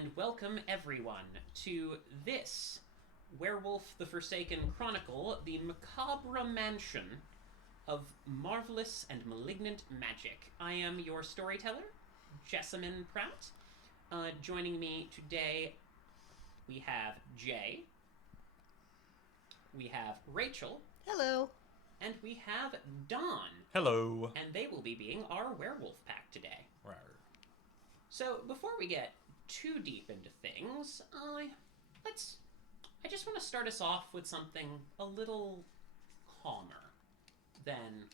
and welcome everyone to this Werewolf the Forsaken Chronicle, the Macabre mansion of marvelous and malignant magic. I am your storyteller, Jessamine Pratt. Joining me today, we have Jay, we have Rachel, Hello. and we have Dawn. Hello. And they will be being our werewolf pack today. Rawr. So before we get too deep into things, I just want to start us off with something a little calmer than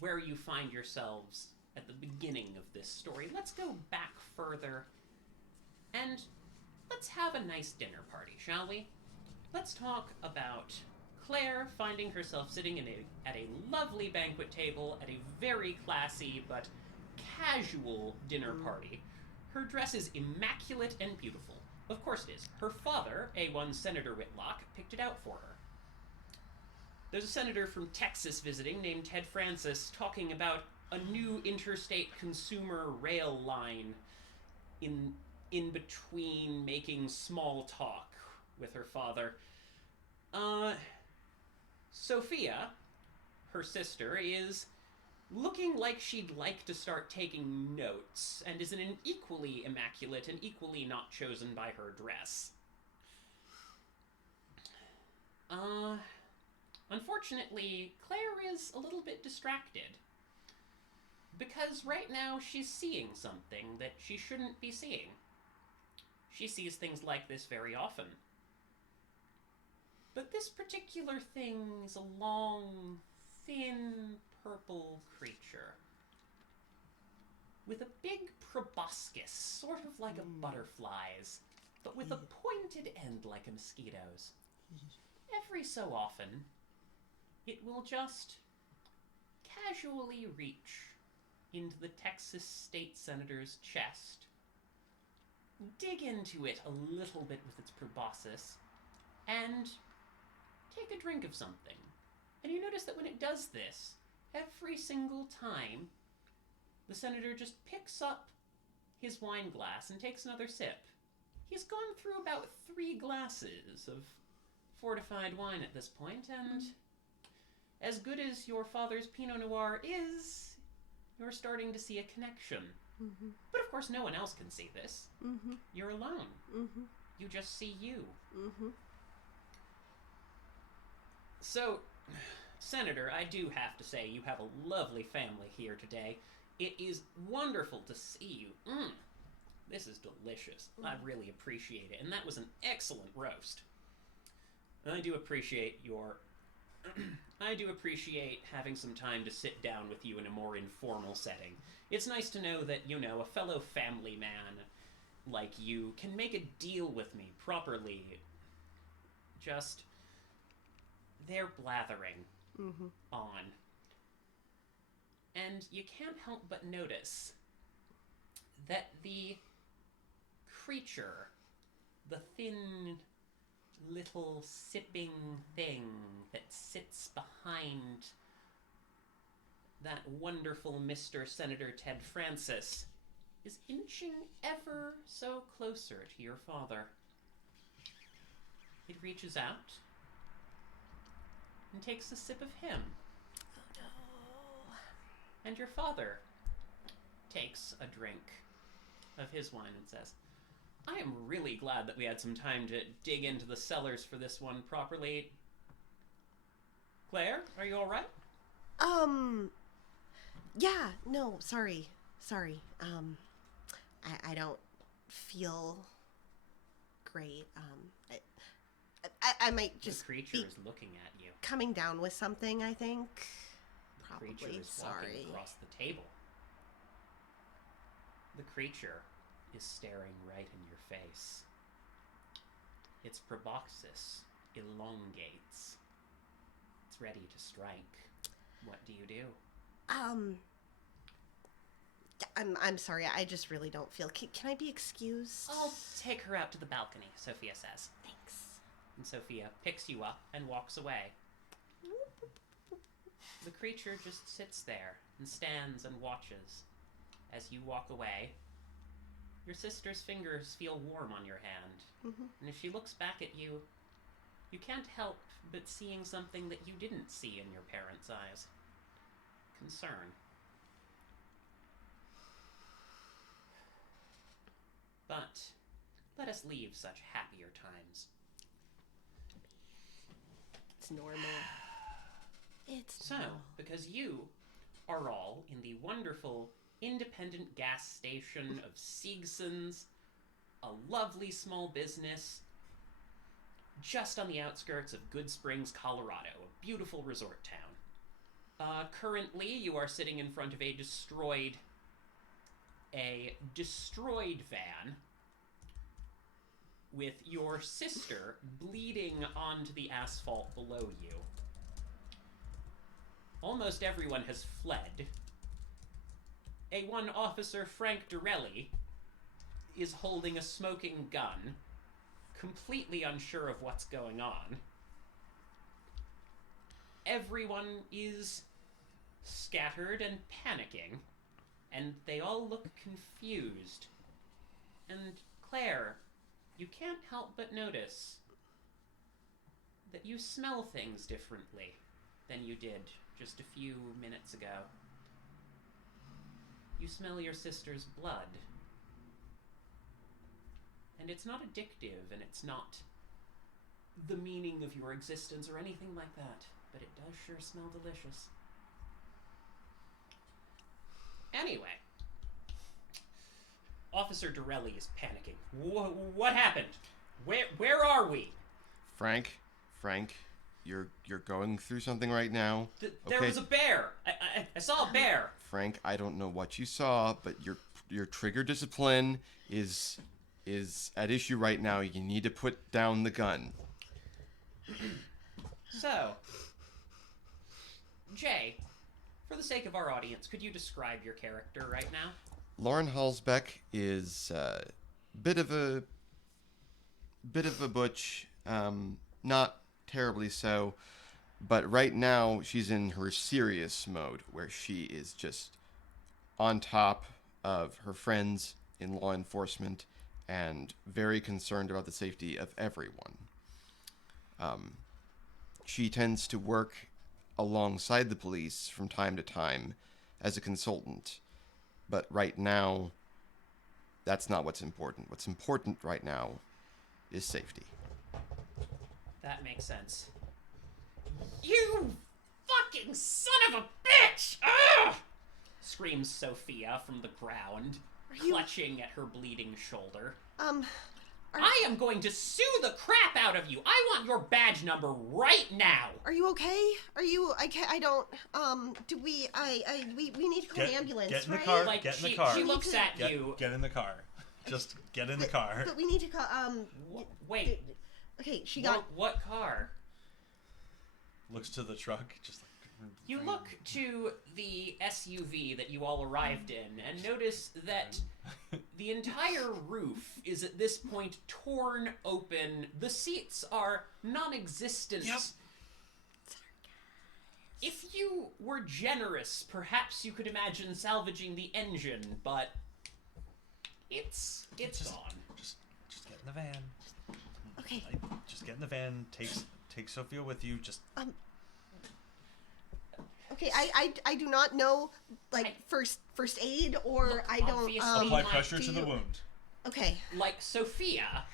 where you find yourselves at the beginning of this story. Let's go back further and let's have a nice dinner party, shall we? Let's talk about Claire finding herself sitting at a lovely banquet table at a very classy but casual dinner party. Her dress is immaculate and beautiful. Of course it is. Her father, A1 Senator Whitlock, picked it out for her. There's a senator from Texas visiting named Ted Francis talking about a new interstate consumer rail line in between making small talk with her father. Sophia, her sister, is looking like she'd like to start taking notes, and is in an equally immaculate and equally not chosen by her dress. Unfortunately, Claire is a little bit distracted. Because right now she's seeing something that she shouldn't be seeing. She sees things like this very often. But this particular thing is a long, thin, purple creature with a big proboscis, sort of like a butterfly's, but with a pointed end like a mosquito's. Every so often, it will just casually reach into the Texas state senator's chest, dig into it a little bit with its proboscis, and take a drink of something. And you notice that when it does this, every single time, the senator just picks up his wine glass and takes another sip. He's gone through about 3 glasses of fortified wine at this point, and as good as your father's Pinot Noir is, you're starting to see a connection. Mm-hmm. But of course no one else can see this. Mm-hmm. You're alone. Mm-hmm. You just see you. Mm-hmm. So, Senator, I do have to say you have a lovely family here today. It is wonderful to see you. This is delicious. I really appreciate it. And that was an excellent roast. I do appreciate I do appreciate having some time to sit down with you in a more informal setting. It's nice to know that, a fellow family man like you can make a deal with me properly. Just, they're blathering on. And you can't help but notice that the creature, the thin little sipping thing that sits behind that wonderful Mr. Senator Ted Francis, is inching ever so closer to your father. It reaches out and takes a sip of him. Oh no. And your father takes a drink of his wine and says, I am really glad that we had some time to dig into the cellars for this one properly. Claire, are you alright? Yeah, no, sorry. I don't feel great. I might just The creature is looking at you. coming down with something, I think. The Probably, creature is walking across the table. The creature is staring right in your face. Its proboscis elongates. It's ready to strike. What do you do? I'm sorry, I just really don't feel... Can I be excused? I'll take her out to the balcony, Sophia says. Thanks. And Sophia picks you up and walks away. The creature just sits there and stands and watches as you walk away. Your sister's fingers feel warm on your hand. Mm-hmm. And if she looks back at you, you can't help but seeing something that you didn't see in your parents' eyes. Concern. But let us leave such happier times. It's normal. It's So, normal. because you are all in the wonderful independent gas station of Siegson's, a lovely small business just on the outskirts of Good Springs, Colorado, a beautiful resort town. Currently, you are sitting in front of a destroyed van with your sister bleeding onto the asphalt below you. Almost everyone has fled. One officer, Frank Dorelli, is holding a smoking gun, completely unsure of what's going on. Everyone is scattered and panicking, and they all look confused. And Claire, you can't help but notice that you smell things differently than you did just a few minutes ago. You smell your sister's blood. And it's not addictive, and it's not the meaning of your existence or anything like that, but it does sure smell delicious. Anyway, Officer Dorelli is panicking. What happened? Where are we? Frank, you're going through something right now. There was a bear. I saw a bear. Frank, I don't know what you saw, but your trigger discipline is at issue right now. You need to put down the gun. So, Jay, for the sake of our audience, could you describe your character right now? Lauren Halsbeck is a bit of a butch, not terribly so, but right now she's in her serious mode where she is just on top of her friends in law enforcement and very concerned about the safety of everyone. She tends to work alongside the police from time to time as a consultant, but right now, that's not what's important. What's important right now is safety. That makes sense. You fucking son of a bitch! Ugh! Screams Sophia from the ground, clutching at her bleeding shoulder. I am going to sue the crap out of you. I want your badge number right now. Are you okay? Are you? I don't. Do we? We need to call an ambulance, get in the right? car. Like, Get in the car. She looks at you. Get in the car. Just get in the car. But we need to call. Wait. Okay, she got. What car? Looks to the truck, just like. You look to the SUV that you all arrived in and notice that the entire roof is at this point torn open. The seats are non-existent. Yep. If you were generous, perhaps you could imagine salvaging the engine, but it's gone. Just get in the van. Okay. Just get in the van. Take Sophia with you. Just. Okay, I do not know first aid or Look, I don't obviously, Apply pressure to the wound. Okay. Like Sophia,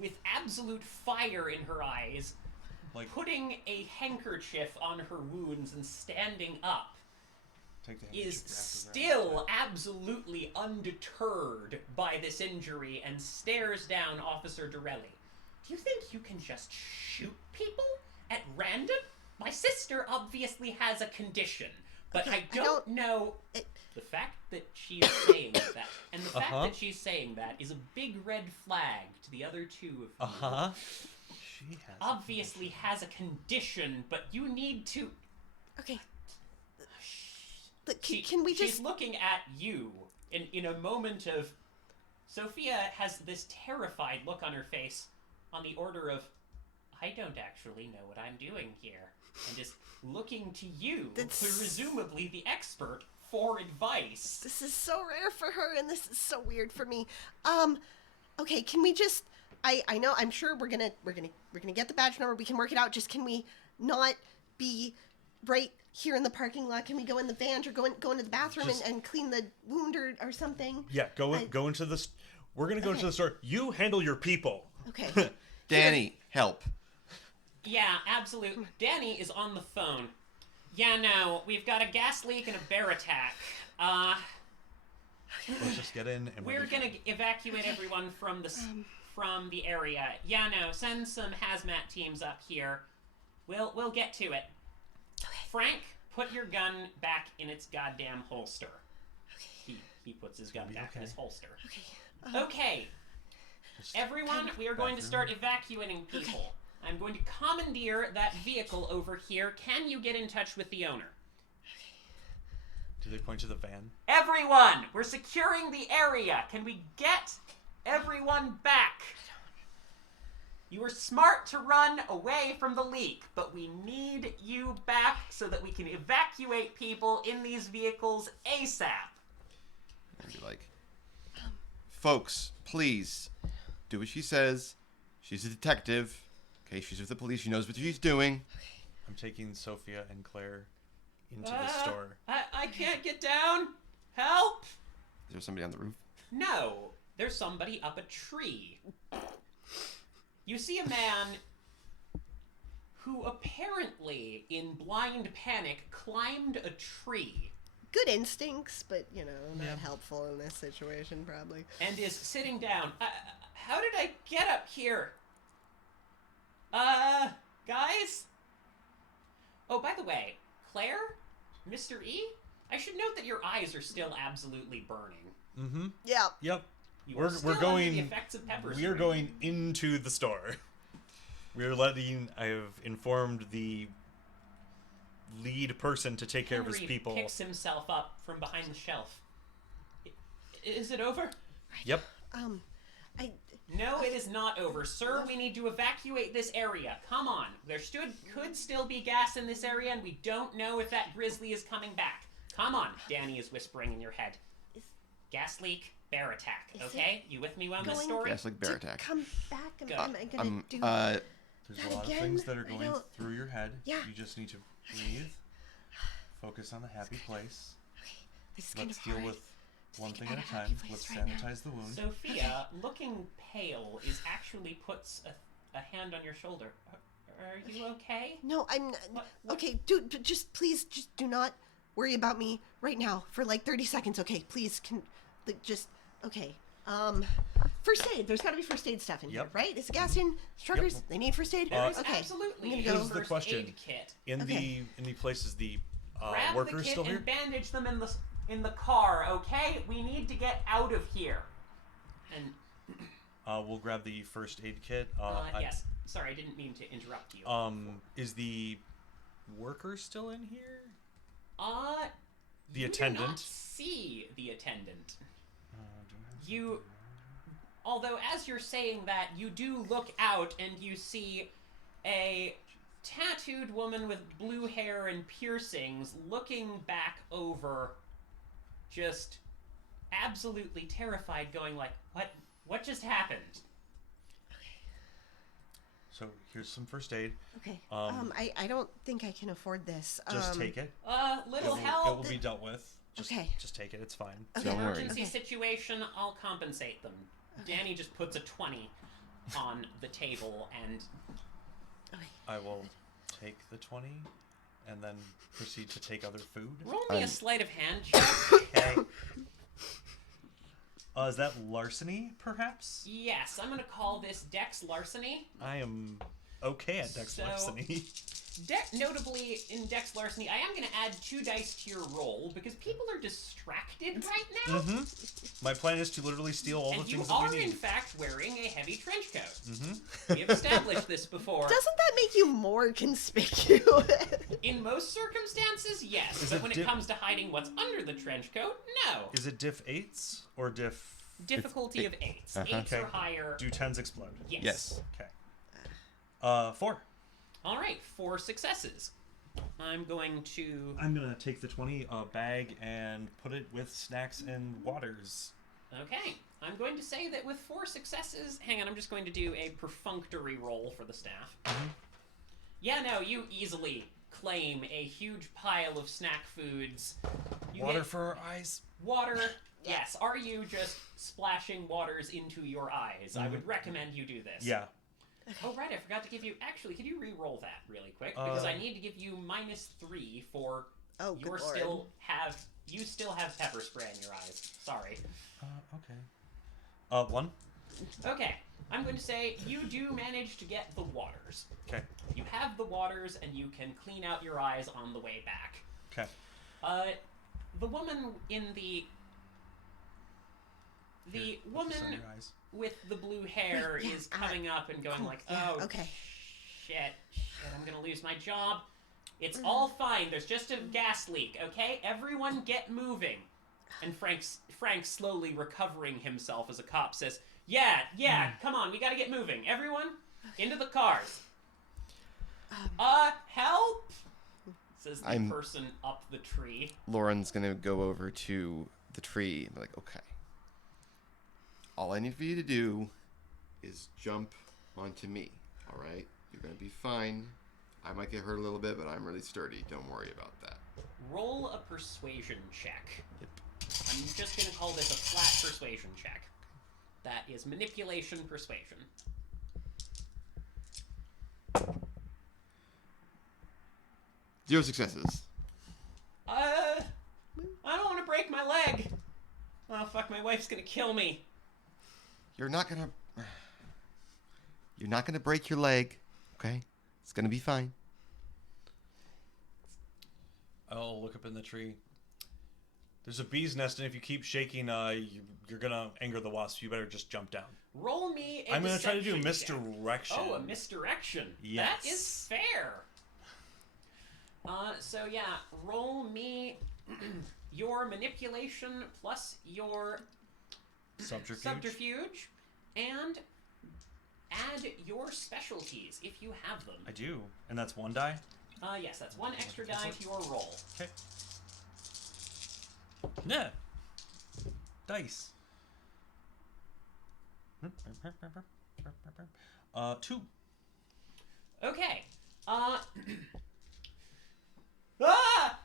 with absolute fire in her eyes, putting a handkerchief on her wounds and standing up, Take the is handkerchief after still absolutely undeterred by this injury and stares down Officer Dorelli. Do you think you can just shoot people at random? My sister obviously has a condition, but Okay, I don't know. The fact that she is saying that, and the fact that she's saying that, is a big red flag to the other two of you. She has Obviously has a condition, but you need to. Okay. Look, can we just? She's looking at you in a moment of. Sophia has this terrified look on her face, on the order of, I don't actually know what I'm doing here. And is looking to you, presumably the expert, for advice. This is so rare for her, and this is so weird for me. Okay, can we just? I know. I'm sure we're gonna get the badge number. We can work it out. Just can we not be right here in the parking lot? Can we go in the van or go into the bathroom and clean the wound or something? Yeah, go into the. We're gonna go into the store. You handle your people. Okay. Danny, help. Yeah, absolutely. Danny is on the phone. Yeah, no, we've got a gas leak and a bear attack. Let's just get in and We're gonna evacuate everyone from the area. Yeah, no, send some hazmat teams up here. We'll get to it. Okay. Frank, put your gun back in its goddamn holster. Okay. He puts his gun back in his holster. Okay. Okay. Everyone, we are going to start evacuating people. Okay. I'm going to commandeer that vehicle over here. Can you get in touch with the owner? Do they point to the van? Everyone, we're securing the area. Can we get everyone back? You were smart to run away from the leak, but we need you back so that we can evacuate people in these vehicles ASAP. And be like, folks, please, do what she says. She's a detective. Okay, she's with the police. She knows what she's doing. I'm taking Sophia and Claire into the store. I can't get down. Help! Is there somebody on the roof? No, there's somebody up a tree. You see a man who apparently, in blind panic, climbed a tree. Good instincts, but, not helpful in this situation, probably. And is sitting down. How did I get up here? Guys? Oh, by the way, Claire? Mr. E? I should note that your eyes are still absolutely burning. Mm-hmm. Yeah. Yep. You are still under the effects of pepper spray. We are going into the store. I have informed the lead person to take care of his people. Henry picks himself up from behind the shelf. Is it over? Yep. No, it is not over, sir. We need to evacuate this area. Come on. There could still be gas in this area, and we don't know if that grizzly is coming back. Come on, Danny is whispering in your head. Gas leak, bear attack, okay? You with me on this story? Gas leak, bear attack. Come back. Am I going to do There's a lot of again? things that are going through your head. Yeah. You just need to breathe. Focus on the happy place. This is kind Let's of deal hard. with one think thing at about a a happy time. place Let's right now. sanitize the wound. Sophia, looking pale, actually puts a hand on your shoulder. Are you okay? No, I'm What? okay. Dude, just please, just do not worry about me right now for like 30 seconds. Okay, please, okay. First aid. There's got to be first aid stuff in here, Yep. right? Is the gas in? Truckers, Yep. they need first aid. There is Okay. absolutely I'm a gonna go. Here's the first question. aid kit. In Okay. the places the Grab workers the kit still here. and bandage them in the car, okay? We need to get out of here. And We'll grab the first aid kit. yes, sorry, I didn't mean to interrupt you. Is the worker still in here? The You attendant. do not see the attendant. Although as you're saying that, you do look out and you see a tattooed woman with blue hair and piercings looking back over, just absolutely terrified, going like, what just happened? So here's some first aid. Okay. I don't think I can afford this. Just take it. Little It help. will be dealt with. Okay. Just take it. It's fine. Okay. Don't worry. Emergency Okay. situation, I'll compensate them. Danny just puts a 20 on the table and Okay. I will take the 20 and then proceed to take other food. roll me a sleight of hand check. Okay. Is that larceny, perhaps? Yes, I'm gonna call this Dex larceny. I am okay at Dex So- larceny. Notably, in Dex larceny, I am gonna add 2 dice to your roll because people are distracted right now. Mm-hmm. My plan is to literally steal all And the you things are, that we in need. fact, wearing a heavy trench coat. Mm-hmm. We have established this before. Doesn't that make you more conspicuous? In most circumstances, yes. Is But it when it comes to hiding what's under the trench coat, no. Is it diff 8s or diff... Difficulty of 8s. Uh-huh. 8s Okay. or higher. Do 10s explode? Yes. Yes. Okay. 4. All right, 4 successes. I'm going to... I'm going to take the 20 bag and put it with snacks and waters. Okay. I'm going to say that with 4 successes... Hang on, I'm just going to do a perfunctory roll for the staff. Mm-hmm. Yeah, no, you easily claim a huge pile of snack foods. You Water get for our eyes. water. Yes. Are you just splashing waters into your eyes? I would recommend you do this. Yeah. Oh, right, I forgot to give you... Actually, could you re-roll that really quick? Because I need to give you -3 for... Oh, good Lord. You still have pepper spray in your eyes. Sorry. Okay. 1. Okay. I'm going to say you do manage to get the waters. Okay. You have the waters, and you can clean out your eyes on the way back. Okay. The woman in the... The woman with the blue hair is coming up and going like, oh, okay. shit, I'm gonna lose my job. It's all fine. There's just a gas leak, okay? Everyone get moving. And Frank slowly recovering himself as a cop says, yeah, come on, we gotta get moving. Everyone, into the cars. Help! Says the person up the tree. Lauren's gonna go over to the tree and be like, okay. All I need for you to do is jump onto me, all right? You're going to be fine. I might get hurt a little bit, but I'm really sturdy. Don't worry about that. Roll a persuasion check. Yep. I'm just going to call this a flat persuasion check. That is manipulation persuasion. 0 successes. I don't want to break my leg. Oh, fuck, my wife's going to kill me. You're not gonna break your leg, okay? It's gonna be fine. I'll look up in the tree. There's a bee's nest, and if you keep shaking, you're gonna anger the wasp. You better just jump down. Roll me a I'm gonna try to do deception check. misdirection. Oh, a misdirection. Yes. That is fair. So yeah, roll me your manipulation plus your subterfuge, and add your specialties if you have them. I do, and that's 1 die? Yes, that's 1 extra die to your roll. Okay. Nah. Dice. 2. Okay.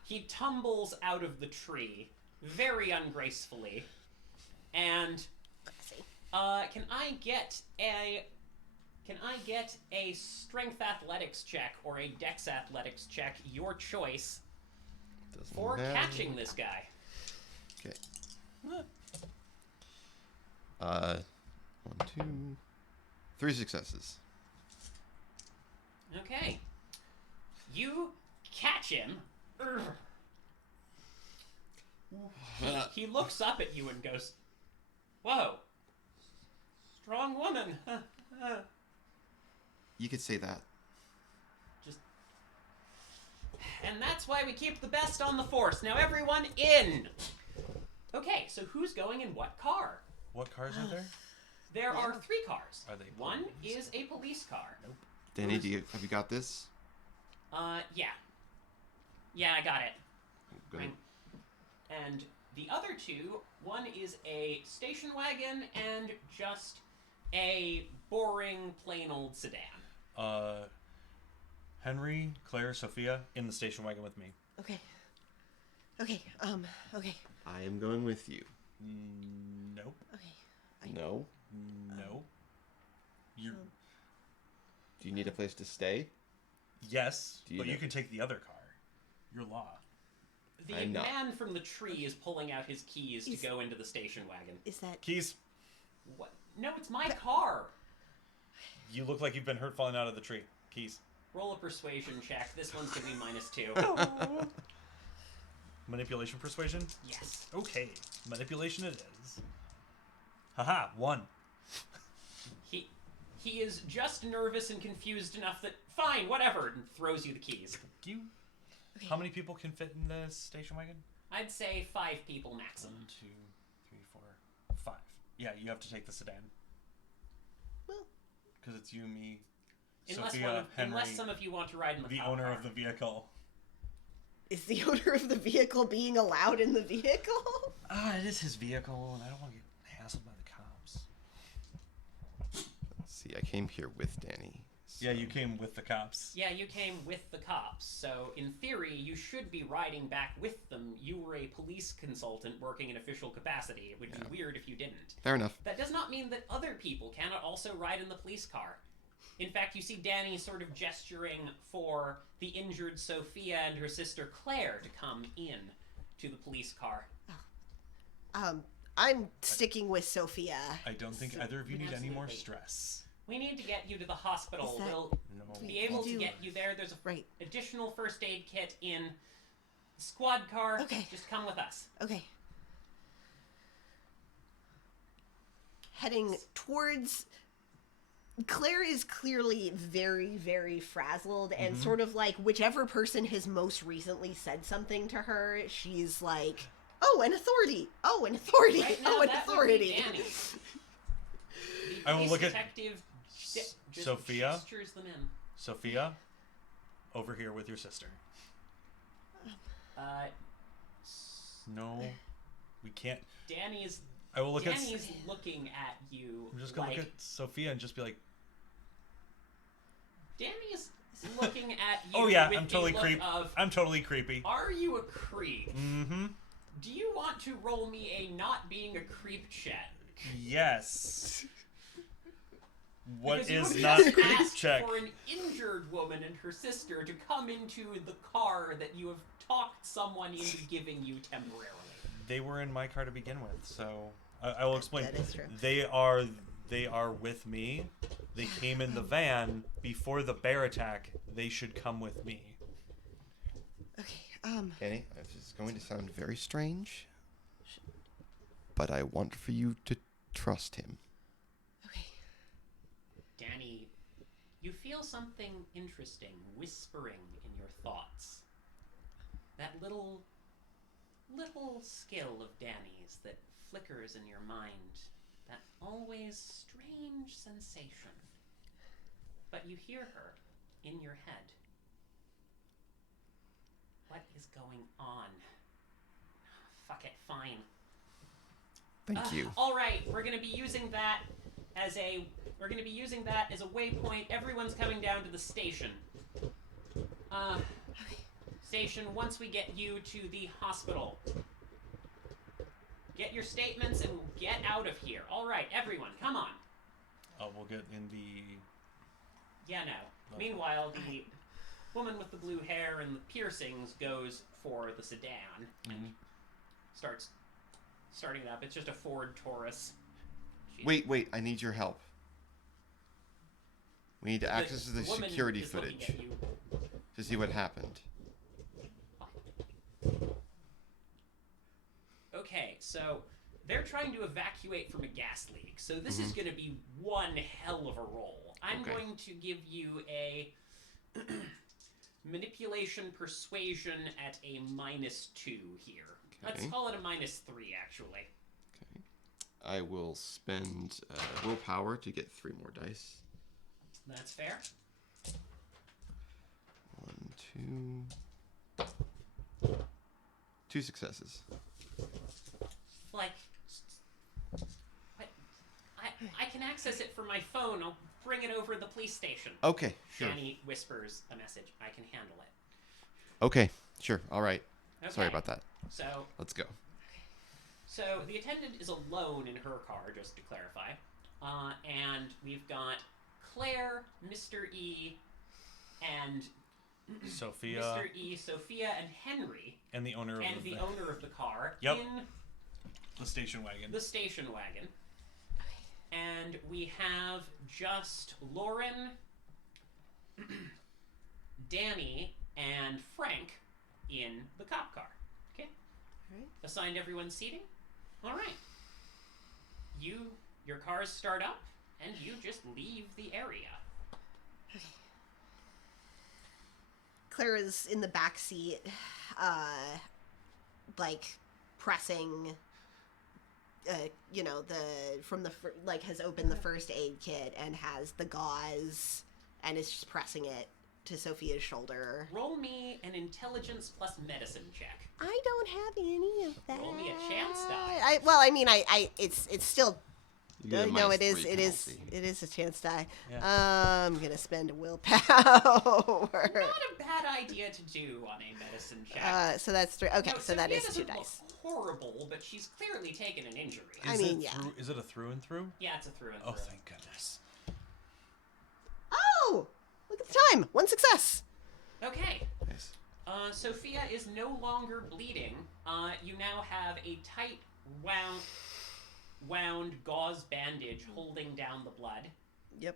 He tumbles out of the tree very ungracefully, and can I get a strength athletics check or a dex athletics check, your choice, for catching this guy? Okay. 1, 2, 3 successes. Okay. You catch him. He looks up at you and goes, "Whoa. Strong woman." You could say that. And that's why we keep the best on the force. Now everyone in. Okay, so who's going in what car? What cars are there? There are 3 cars. Are they One police? is a police car. Nope. Danny, have you got this? Yeah. Yeah, I got it. Good. Right. And the other 2, one is a station wagon and just a boring, plain old sedan. Henry, Claire, Sophia, in the station wagon with me. Okay. Okay. I am going with you. Nope. Okay. No? No. You. Do you need a place to stay? Yes, Do you but know? you can take the other car. Your law. The I'm not. man from the tree is pulling out his keys to go into the station wagon. Is that... Keys. What? No, it's my car. You look like you've been hurt falling out of the tree. Keys. Roll a persuasion check. This one's gonna be -2. Manipulation persuasion? Yes. Okay. Manipulation it is. Haha, 1. He is just nervous and confused enough that, fine, whatever, and throws you the keys. You. Okay. How many people can fit in the station wagon? I'd say 5 people maximum. 1, 2, 3, 4, 5. Yeah, you have to take the sedan. Well, because it's you, me, Unless Sophia, Henry, unless some of you want to ride in the the cop owner car. of the vehicle. Is the owner of the vehicle being allowed in the vehicle? It is his vehicle, and I don't want to get hassled by the cops. Let's see, I came here with Danny. Yeah, you came with the cops. Yeah, you came with the cops, so in theory, you should be riding back with them. You were a police consultant working in official capacity. It would be weird if you didn't. Fair enough. That does not mean that other people cannot also ride in the police car. In fact, you see Danny sort of gesturing for the injured Sophia and her sister Claire to come in to the police car. I'm sticking with Sophia. I don't think either of you need any more Absolutely. stress. We need to get you to the hospital. Is that- We'll No. be able We to do. get you there. There's a Right. additional first aid kit in the squad car. Okay. Just come with us. Okay. Heading towards... Claire is clearly very, very frazzled, and sort of like whichever person has most recently said something to her, she's like, oh, an authority! Oh, an authority! Right now, Oh, an that would authority! be Danny. The I will police look at detective just Sophia. gestures them in. Sophia, over here with your sister. No, we can't. Danny's I will look Danny's looking at you. I'm just gonna like, look at Sophia and just be like, Danny's looking at you. "Oh yeah, with I'm totally a look creepy. of, I'm totally creepy." Are you a creep? Mm-hmm. Do you want to roll me a not being a creep check? Yes. What Because you is have not just creep asked check? for an injured woman and her sister to come into the car that you have talked someone into giving you temporarily. They were in my car to begin with, so I will explain. That is true. They are with me. They came in the van before the bear attack. They should come with me. Okay, Danny, this is going to sound very strange, but I want for you to trust him. okay. Danny, you feel something interesting whispering in your thoughts. That little skill of Danny's that flickers in your mind. That always strange sensation. But you hear her in your head. What is going on? Fuck it, fine. Thank you. All right, we're going to be using that as a waypoint. Everyone's coming down to the station. Station, once we get you to the hospital. Get your statements and we'll get out of here. All right, everyone, come on. We'll get in the. Yeah, no. Meanwhile, the woman with the blue hair and the piercings goes for the sedan and starting it up. It's just a Ford Taurus. Wait, I need your help. We need to access the woman security is looking footage at you. to see what happened. Okay, so they're trying to evacuate from a gas leak, so this is going to be one hell of a roll. I'm Okay. going to give you a manipulation persuasion at a -2 here. Let's Okay. call it a -3, actually. Okay. I will spend willpower to get 3 more dice. That's fair. 1, 2. 2 successes. Like, I can access it from my phone. I'll bring it over to the police station. Okay, sure. Danny whispers a message. I can handle it. Okay, sure. All right. Okay. Sorry about that. So Let's go. So the attendant is alone in her car, just to clarify. And we've got Claire, Mr. E, and Sophia Mr. E, Sophia, and Henry, and the owner and of the owner of the car Yep. in the station wagon. the station wagon. And we have just Lauren, Danny, and Frank in the cop car. Okay? Alright. Assigned everyone's seating? Alright. Your cars start up, and you just leave the area. Claire is in the back seat, like pressing, has opened the first aid kit and has the gauze and is just pressing it to Sophia's shoulder. Roll me an intelligence plus medicine check. I don't have any of that. Roll me a chance die. It's still. You get a No, minus it is. 3 It is. penalty. It is a chance die. Yeah. I'm gonna spend a willpower. Not a bad idea to do on a medicine check. So that's 3. Okay, No, so that Sophia is 2 doesn't look dice. horrible, but she's clearly taken an injury. I mean, yeah. Is it a through and through? Yeah, it's a through and Oh, through. thank goodness. Oh, look at the time. 1 success. Okay. Nice. Sophia is no longer bleeding. You now have a tight wound gauze bandage holding down the blood. Yep.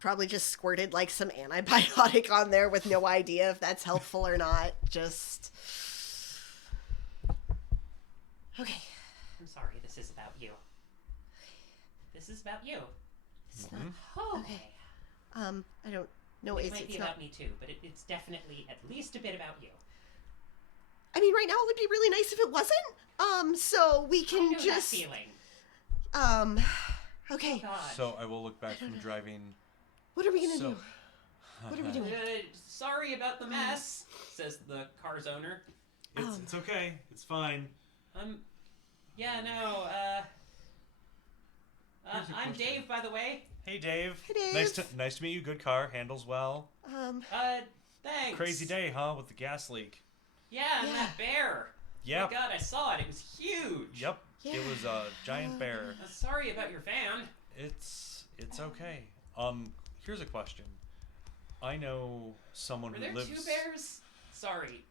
Probably just squirted like some antibiotic on there with no idea if that's helpful or not. Just. Okay. I'm sorry, this is about you. This is about you. It's not. Oh. Okay. I don't know. It might It's be not. about me too, but it's definitely at least a bit about you. I mean, right now it would be really nice if it wasn't. So we I can know just. that feeling. Okay. Oh God. So I will look back from driving. What are we gonna So- do? What are we doing? Sorry about the mess, says the car's owner. It's okay. It's fine. Yeah, no, Here's a I'm question. Dave, by the way. Hey, Dave. Hey, Dave. Nice to meet you. Good car. Handles well. Thanks. Crazy day, huh? With the gas leak. Yeah, and Yeah. that bear. Yep. Oh my God, I saw it. It was huge. Yep. It Yeah. was a giant bear. Sorry about your van. It's okay. Here's a question. I know someone Were who there lives. 2 bears? Sorry.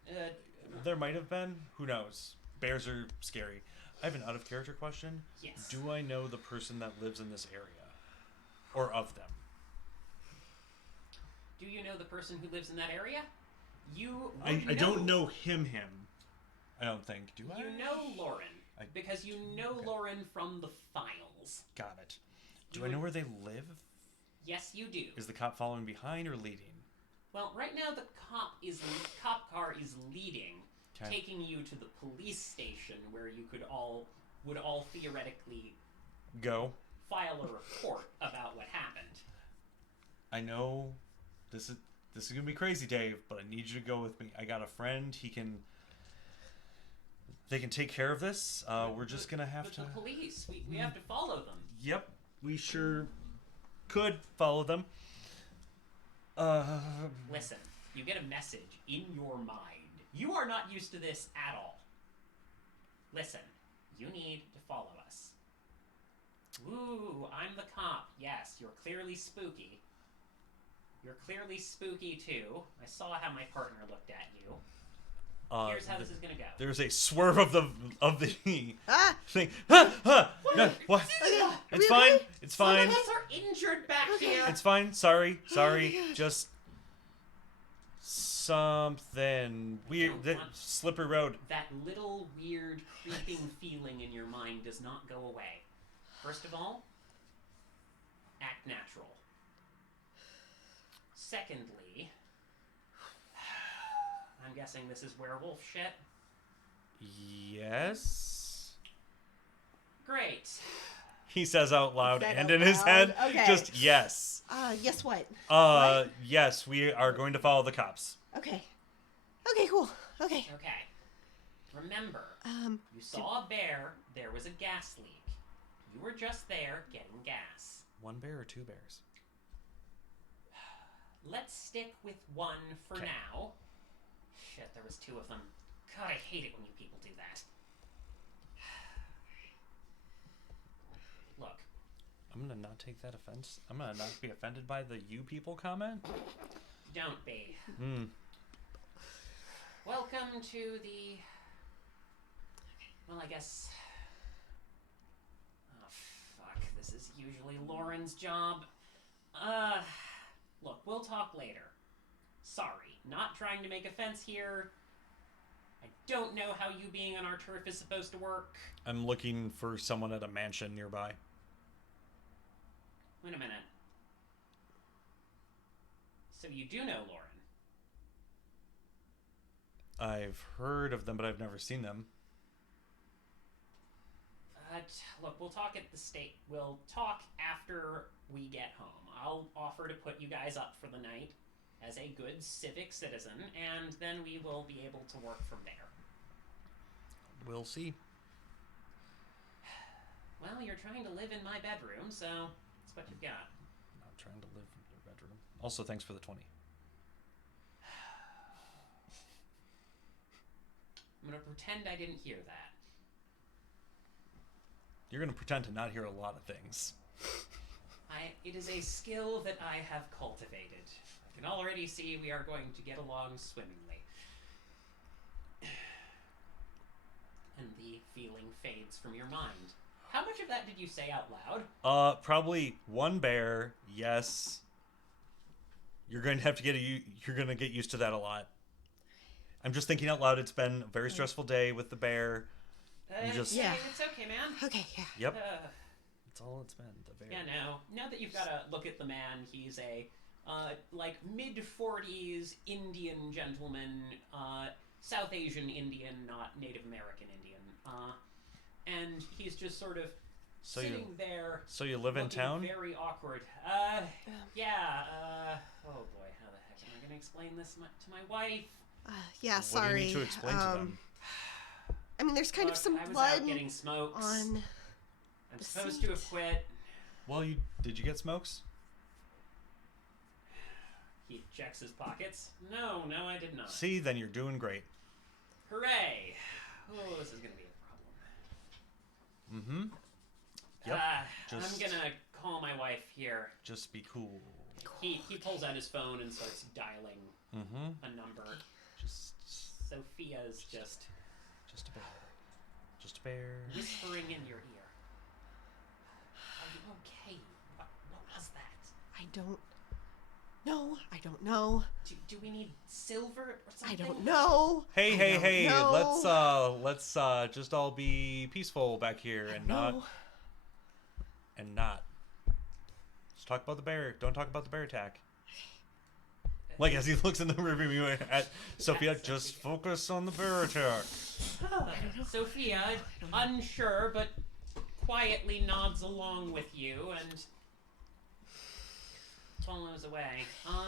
There might have been. Who knows? Bears are scary. I have an out of character question. Yes. Do I know the person that lives in this area? Or of them? Do you know the person who lives in that area? You. I don't know him. I don't think. Do I? You know Lauren. I- Because you know okay. Lauren from the files. Got it. Do You I know would- where they live? Yes, you do. Is the cop following behind or leading? Well, right now the cop car is leading, 'Kay. taking you to the police station where you would all theoretically Go. file a report about what happened. I know this is gonna be crazy, Dave, but I need you to go with me. I got a friend. They can take care of this. We're just gonna have But to. the police, we have to follow them. Yep, we sure could follow them. Listen, you get a message in your mind. You are not used to this at all. Listen, you need to follow us. Ooh, I'm the cop. Yes, you're clearly spooky. You're clearly spooky too. I saw how my partner looked at you. Here's how this is gonna go. There's a swerve of the Ah. thing. No, what? Okay. It's we fine. okay? It's Some fine. of us are injured back here. It's fine. Sorry. gosh. Just something weird. Don't want- Slippery road. That little weird creeping feeling in your mind does not go away. First of all, act natural. Secondly, I'm guessing this is werewolf shit. Yes. Great. He says out loud Said and out in his loud. head, Okay. just yes. Guess what? Yes, we are going to follow the cops. Okay. Okay, cool. Okay. Okay. Remember, you saw a bear, there was a gas leak. You were just there getting gas. One bear or 2 bears? Let's stick with one for Okay. now. Shit, there was 2 of them. God, I hate it when you people do that. Look, I'm gonna not take that offense. I'm gonna not be offended by the "you people" comment. don't be. Welcome to the... Well, I guess... Oh, fuck. This is usually Lauren's job. Look, we'll talk later. Sorry, not trying to make offense here. I don't know how you being on our turf is supposed to work. I'm looking for someone at a mansion nearby. Wait a minute. So you do know Lauren? I've heard of them, but I've never seen them. Look, we'll talk at the state. We'll talk after we get home. I'll offer to put you guys up for the night. as a good civic citizen, and then we will be able to work from there. We'll see. Well, you're trying to live in my bedroom, so that's what you've got. Not trying to live in your bedroom. Also, thanks for the 20. I'm going to pretend I didn't hear that. You're going to pretend to not hear a lot of things. It is a skill that I have cultivated. I can already see we are going to get along swimmingly. And the feeling fades from your mind. How much of that did you say out loud? Probably one bear. Yes. You're going to have to you're going to get used to that a lot. I'm just thinking out loud. It's been a very stressful day with the bear. Yeah. It's okay, man. Okay, yeah. Yep. That's all it's been. The bear. Yeah, no. Now that you've got to look at the man, he's a like mid-40s Indian gentleman, South Asian Indian, not Native American Indian. And he's just sort of sitting there. So you live in town? Very awkward. Yeah. Oh boy, how the heck am I going to explain this to my wife? Yeah, What sorry. do you need to explain to them? I mean, there's kind of some I was blood out getting smokes. on. I'm supposed to have quit. Well, did you get smokes? He checks his pockets. No, I did not. See, then you're doing great. Hooray! Oh, this is gonna be a problem. Mm-hmm. Yep. I'm gonna call my wife here. Just be cool. He pulls out his phone and starts dialing a number. Just Sophia's just a bear. Just a bear. whispering in your ear. Are you okay? What was that? I don't know. Do we need silver or something? I don't know. Hey! know. Let's just all be peaceful back here and not. Just talk about the bear. Don't talk about the bear attack. Like as he looks in the rearview mirror at Sophia, just focus on the bear attack. Sophia, unsure but quietly nods along with you and follows away. I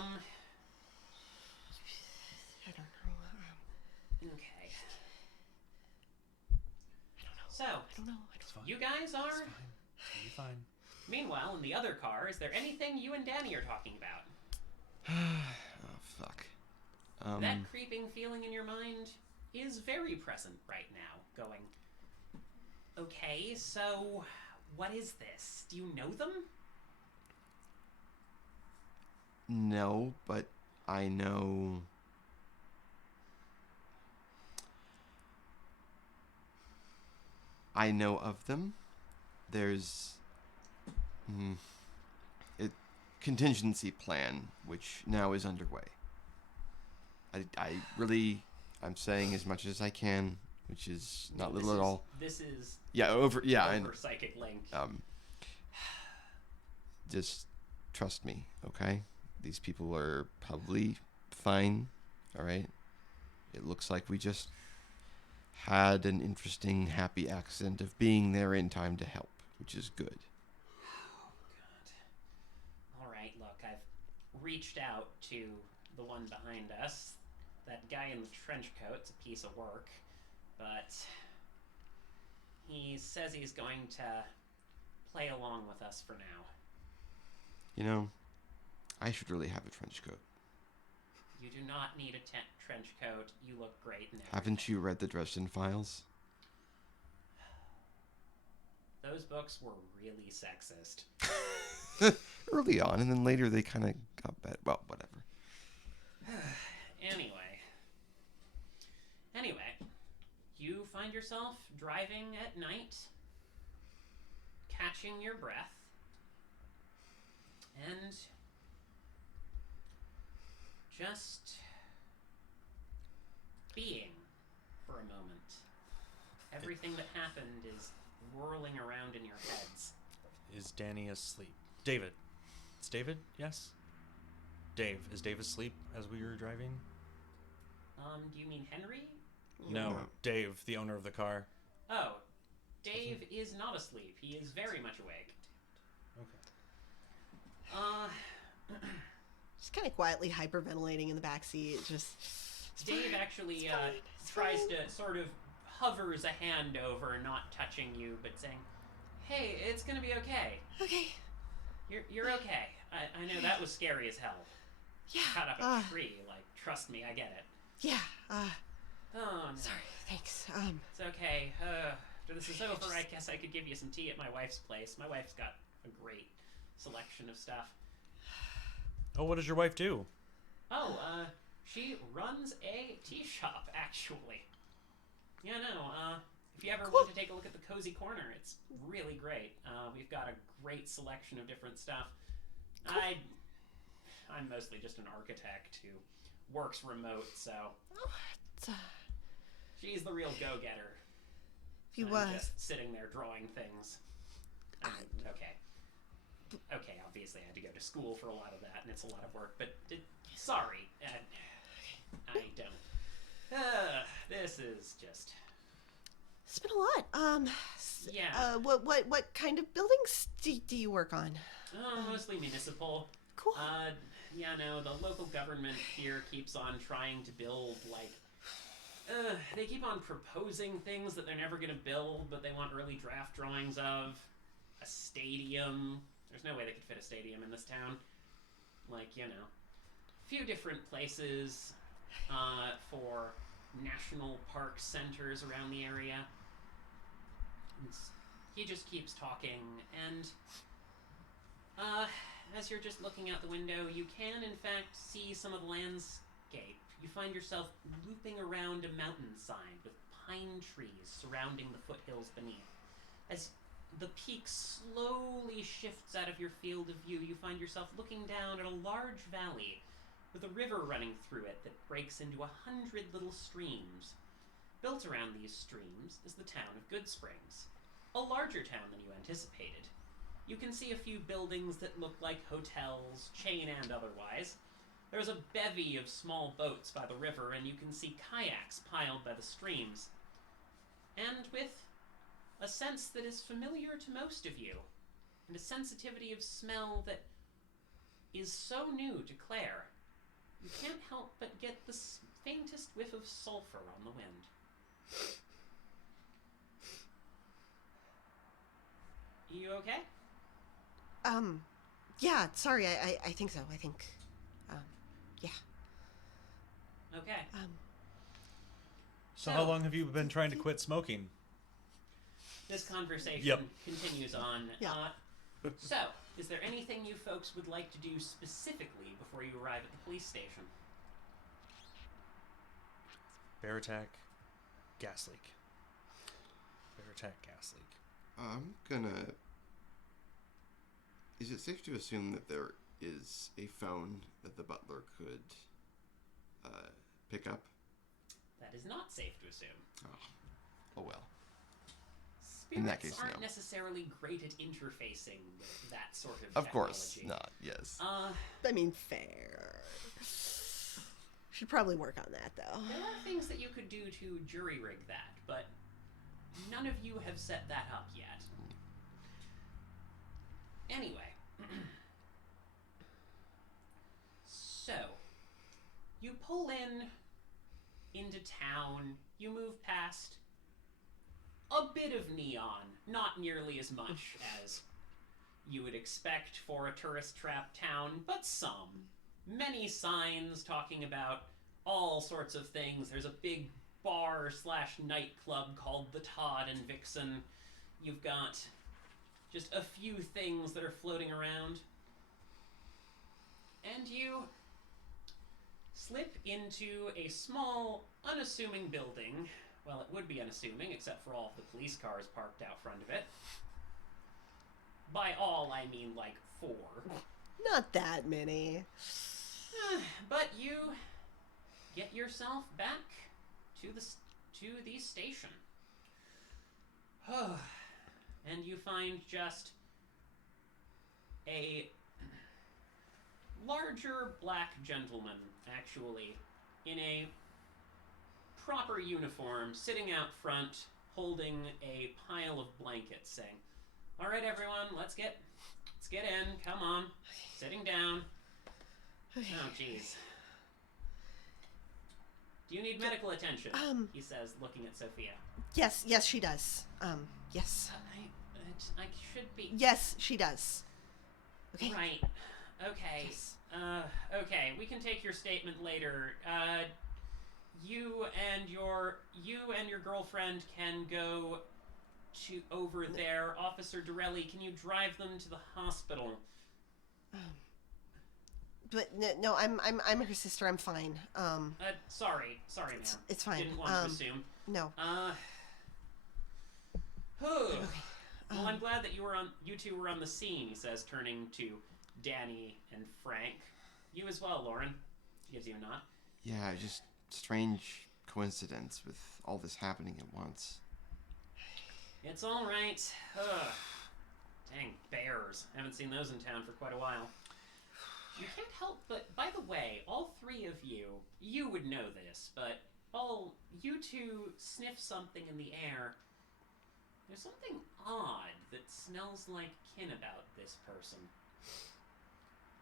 don't know. Okay. I don't know. It's fine. You guys are. It's fine. It's gonna be fine. Meanwhile, in the other car, is there anything you and Danny are talking about? Oh, fuck. That creeping feeling in your mind is very present right now, going, okay, so what is this? Do you know them? No, but I know. I know of them. There's a contingency plan which now is underway. I'm saying as much as I can, which is not little at all. This is over psychic link. Just trust me, okay? These people are probably fine, all right? It looks like we just had an interesting, happy accident of being there in time to help, which is good. Oh, God. All right, look, I've reached out to the one behind us. That guy in the trench coat's a piece of work, but he says he's going to play along with us for now. You know, I should really have a trench coat. You do not need a trench coat. You look great in everything. Haven't you read the Dresden Files? Those books were really sexist. Early on, and then later they kind of got bad. Well, whatever. Anyway, you find yourself driving at night, catching your breath, and just being for a moment. Everything that happened is whirling around in your heads. Is Danny asleep? David. It's David? Yes? Dave. Is Dave asleep as we were driving? Do you mean Henry? No, Dave, the owner of the car. Oh, Dave is not asleep. He is very much awake. Okay. Just kind of quietly hyperventilating in the backseat. Just. Dave actually it's tries fine. to sort of hovers a hand over, not touching you, but saying, "Hey, it's gonna be okay. Okay. You're okay. I know that was scary as hell. Yeah. Cut up a tree. Like, trust me, I get it. Yeah. Oh, no. Sorry. Thanks. It's okay. After this is over, I guess I could give you some tea at my wife's place. My wife's got a great selection of stuff. Oh, what does your wife do? Oh, she runs a tea shop, actually. Yeah, no, if you ever want to take a look at the Cozy Corner, it's really great. We've got a great selection of different stuff. Cool. I'm mostly just an architect who works remote, so Oh, it's, she's the real go-getter. if you I'm just sitting there drawing things. Okay. Okay, obviously I had to go to school for a lot of that, and it's a lot of work, but sorry. I don't. This is just... It's been a lot. Yeah. What kind of buildings do you work on? Mostly municipal. Cool. Yeah, no, the local government here keeps on trying to build, like... they keep on proposing things that they're never gonna build, but they want early draft drawings of. A stadium. There's no way they could fit a stadium in this town. Like, you know, a few different places for national park centers around the area. He just keeps talking, and as you're just looking out the window, you can, in fact, see some of the landscape. You find yourself looping around a mountainside with pine trees surrounding the foothills beneath. As the peak slowly shifts out of your field of view, you find yourself looking down at a large valley with a river running through it that breaks into 100 little streams. Built around these streams is the town of Good Springs, a larger town than you anticipated. You can see a few buildings that look like hotels, chain and otherwise. There's a bevy of small boats by the river, and you can see kayaks piled by the streams. And with a sense that is familiar to most of you, and a sensitivity of smell that is so new to Claire, you can't help but get the faintest whiff of sulfur on the wind. You okay? Yeah, sorry, I think so. I think, yeah. Okay. So how long have you been trying to quit smoking? This conversation Yep. continues on. Yeah. So, is there anything you folks would like to do specifically before you arrive at the police station? Bear attack, gas leak. Bear attack, gas leak. I'm gonna... Is it safe to assume that there is a phone that the butler could pick up? That is not safe to assume. Oh well. Spirits In that case, aren't no. necessarily great at interfacing with that sort of Of technology. course not, yes. I mean, fair. Should probably work on that, though. There are things that you could do to jury rig that, but none of you have set that up yet. Anyway. So, you pull into town, you move past a bit of neon, not nearly as much as you would expect for a tourist-trapped town, but some. Many signs talking about all sorts of things. There's a big bar/nightclub called the Todd and Vixen. You've got just a few things that are floating around. And you slip into a small, unassuming building. Well, it would be unassuming, except for all of the police cars parked out front of it. By all, I mean like 4. Not that many. But you get yourself back to the station. And you find just a larger black gentleman, actually, in a proper uniform, sitting out front, holding a pile of blankets, saying, "All right, everyone, let's get in. Come on, sitting down." Oh, jeez. Do you need medical attention? He says, looking at Sophia. Yes, she does. Yes. I should be... Yes, she does. Okay. Right. Okay. Yes. Okay, we can take your statement later. You and your girlfriend can go over there. Officer Dorelli, can you drive them to the hospital? But no, I'm her sister. I'm fine. Sorry, ma'am. It's fine. Didn't want to assume. No. Okay. Well, I'm glad that you two were on the scene, he says, turning to Danny and Frank. You as well, Lauren. She gives you a nod. Yeah, just strange coincidence with all this happening at once. It's all right. Ugh. Dang bears. Haven't seen those in town for quite a while. You can't help but, by the way, all three of you would know this, but you two sniff something in the air. There's something odd that smells like kin about this person.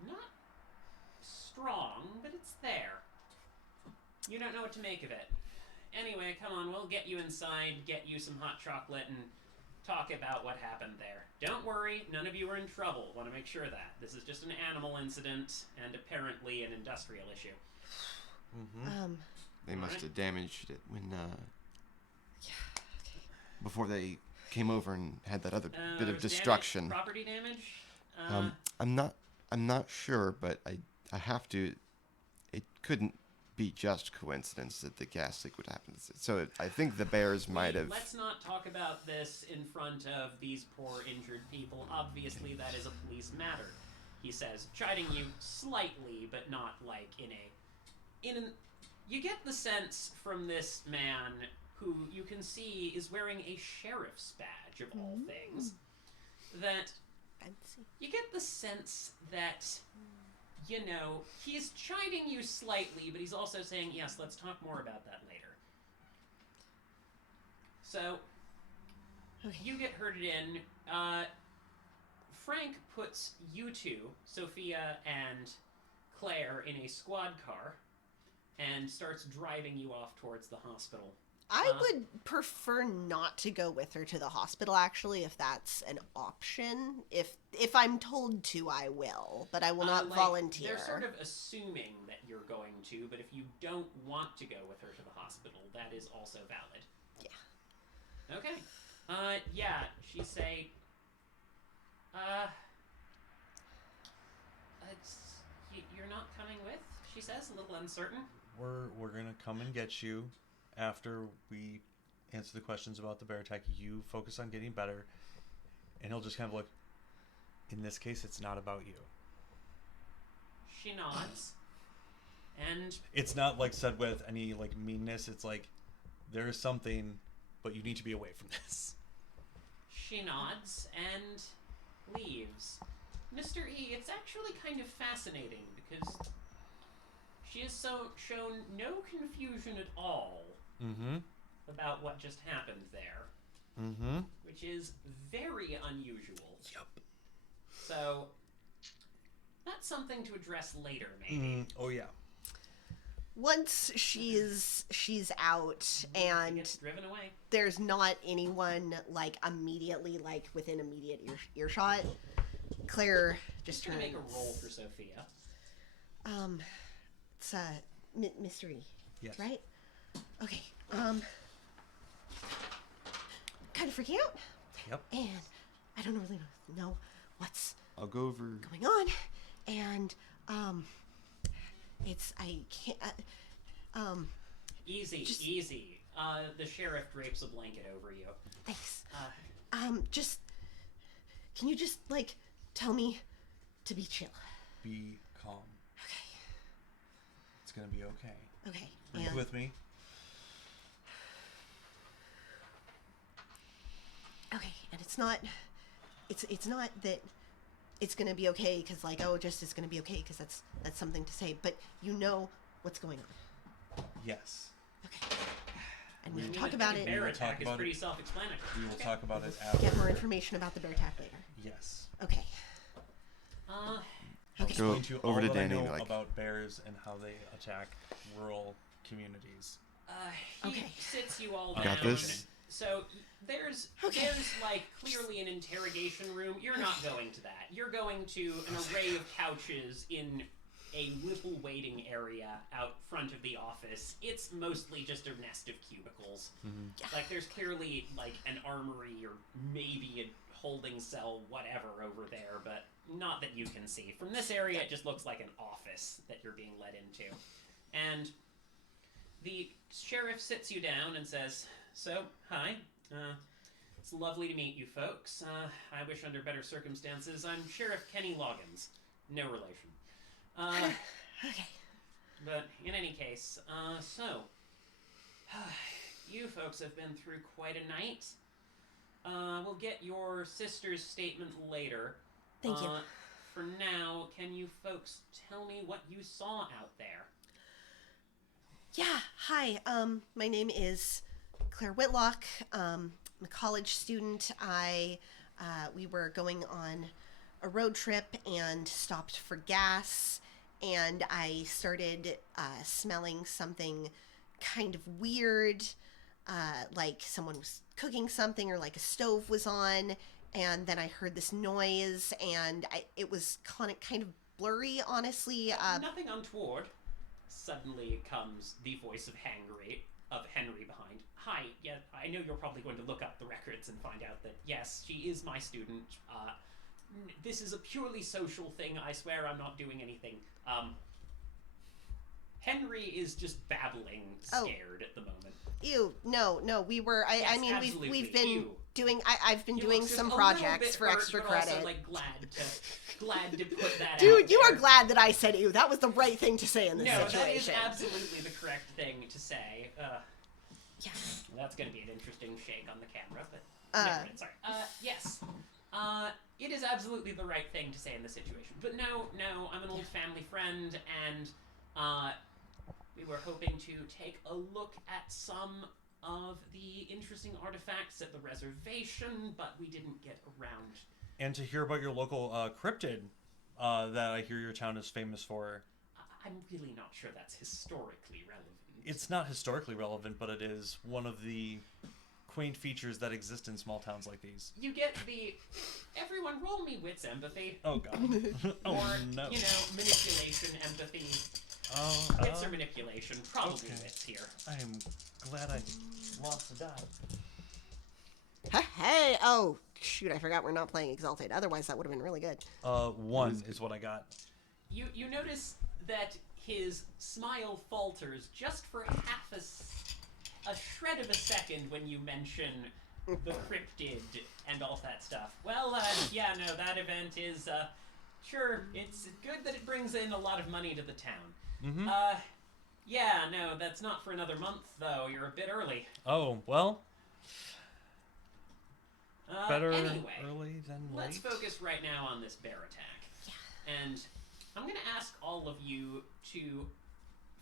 Not strong, but it's there. You don't know what to make of it. Anyway, come on, we'll get you inside, get you some hot chocolate, and talk about what happened there. Don't worry, none of you are in trouble. Want to make sure that. This is just an animal incident, and apparently an industrial issue. Mm-hmm. They must have damaged it when, before they came over and had that other bit of destruction. Property damage? I'm not sure, but I have to. It couldn't be just coincidence that the gas leak would happen. So I think the bears might have. Let's not talk about this in front of these poor injured people. Obviously, that is a police matter. He says, chiding you slightly, but not like you get the sense from this man, who you can see is wearing a sheriff's badge of all things, that you get the sense that, he's chiding you slightly, but he's also saying, yes, let's talk more about that later. So, you get herded in. Frank puts you two, Sophia and Claire, in a squad car and starts driving you off towards the hospital. I would prefer not to go with her to the hospital, actually, if that's an option. If I'm told to, I will, but I will not volunteer. They're sort of assuming that you're going to, but if you don't want to go with her to the hospital, that is also valid. Yeah. Okay. She say, you're not coming with, she says, a little uncertain. We're gonna come and get you after we answer the questions about the bear attack. You focus on getting better, and he'll just kind of look. In this case, it's not about you. She nods, and it's not like said with any like meanness. It's like there is something, but you need to be away from this. She nods and leaves. Mr. E, it's actually kind of fascinating because she has shown no confusion at all about what just happened there, which is very unusual. Yep. So that's something to address later, maybe. Oh yeah. Once she's out and gets driven away, there's not anyone like immediately like within immediate earshot, Claire just turns. Gonna make a roll for Sophia. It's mystery. Yes. Right? Okay. Kind of freaking out. Yep. And I don't really know what's I'll go over. going on, and I can't. Easy. The sheriff drapes a blanket over you. Thanks. Can you just like tell me to be chill? Be calm. Okay. It's gonna be okay. Okay. Breathe with me. Okay, and it's not that it's gonna be okay because like it's gonna be okay because that's something to say, but you know what's going on. Yes. Okay. And we can talk about it. Bear attack is pretty self-explanatory. We will talk about it after. Get more information about the bear attack later. Yes. Okay. How Okay. explain to you all over to that Danny I and know be like, about bears and how they attack rural communities. He Okay. sits you all You down. got this? So there's like clearly an interrogation room. You're not going to that. You're going to an array of couches in a little waiting area out front of the office. It's mostly just a nest of cubicles. Like there's clearly like an armory or maybe a holding cell, whatever, over there, but not that you can see. From this area, it just looks like an office that you're being led into. And the sheriff sits you down and says, "So, hi. It's lovely to meet you folks. I wish under better circumstances. I'm Sheriff Kenny Loggins. No relation. Okay. But in any case, you folks have been through quite a night. We'll get your sister's statement later. Thank you. For now, can you folks tell me what you saw out there?" Yeah, hi. My name is Claire Whitlock. I'm a college student. We were going on a road trip and stopped for gas, and I started smelling something kind of weird, like someone was cooking something or like a stove was on, and then I heard this noise, and it was kind of blurry, honestly. Nothing untoward. Suddenly comes the voice of Henry behind. "Hi, yeah, I know you're probably going to look up the records and find out that, yes, she is my student. This is a purely social thing. I swear I'm not doing anything." Henry is just babbling, scared at the moment. Ew, no, we were, Yes, we've absolutely, been ew. doing, I've been He doing looks just some a little projects bit for hurt, extra but credit. Also, like, glad to put that out Dude, you there. are glad that I said ew. That was the right thing to say in this No, that is situation. absolutely the correct thing to say. Yeah. That's going to be an interesting shake on the camera, but never mind, sorry. Yes. It is absolutely the right thing to say in this situation. But no, I'm an old family friend, and we were hoping to take a look at some of the interesting artifacts at the reservation, but we didn't get around. And to hear about your local cryptid that I hear your town is famous for. I'm really not sure that's historically relevant. It's not historically relevant, but it is one of the quaint features that exist in small towns like these. You get the... Everyone roll me wits empathy. Oh, God. Oh, Or, no. manipulation empathy. Wits or manipulation. Probably okay. wits here. I am glad I lost the die. Hey, oh, shoot, I forgot we're not playing Exalted. Otherwise, that would have been really good. 1 is what I got. You notice that his smile falters just for half a shred of a second when you mention the cryptid and all that stuff. Well, yeah, no, that event is, sure, it's good that it brings in a lot of money to the town. Mm-hmm. Yeah, no, that's not for another month, though. You're a bit early. Oh, well, better anyway, early than late. let's focus right now on this bear attack. Yeah. And I'm going to ask all of you to...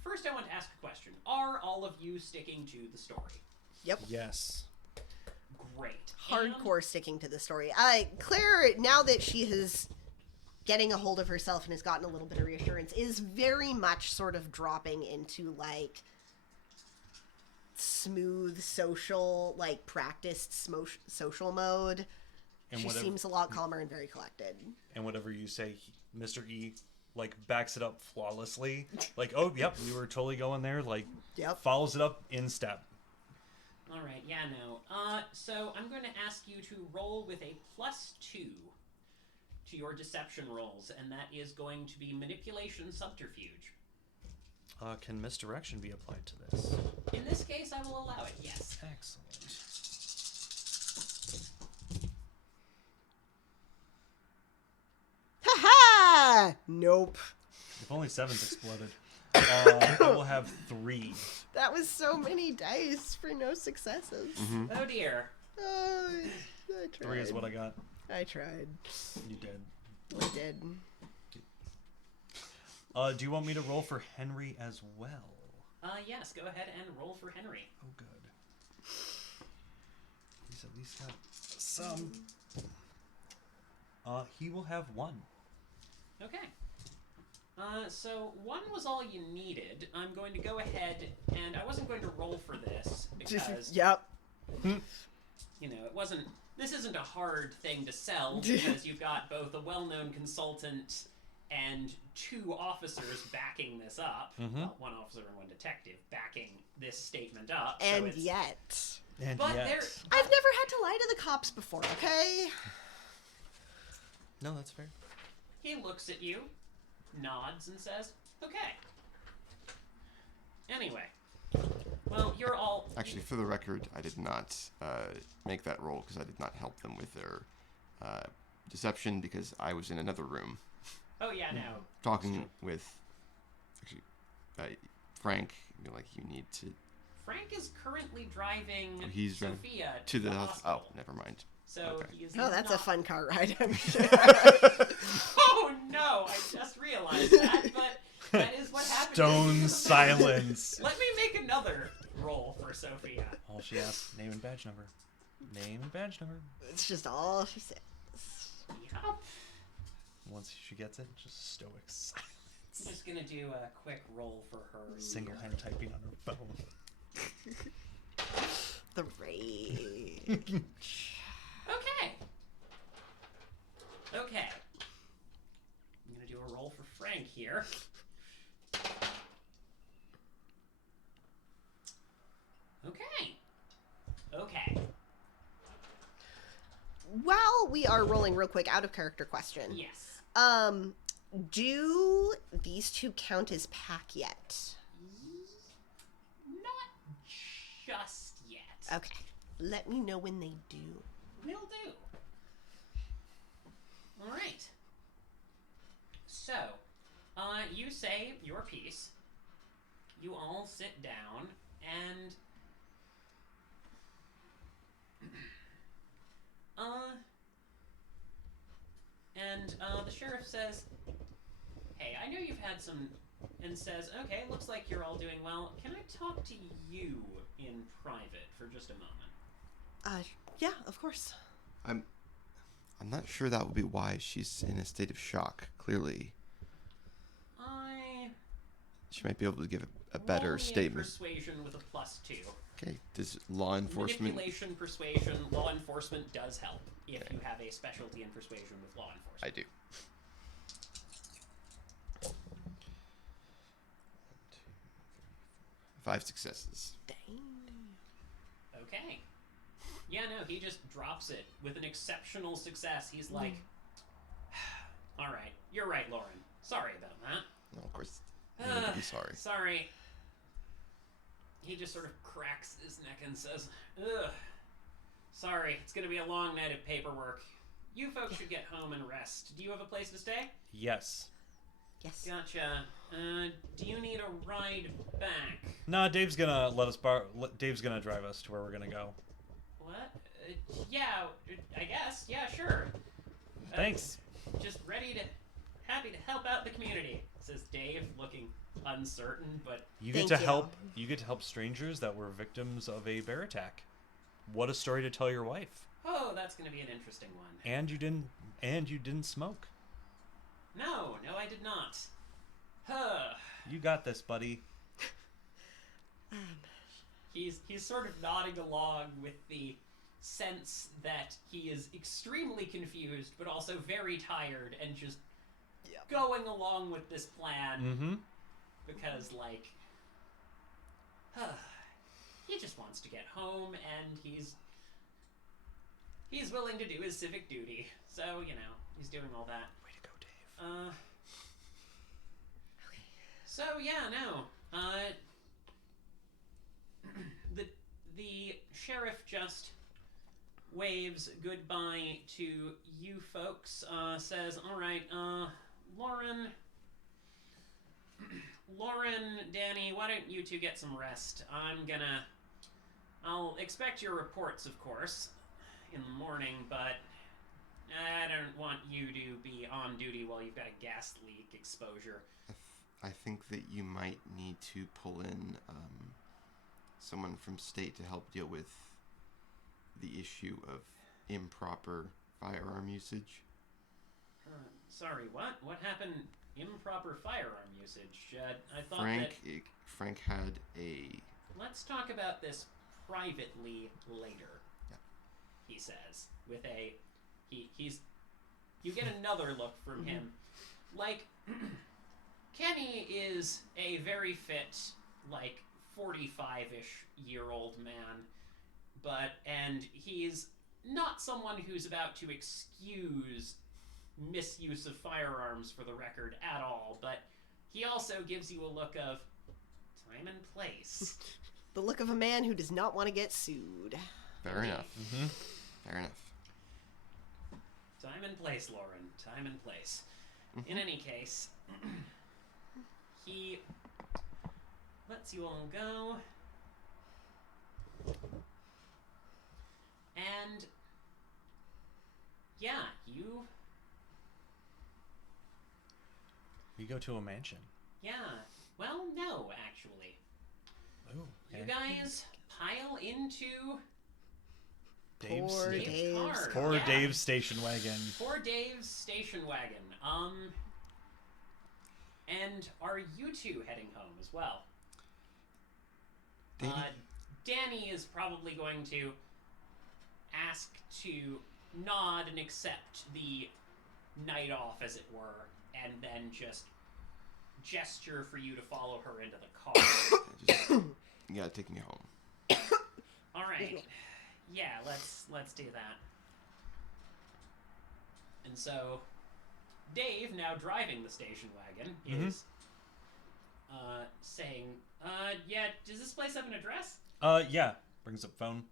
First, I want to ask a question. Are all of you sticking to the story? Yep. Yes. Great. Hardcore sticking to the story. Claire, now that she is getting a hold of herself and has gotten a little bit of reassurance, is very much sort of dropping into, like, smooth social, like, practiced social mode. And she whatever, seems a lot calmer and very collected. And whatever you say, Mr. E, like, backs it up flawlessly. Like, oh, yep, you were totally going there. Like, Yep. follows it up in step. All right, yeah, no. So I'm going to ask you to roll with a +2 to your deception rolls, and that is going to be manipulation subterfuge. Can misdirection be applied to this? In this case, I will allow it, yes. Excellent. Ha-ha! Nope. If only 7's exploded. I will have 3. That was so many dice for no successes. Oh, dear. I tried. 3 is what I got. I tried. You did. I did. Do you want me to roll for Henry as well? Yes, go ahead and roll for Henry. Oh, good. He's at least got some. He will have 1. Okay. So one was all you needed. I'm going to go ahead, and I wasn't going to roll for this because, Yep. you know, it wasn't. This isn't a hard thing to sell because you've got both a well-known consultant and 2 officers backing this up. Well, 1 officer and 1 detective backing this statement up. And so yet. And but yet. I've never had to lie to the cops before, okay? No, that's fair. he looks at you, nods, and says, "Okay." Anyway, well, you're all Actually, for the record, I did not make that roll because I did not help them with their deception because I was in another room Oh yeah, no. talking with actually Frank. You know, like you need to Frank is currently driving He's driving Sophia to the hospital. Oh, never mind. So okay. he is Oh, that's not... a fun car ride, I'm sure. Oh no! I just realized that, but that is what happens. Stone silence. Let me make another roll for Sophia. All she asks, name and badge number. Name and badge number. It's just all she says. Yep. Once she gets it, just stoic silence. I'm just gonna do a quick roll for her. Single hand typing on her phone. The rage. Okay. Okay. I'm gonna do a roll for Frank here. Okay. Okay. While we are rolling real quick, out of character question. Yes. Do these 2 count as pack yet? Not just yet. Okay. Let me know when they do. Will do. All right. So, you say your piece. You all sit down, and the sheriff says, "Hey, I know you've had some," and says, "Okay, looks like you're all doing well. Can I talk to you in private for just a moment?" Yeah, of course. I'm not sure that would be why she's in a state of shock. Clearly, she might be able to give a better roll me statement. Persuasion with a +2. Okay, does law enforcement? Manipulation, persuasion, law enforcement does help if you have a specialty in persuasion with law enforcement. I do. 5 successes. Dang. Okay. Yeah, no, he just drops it with an exceptional success. He's like, "All right, you're right, Lauren. Sorry about that." No, of course, you need to be sorry. Sorry. He just sort of cracks his neck and says, "Ugh. Sorry, it's gonna be a long night of paperwork. You folks should get home and rest. Do you have a place to stay?" Yes. Yes. Gotcha. Do you need a ride back? Nah, Dave's gonna let us Dave's gonna drive us to where we're gonna go. What? Yeah, I guess. Yeah, sure. Thanks. Just happy to help out the community, says Dave, looking uncertain, but You Thank get to you. help. You get to help strangers that were victims of a bear attack. What a story to tell your wife. oh, that's going to be an interesting one. And you didn't smoke. No, I did not. Huh. You got this, buddy. He's sort of nodding along with the sense that he is extremely confused, but also very tired, and just going along with this plan Mm-hmm. because, like, he just wants to get home, and he's willing to do his civic duty. So, you know, he's doing all that. Way to go, Dave. So yeah, no. The sheriff just waves goodbye to you folks. Says, "All right, Lauren, Danny, why don't you 2 get some rest? I'll expect your reports, of course, in the morning, but I don't want you to be on duty while you've got a gas leak exposure." I think that you might need to pull in someone from state to help deal with the issue of improper firearm usage. Sorry, what? What happened? Improper firearm usage. I thought Frank had a... Let's talk about this privately later. Yeah. He says, with a... He's... You get another look from him. Like, Kenny is a very fit, like, 45-ish year old man, and he's not someone who's about to excuse misuse of firearms for the record at all, but he also gives you a look of time and place. The look of a man who does not want to get sued. Fair enough. Mm-hmm. Fair enough. Time and place, Lauren. Time and place. In any case, he lets you all go. And yeah, We go to a mansion. yeah. Well, no, actually. Oh, okay. You guys pile into Poor Dave's Dave's car. Poor Yeah. Dave's station wagon. Poor Dave's station wagon. And are you two heading home as well? Davey? Danny is probably going to ask to nod and accept the night off, as it were, and then just gesture for you to follow her into the car. You gotta take me home. All right. Yeah, let's do that. And so, Dave, now driving the station wagon, is saying, yeah, does this place have an address? Yeah. Brings up phone.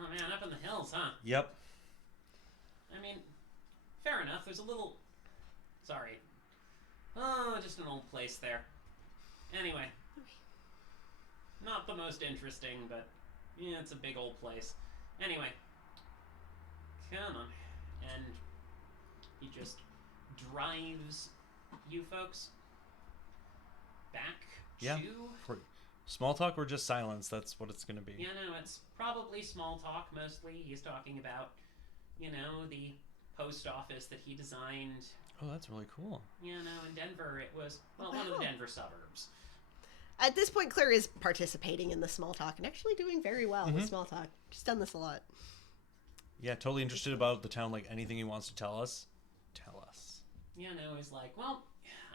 Oh man, up in the hills, huh? Yep. I mean, fair enough. There's a little... Sorry. Oh, just an old place there. Anyway. Not the most interesting, but... Yeah, it's a big old place. Anyway. Come on. And he just drives you folks back Yeah. to... Small talk or just silence? That's what it's going to be. Yeah, no, it's probably small talk mostly. He's talking about, the post office that he designed. Oh, that's really cool. In Denver, it was, one of the Denver suburbs. At this point, Claire is participating in the small talk and actually doing very well with small talk. She's done this a lot. Yeah, totally interested about the town. Like, anything he wants to tell us, tell us. He's like, well,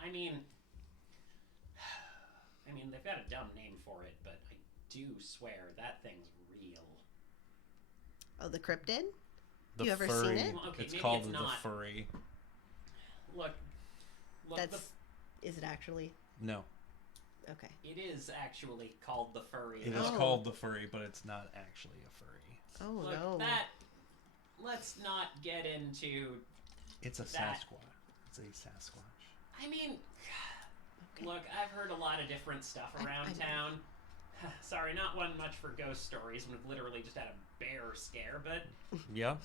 I mean, they've got a dumb name for it, but I do swear that thing's real. Oh, the cryptid? The You ever furry. seen it? Well, okay, It's maybe called it's the not. furry. Look, Is it actually? No, Okay. it is actually called the furry. it is Oh. called the furry, but it's not actually a furry. Oh, Look, no. let's not get into... It's a That- Sasquatch. It's a Sasquatch. I mean, Okay. look, I've heard a lot of different stuff around I know. town. Sorry, not one much for ghost stories. We've literally just had a bear scare, but Yeah.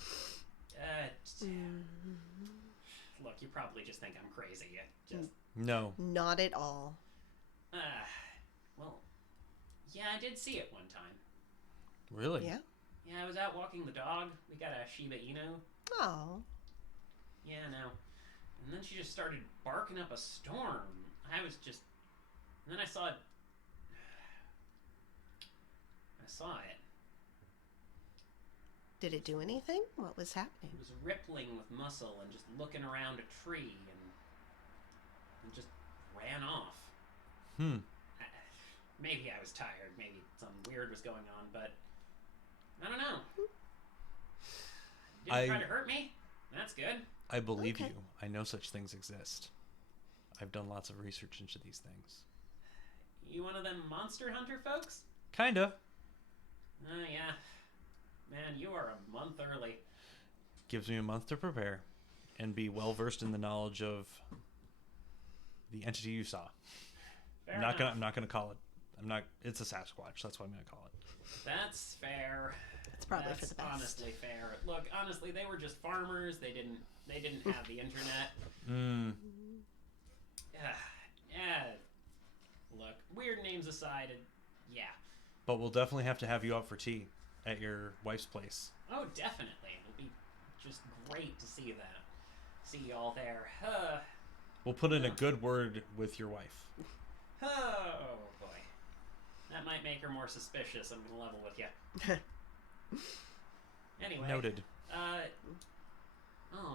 look, you probably just think I'm crazy. Just No. Not at all. well, yeah, I did see it one time. Really? Yeah? Yeah, I was out walking the dog. We got a Shiba Inu. Oh. Yeah, no. And then she just started barking up a storm. I was just... And then I saw it. Did it do anything? What was happening? It was rippling with muscle and just looking around a tree and just ran off. Maybe I was tired. Maybe something weird was going on, but I don't know. Didn't try to hurt me. That's good. I believe Okay. you. I know such things exist. I've done lots of research into these things. You one of them monster hunter folks? Kinda. Oh, yeah. Man, you are a month early. Gives me a month to prepare and be well versed in the knowledge of the entity you saw. I'm not gonna call it. It's a Sasquatch. That's what I'm gonna call it. That's fair. It's probably That's for the best. honestly fair. Look, honestly, they were just farmers. They didn't have the internet. Yeah. Look, weird names aside, yeah. But we'll definitely have to have you out for tea at your wife's place. Oh, definitely. It'll be see y'all there. We'll put in a good word with your wife. Oh, boy. That might make her more suspicious. I'm gonna level with you. Anyway. Noted. Oh,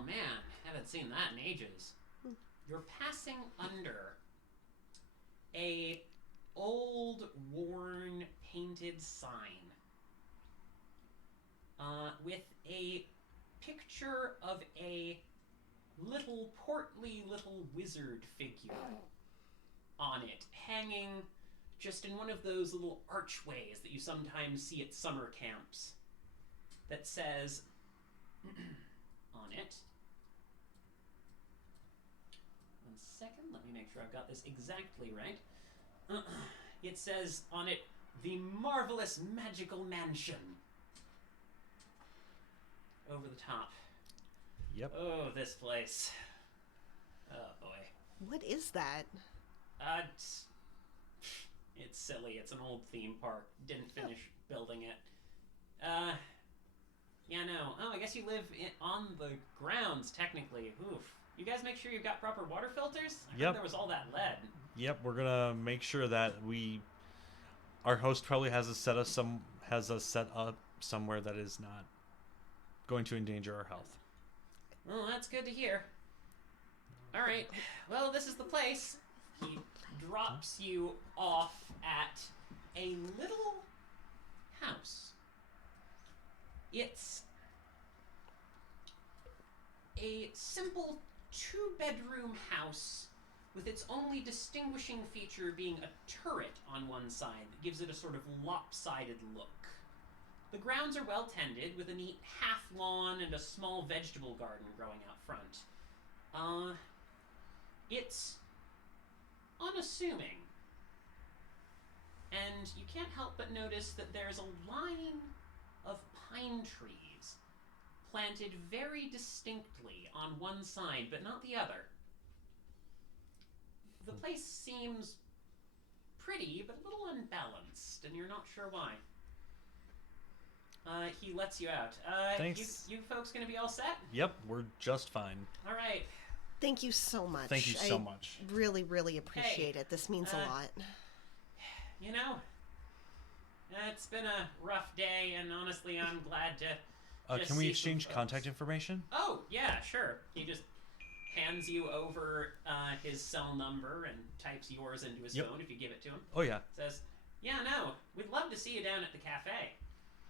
man. Haven't seen that in ages. You're passing under a old, worn, painted sign. With a picture of a portly little wizard figure on it, hanging just in one of those little archways that you sometimes see at summer camps, that says on it, one second, let me make sure I've got this exactly right. It says on it, "The Marvelous Magical Mansion." Over the top. Yep. Oh, this place. Oh, boy. What is that? It's silly. It's an old theme park. Didn't finish building it. Yeah, no. Oh, I guess you live on the grounds, technically. Oof. You guys make sure you've got proper water filters? I heard there was all that lead. Yep, we're gonna make sure that our host probably has us set up somewhere that is not going to endanger our health. Well, that's good to hear. All right. Well, this is the place. He drops you off at a little house. It's a simple 2-bedroom house with its only distinguishing feature being a turret on one side that gives it a sort of lopsided look. The grounds are well tended, with a neat half lawn and a small vegetable garden growing out front. It's unassuming. And you can't help but notice that there's a line of pine trees planted very distinctly on one side, but not the other. The place seems pretty, but a little unbalanced, and you're not sure why. He lets you out. Thanks. You folks gonna be all set? Yep, we're just fine. All right. Thank you so much. Thank you so much. Really, really appreciate it. This means a lot. You know, it's been a rough day, and honestly, I'm glad to just can we see exchange some folks. contact information? Oh, yeah, sure. He just hands you over his cell number and types yours into his phone if you give it to him. Oh, yeah. Says, yeah, no, we'd love to see you down at the cafe.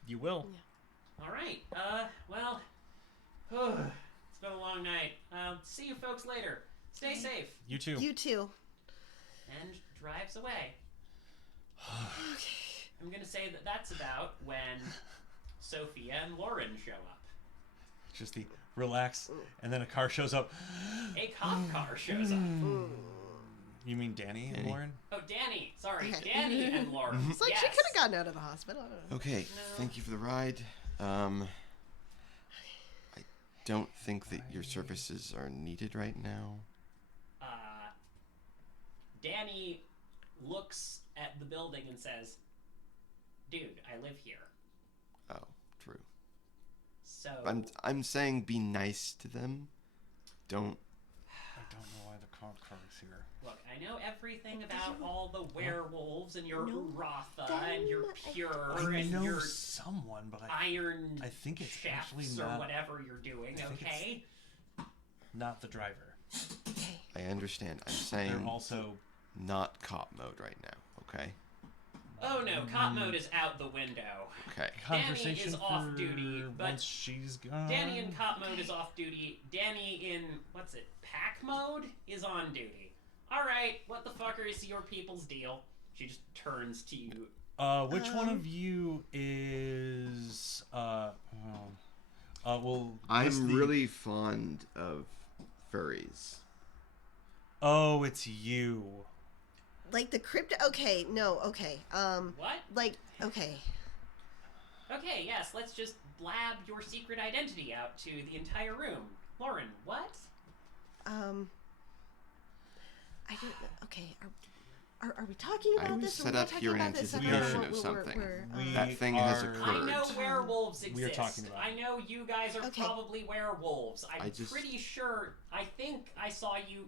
You will. Yeah. All right. Well, it's been a long night. See you folks later. Stay safe. You too. You too. And drives away. I'm going to say that that's about when Sophia and Lauren show up. Just the relax, and then a car shows up. A cop car shows up. You mean Danny and Lauren? Oh, Danny. Sorry, Danny and Lauren. It's like she could have gotten out of the hospital. Okay, thank you for the ride. I don't think that your services are needed right now. Danny looks at the building and says, "Dude, I live here." Oh, true. So I'm saying be nice to them. Don't. I don't know why the cop car is here. look, I know everything about all the werewolves and your Ratha and your Pure I and know your someone, but iron I think it's shafts actually or not. whatever you're doing. I think Okay. Not the driver. Okay. I understand. I'm They're saying also. not cop mode right now. Okay. Oh no, cop mode is out the window. Okay. Conversation is off for duty, but once she's gone. Danny in cop mode is off duty. Danny in, pack mode is on duty. Alright, what the fucker is your people's deal? She just turns to you. Which one of you is well, I'm really fond of furries. Oh, it's you. Like the crypto. Okay, no. Okay. What? Like okay. Okay, yes, let's just blab your secret identity out to the entire room. Lauren, what? I don't. Okay. Are we talking I about was this? set or up here in anticipation of something. That thing has occurred. I know werewolves exist. We are talking about I know you guys are probably werewolves. I'm pretty sure. I think I saw you.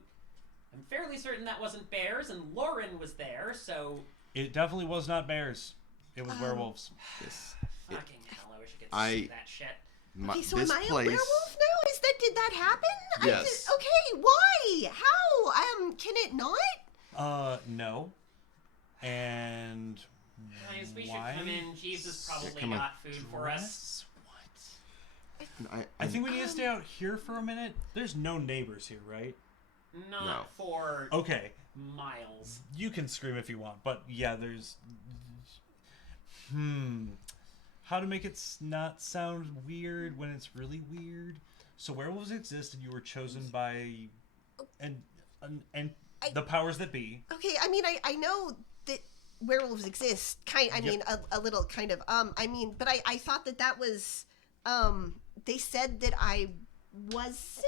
I'm fairly certain that wasn't bears, and Lauren was there, so. It definitely was not bears. It was werewolves. Yes. Fucking hell! I wish I could see that shit. Okay, so this am I place, a werewolf now? Did that happen? Yes. Okay, why? How? Can it not? No. And Guys, we should why? come in. Jeeves has probably come on. got food for us. I think we need to stay out here for a minute. There's no neighbors here, right? Not for Okay. miles. You can scream if you want, but yeah, there's... How to make it not sound weird when it's really weird. So werewolves exist, and you were chosen by and the powers that be. Okay, I mean, I know that werewolves exist. I mean, a little kind of. But I thought that was. They said that I wasn't.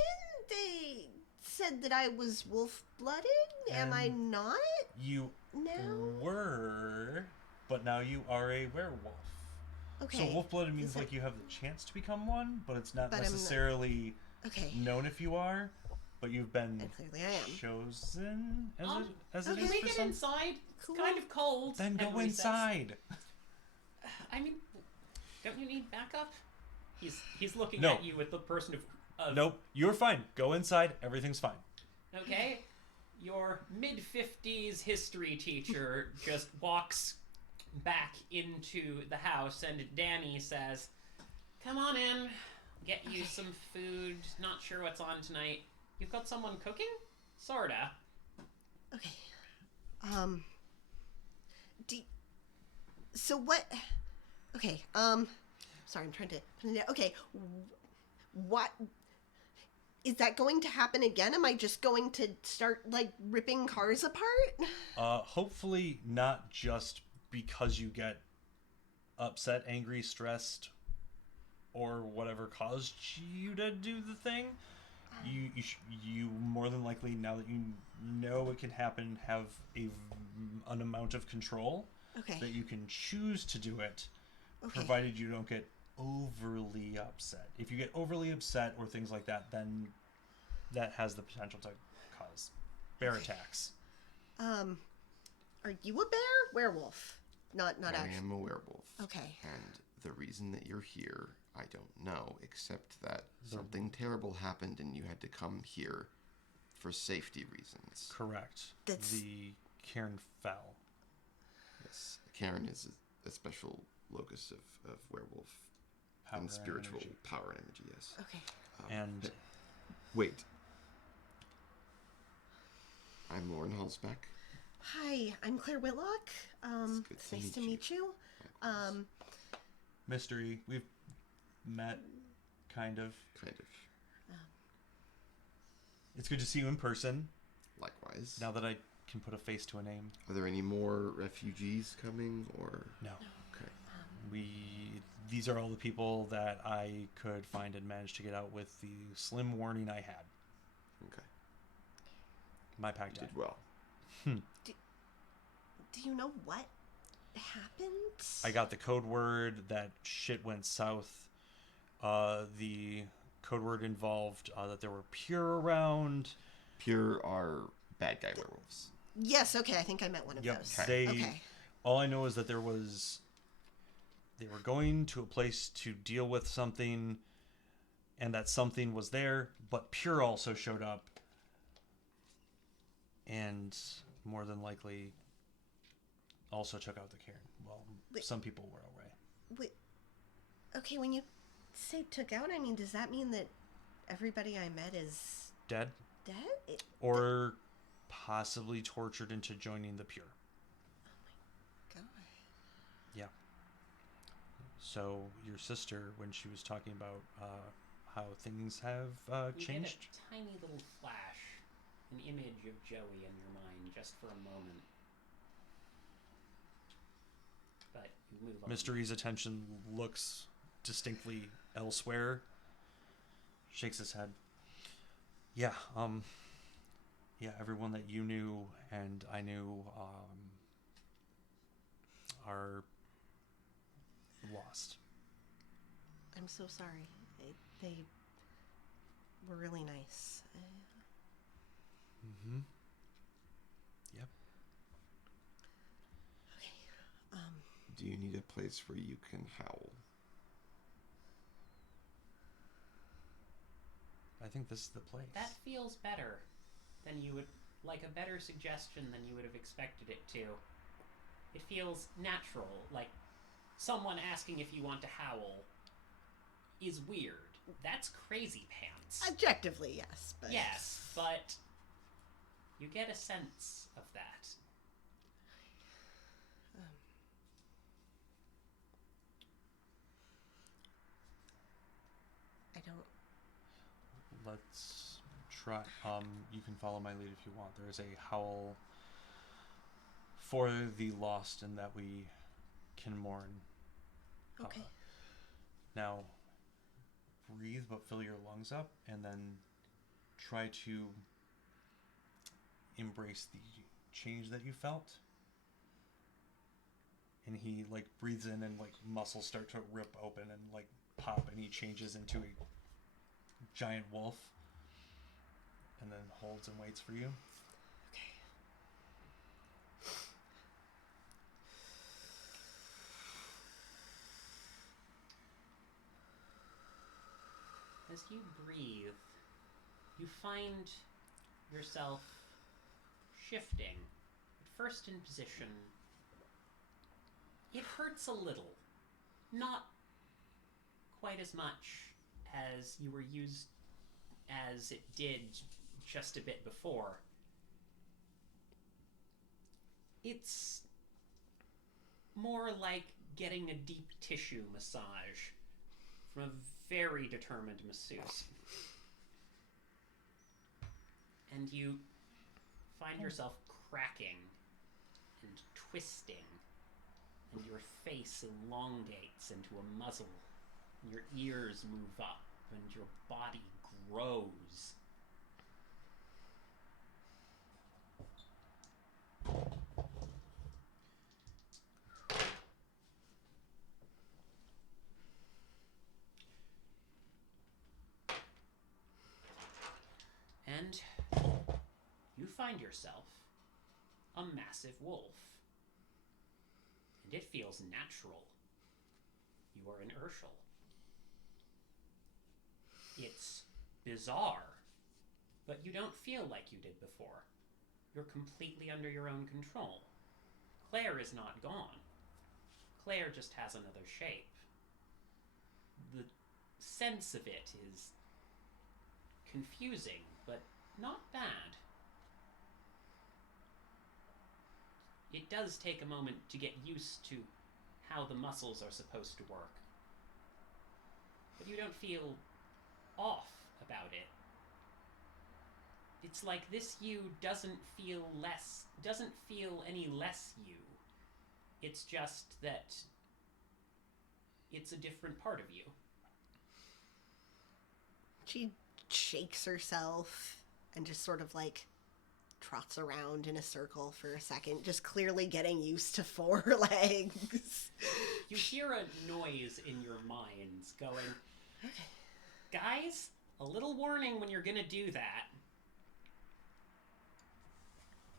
They said that I was wolf-blooded. Am I not? You were, but now you are a werewolf. Okay. So wolf-blooded means like you have the chance to become one, but it's not But necessarily known if you are. But you've been And clearly I am. chosen as it Can is we for get some. inside? Cool. It's kind of cold. Then go Emily says. inside. I mean, don't you need backup? He's looking No. at you with the person of Nope, you're fine. Go inside. Everything's fine. Okay, your mid-50s history teacher just walks back into the house, and Danny says, "Come on in, get you some food. Not sure what's on tonight. You've got someone cooking? Sorta." Okay. So what? Okay. Sorry, I'm trying to. Okay. What? Is that going to happen again? Am I just going to start like ripping cars apart? Hopefully not just because you get upset, angry, stressed, or whatever caused you to do the thing. You more than likely, now that you know it can happen, have an amount of control that you can choose to do it, provided you don't get overly upset. If you get overly upset or things like that, then that has the potential to cause bear attacks. Are you a bear? Werewolf? Not I actually. am a werewolf. Okay. And the reason that you're here, I don't know, except that something terrible happened and you had to come here for safety reasons. Correct. The Cairn fell. Yes. Cairn is a special locus of werewolf Power and spiritual energy. power and energy, yes. Okay. And Wait. I'm Lauren Hallsbeck. Hi, I'm Claire Whitlock. It's nice to meet you. Mystery, we've met, kind of. It's good to see you in person. Likewise. Now that I can put a face to a name. Are there any more refugees coming, or? No. Okay. These are all the people that I could find and manage to get out with the slim warning I had. Okay. My pack died. Did well. Do you know what happened? I got the code word that shit went south. The code word involved that there were pure around. Pure are bad guy werewolves. Yes, okay, I think I met one of those. Okay. All I know is that they were going to a place to deal with something, and that something was there, but Pure also showed up, and more than likely also took out the Cairn. Well, some people were away. Wait, okay, when you say took out, I mean, does that mean that everybody I met is Dead? dead? Or possibly tortured into joining the Pure. God. Yeah. So your sister, when she was talking about how things have You changed. get a tiny little flash, an image of Joey in your mind, just for a moment. But you move on. Mystery's attention looks distinctly elsewhere. Shakes his head. Yeah, yeah, everyone that you knew and I knew are lost. I'm so sorry. They were really nice. Mm-hmm. Yep. Okay. Do you need a place where you can howl? I think this is the place. That feels better than you would, like a better suggestion than you would have expected it to. It feels natural, like someone asking if you want to howl is weird. That's crazy pants. Objectively, yes. But... Yes, but you get a sense of that. I don't... Let's try. You can follow my lead if you want. There is a howl for the lost and that we can mourn. Okay. Now, breathe, but fill your lungs up, and then try to embrace the change that you felt. And he like breathes in, and like muscles start to rip open and like pop, and he changes into a giant wolf, and then holds and waits for you. Okay. As you breathe, you find yourself shifting. At first in position, it hurts a little. Not quite as much as you were used as it did just a bit before. It's more like getting a deep tissue massage from a very determined masseuse. And you find yourself cracking and twisting, and your face elongates into a muzzle, and your ears move up, and your body grows. And you find yourself a massive wolf. And it feels natural. You are an Urshel. It's bizarre, but you don't feel like you did before. You're completely under your own control. Claire is not gone. Claire just has another shape. The sense of it is confusing, but not bad. It does take a moment to get used to how the muscles are supposed to work. But you don't feel off about it. It's like this you doesn't feel any less you. It's just that it's a different part of you. She shakes herself and just sort of like trots around in a circle for a second, just clearly getting used to four legs. You hear a noise in your minds going, guys, a little warning when you're gonna do that.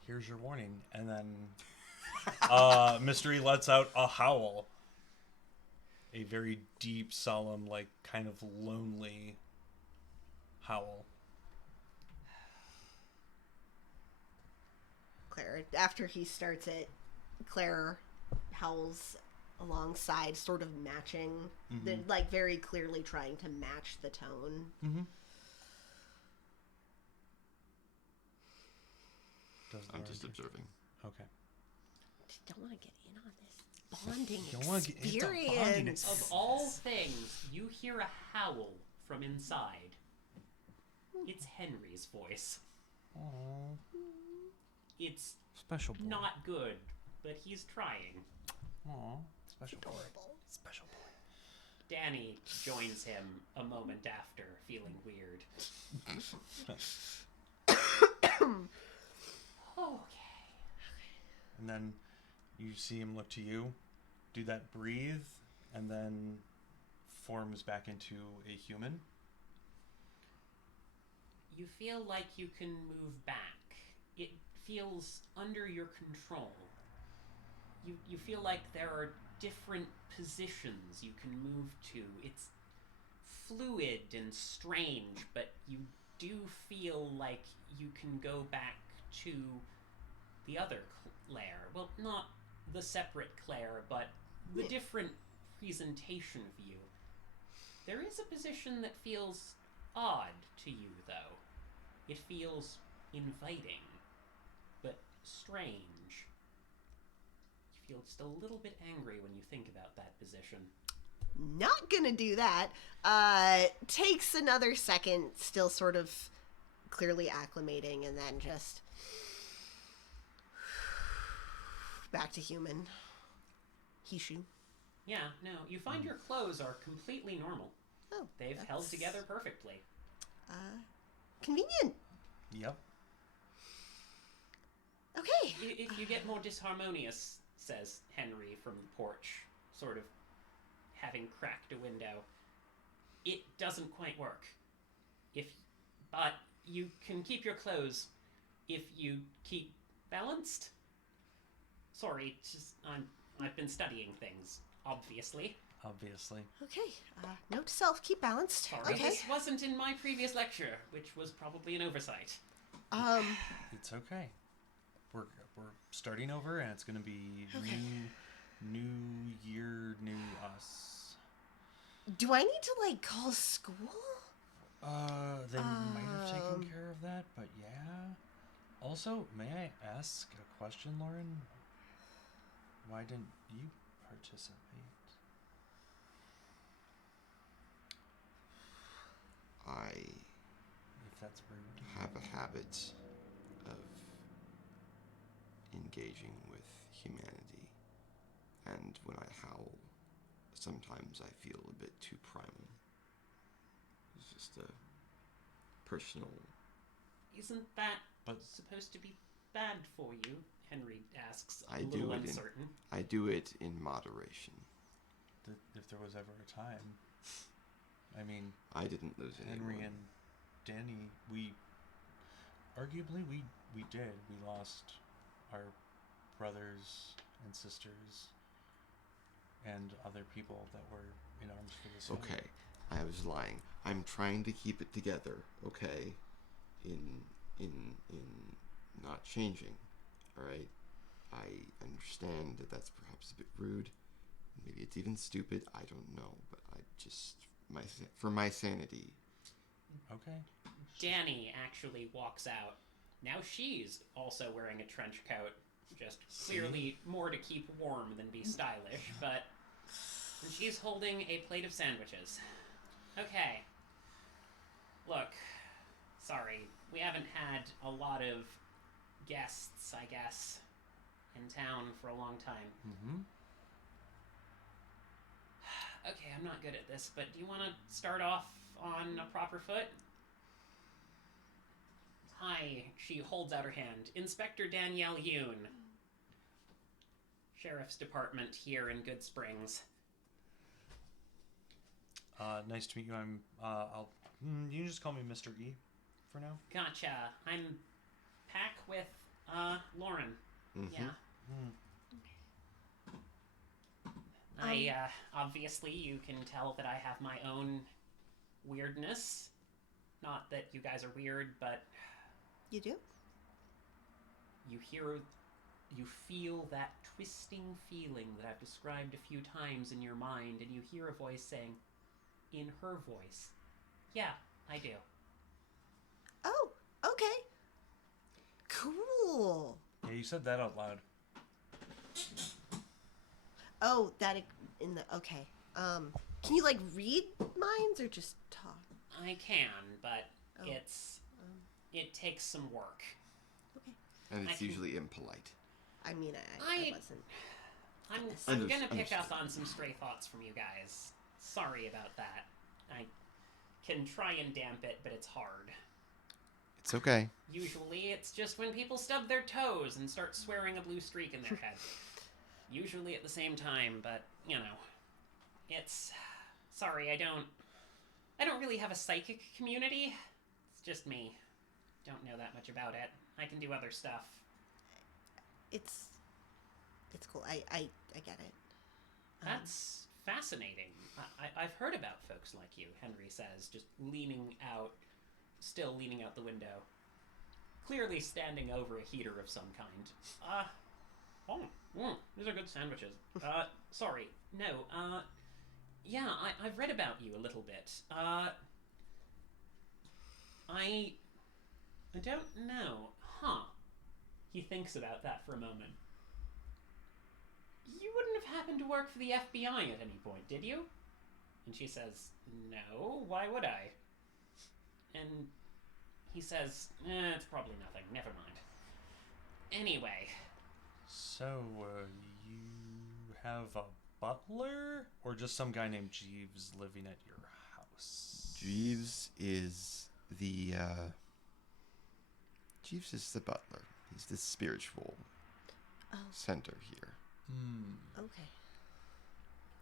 Here's your warning. And then Mystery lets out a howl. A very deep, solemn, like kind of lonely howl. Claire, after he starts it, Claire howls alongside, sort of matching, like very clearly trying to match the tone. Mm-hmm. I'm just observing. Okay. Just don't want to get in on this bonding Don't wanna get- it's a bonding experience. experience. Of all things, you hear a howl from inside. It's Henry's voice. Aww. It's Special boy. not good, but he's trying. Aww. Special boy. Adorable. Special boy. Danny joins him a moment after, feeling weird. And then you see him look to you, do that breathe, and then forms back into a human. You feel like you can move back. It feels under your control. You feel like there are different positions you can move to. It's fluid and strange, but you do feel like you can go back to the other Claire. Well, not the separate Claire, but the different presentation of you. There is a position that feels odd to you, though. It feels inviting, but strange. You feel just a little bit angry when you think about that position. Not gonna do that. Takes another second, still sort of clearly acclimating, and then just back to human. Hishu. Yeah, no, you find your clothes are completely normal. Oh, They've held together perfectly. Convenient. Yep. Okay. If you get more disharmonious, says Henry from the porch, sort of having cracked a window, it doesn't quite work. But you can keep your clothes if you keep balanced. Sorry, I've been studying things, obviously. Obviously. Okay. Note to self: keep balanced. Sorry, Okay. this wasn't in my previous lecture, which was probably an oversight. It's okay. We're starting over, and it's gonna be Okay. new year, new us. Do I need to call school? They might have taken care of that, but yeah. Also, may I ask a question, Lauren? Why didn't you participate? I If that's rude. have a habit of engaging with humanity, and when I howl, sometimes I feel a bit too primal. It's just a personal... Isn't that But supposed to be bad for you? Henry asks, a I little do it uncertain. I do it in moderation. if there was ever a time, I mean, I didn't lose anyone. Henry and Danny, we did. We lost our brothers and sisters and other people that were in arms for this. Okay, I was lying. I'm trying to keep it together, okay? In not changing, all right? I understand that that's perhaps a bit rude. Maybe it's even stupid. I don't know, but I just for my sanity. Okay. Danny actually walks out. Now she's also wearing a trench coat, just clearly more to keep warm than be stylish, but and she's holding a plate of sandwiches. Okay. Look, sorry, we haven't had a lot of guests, I guess, in town for a long time. Mm-hmm. Okay, I'm not good at this, but do you want to start off on a proper foot? Hi, she holds out her hand. Inspector Danielle Yoon. Sheriff's Department here in Good Springs. Nice to meet you. I'm. You can just call me Mr. E for now. Gotcha. I'm Pack with, Lauren. Mhm. Yeah. Obviously you can tell that I have my own weirdness. Not that you guys are weird, but You do? you feel that twisting feeling that I've described a few times in your mind, and you hear a voice saying, in her voice, yeah, I do. Oh, okay. Cool. Yeah, you said that out loud. Oh, in the okay. Can you read minds or just talk? I can, but Oh. it takes some work. Okay. And I it's can- usually impolite. I mean, I wasn't. I'm gonna pick Understood. up on some stray thoughts from you guys. Sorry about that. I can try and damp it, but it's hard. It's okay. Usually it's just when people stub their toes and start swearing a blue streak in their head. Usually at the same time, but, you know. It's... Sorry, I don't really have a psychic community. It's just me. Don't know that much about it. I can do other stuff. It's cool. I get it. That's fascinating. I've heard about folks like you, Henry says, just still leaning out the window. Clearly standing over a heater of some kind. These are good sandwiches. Sorry. No, yeah, I've read about you a little bit. I don't know. Huh. He thinks about that for a moment. You wouldn't have happened to work for the FBI at any point, did you? And she says, no, why would I? And he says, it's probably nothing, never mind. Anyway. So, you have a butler? Or just some guy named Jeeves living at your house? Jeeves is the butler. He's the spiritual center here. Okay.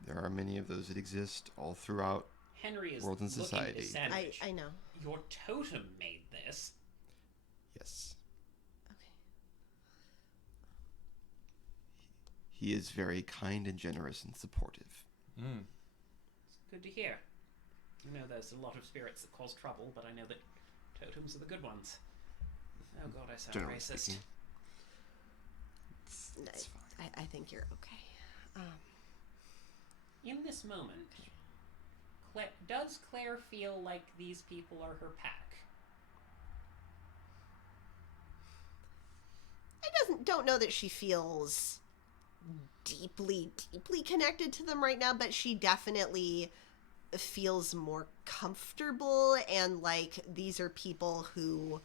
There are many of those that exist all throughout Henry is world and looking at society. his sandwich. I know. Your totem made this. Yes. Okay. He is very kind and generous and supportive. It's good to hear. I know there's a lot of spirits that cause trouble, but I know that totems are the good ones. Oh god, I sound Generally racist. speaking. No, It's fine. I think you're okay. In this moment, does Claire feel like these people are her pack? I don't know that she feels deeply connected to them right now, but she definitely feels more comfortable, and like these are people who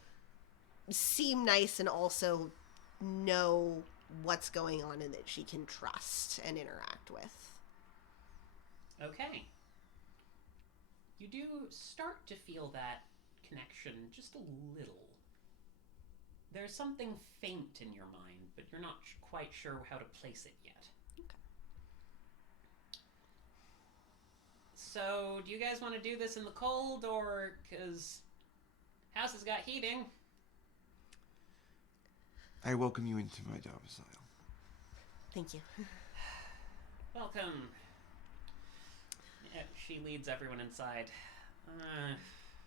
seem nice and also know what's going on and that she can trust and interact with. Okay. You do start to feel that connection just a little. There's something faint in your mind, but you're not quite sure how to place it yet. Okay. So, do you guys want to do this in the cold, or... because house has got heating? I welcome you into my domicile. Thank you. Welcome. Yeah, she leads everyone inside.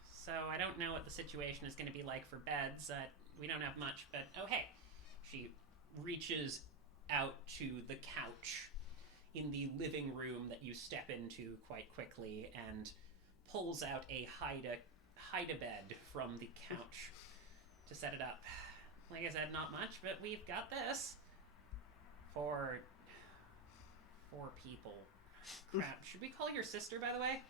So I don't know what the situation is going to be like for beds. We don't have much, but oh hey. She reaches out to the couch in the living room that you step into quite quickly and pulls out a hide-a-bed from the couch to set it up. Like I said, not much, but we've got this. For 4 people. Crap. Should we call your sister, by the way?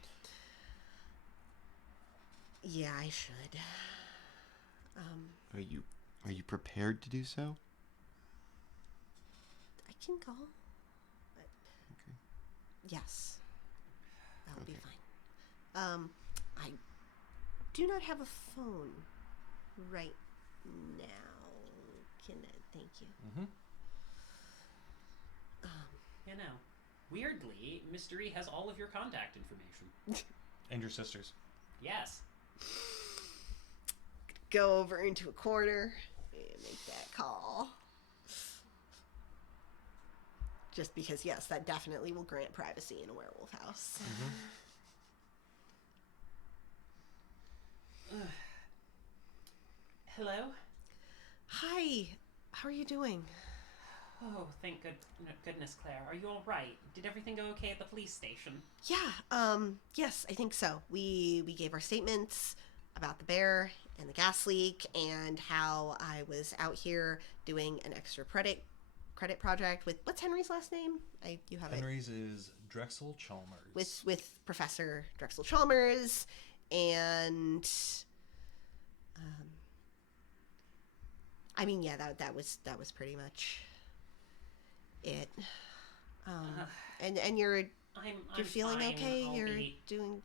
Yeah, I should. Are you prepared to do so? I can call. Okay. Yes. That'll be Okay. fine. I do not have a phone right now. Thank you. Mm-hmm. You know, weirdly, Mystery has all of your contact information. And your sisters. Yes. Go over into a corner and make that call. Just because, yes, that definitely will grant privacy in a werewolf house. Hello? Hi. How are you doing? Oh, thank goodness, Claire. Are you all right? Did everything go okay at the police station? Yeah, yes, I think so. We gave our statements about the bear and the gas leak and how I was out here doing an extra credit project with, what's Henry's last name? You have Henry's is Drexel Chalmers. with Professor Drexel Chalmers, and I mean, yeah, that was pretty much it. And you're I'm feeling fine. okay? I'll You're be, doing...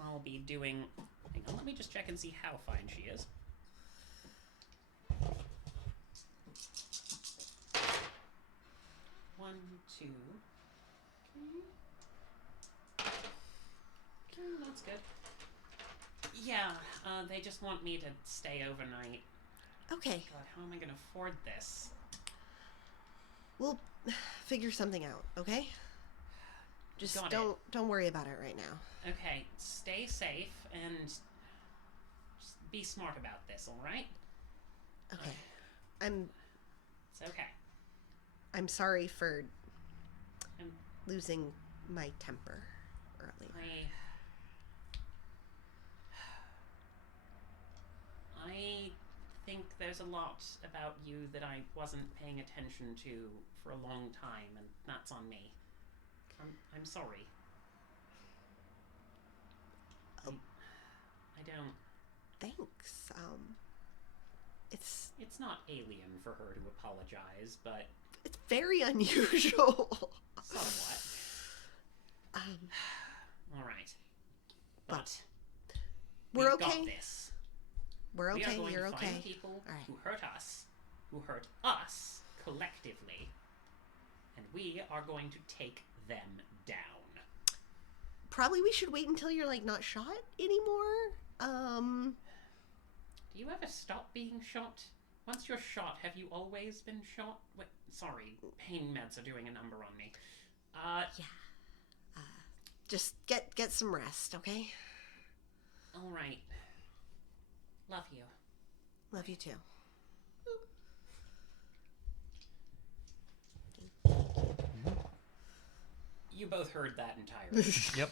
I'll be doing... Hang on, let me just check and see how fine she is. 1, 2. Okay, that's good. Yeah, they just want me to stay overnight. Okay, God, how am I gonna afford this? we'll figure something out, okay? Just Got don't worry about it right now. Okay, stay safe and just be smart about this, alright? Okay. I'm It's okay. I'm sorry for I'm- losing my temper earlier. I think there's a lot about you that I wasn't paying attention to for a long time, and that's on me. I'm sorry. I don't. Thanks. It's not alien for her to apologize, but It's very unusual. somewhat. All right. But We're we've okay. got this. We're We are okay. going You're to okay. find people All right. who hurt us collectively, and we are going to take them down. Probably we should wait until you're like not shot anymore. Do you ever stop being shot? Once you're shot, have you always been shot? Wait, sorry, pain meds are doing a number on me. Just get some rest, okay? All right. Love you. Love you too. You both heard that entirely. Yep.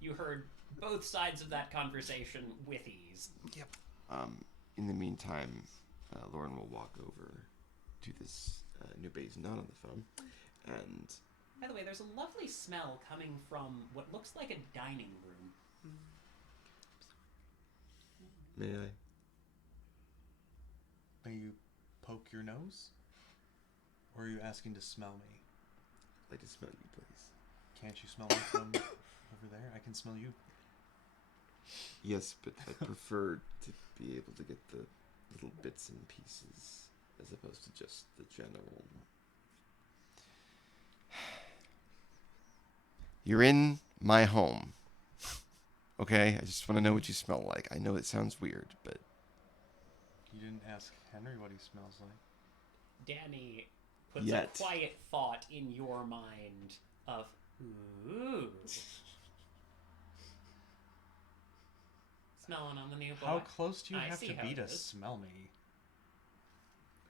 You heard both sides of that conversation with ease. Yep. In the meantime, Lauren will walk over to this nobody's not on the phone, and By the way, there's a lovely smell coming from what looks like a dining room. may I? May you poke your nose? Or are you asking to smell me? I'd like to smell you, please. Can't you smell me from over there? I can smell you. Yes, but I prefer to be able to get the little bits and pieces as opposed to just the general. You're in my home. Okay? I just want to know what you smell like. I know it sounds weird, but You didn't ask Henry what he smells like. Danny puts Yet. a quiet thought in your mind of, ooh. Smelling on the new boy. How close do you I have see to how be it to is. smell me?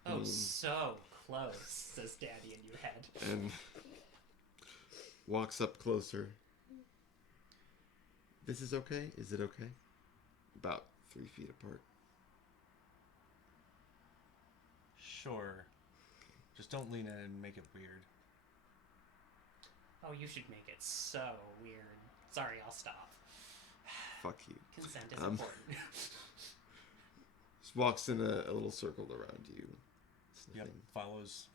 Oh, so close, says Daddy in your head. and walks up closer. This is okay? Is it okay? About 3 feet apart. Sure. Just don't lean in and make it weird. Oh, you should make it so weird. Sorry, I'll stop. Fuck you. Consent is Um, important. Just walks in a little circle around you. Yep. Sniffing. Follows.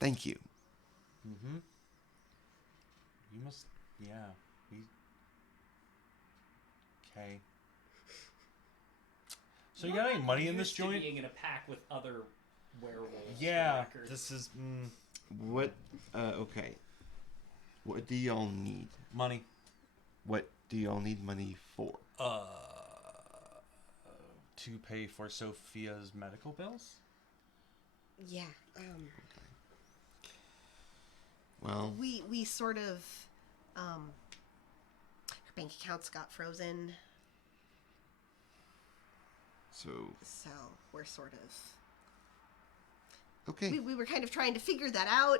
Thank you. Mm-hmm. You must. Yeah. We. Okay. So you got any money in this Used to joint? being in a pack with other werewolves. Yeah. records. This is What? Okay. What do y'all need? money. What do y'all need money for? To pay for Sophia's medical bills. Yeah. Well, We sort of her bank accounts got frozen, so so we're sort of okay. we were kind of trying to figure that out,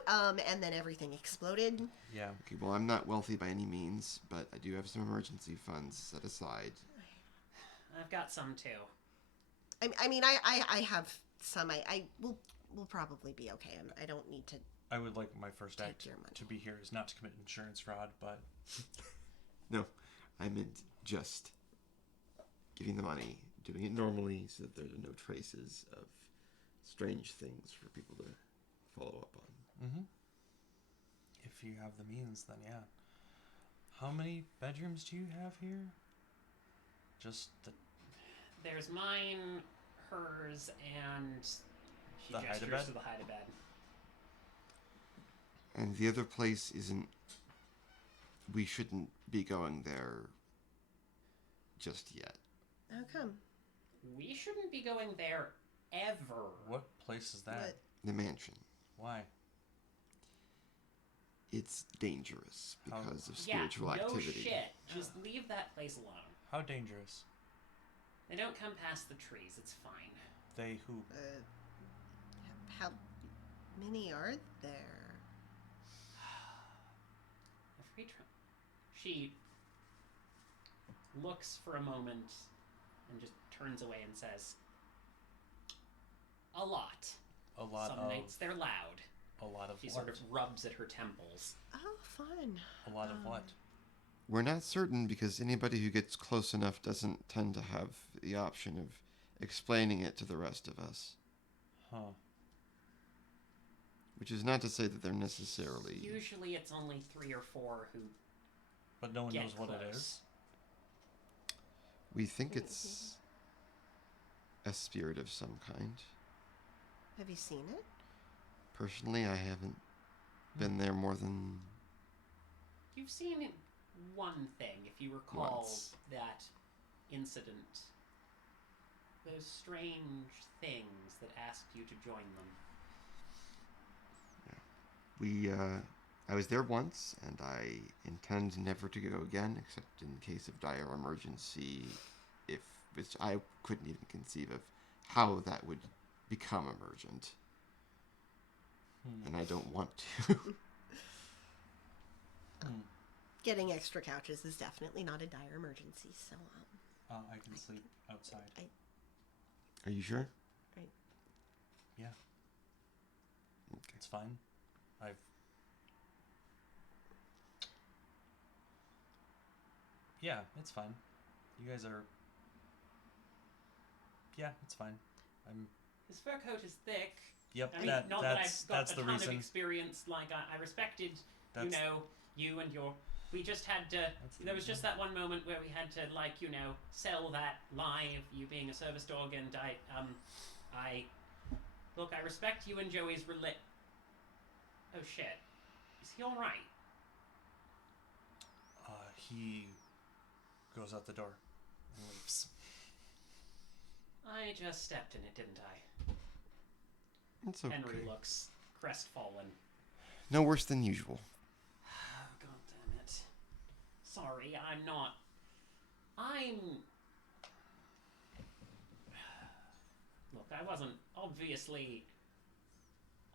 and then everything exploded. Yeah. Okay. Well, I'm not wealthy by any means, but I do have some emergency funds set aside. I've got some too. I mean, I have some. We'll probably be okay. I don't need to. I would like my first Take act your money. to be here is not to commit insurance fraud, but No, I meant just giving the money, doing it normally so that there are no traces of strange things for people to follow up on. mm-hmm. If you have the means, then yeah. How many bedrooms do you have here? Just the There's mine, hers, and She The gestures hide-a-bed? to the hide-a-bed. And the other place isn't... We shouldn't be going there just yet. How come? We shouldn't be going there ever. What place is that? What? The mansion. Why? It's dangerous because of spiritual no activity. shit. Just leave that place alone. How dangerous? They don't come past the trees. It's fine. They who? How many are there? She looks for a moment and just turns away and says, "A lot. A lot Some of. nights they're loud." A lot of She what? sort of rubs at her temples. Oh, fun. A lot of what? We're not certain because anybody who gets close enough doesn't tend to have the option of explaining it to the rest of us. Huh. Which is not to say that they're necessarily... Usually it's only 3 or 4 who But no one get knows what close. it is. We think it's a spirit of some kind. Have you seen it? Personally, I haven't been there more than You've seen one thing, if you recall once. that incident. Those strange things that asked you to join them. I was there once, and I intend never to go again, except in case of dire emergency, which I couldn't even conceive of how that would become emergent. And I don't want to. Getting extra couches is definitely not a dire emergency, so, I can sleep outside. Are you sure? Yeah, Okay. it's fine. Yeah, it's fine. You guys are... Yeah, it's fine. His fur coat is thick. Yep, I mean, not that I've got that's a the ton reason. of experience. Like, I respected, That's- you and your... We just had to... There was just that one moment where we had to, like, sell that lie of you being a service dog, and I... Look, I respect you and Joey's Oh, shit. Is he alright? He goes out the door and leaves. I just stepped in it, didn't I? It's okay. Henry looks crestfallen. No worse than usual. Oh, God damn it. Sorry, Look, I wasn't... Obviously,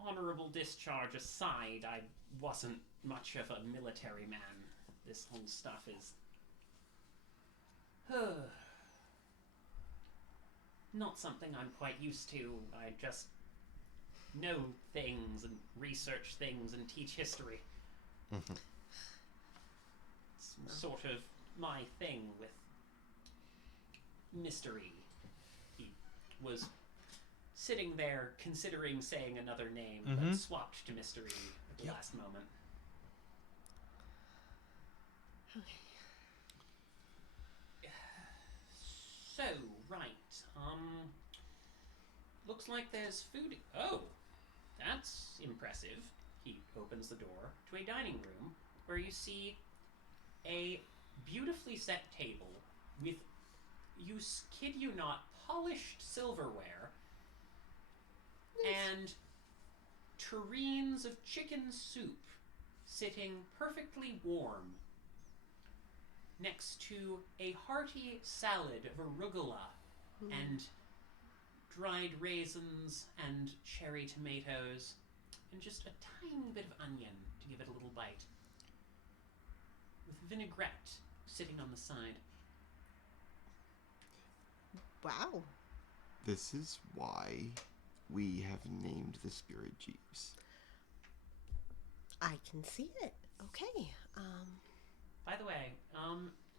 honorable discharge aside, I wasn't much of a military man. This whole stuff is... not something I'm quite used to. I just know things and research things and teach history. It's sort of my thing with mystery. He was sitting there considering saying another name, but swapped to mystery at the last moment. So, right. Looks like there's food. Oh, that's impressive. He opens the door to a dining room where you see a beautifully set table with, kid you not, polished silverware and tureens of chicken soup sitting perfectly warm next to a hearty salad of arugula and dried raisins and cherry tomatoes and just a tiny bit of onion to give it a little bite, with vinaigrette sitting on the side. Wow. This is why we have named the spirit Jeeves. I can see it. Okay. By the way,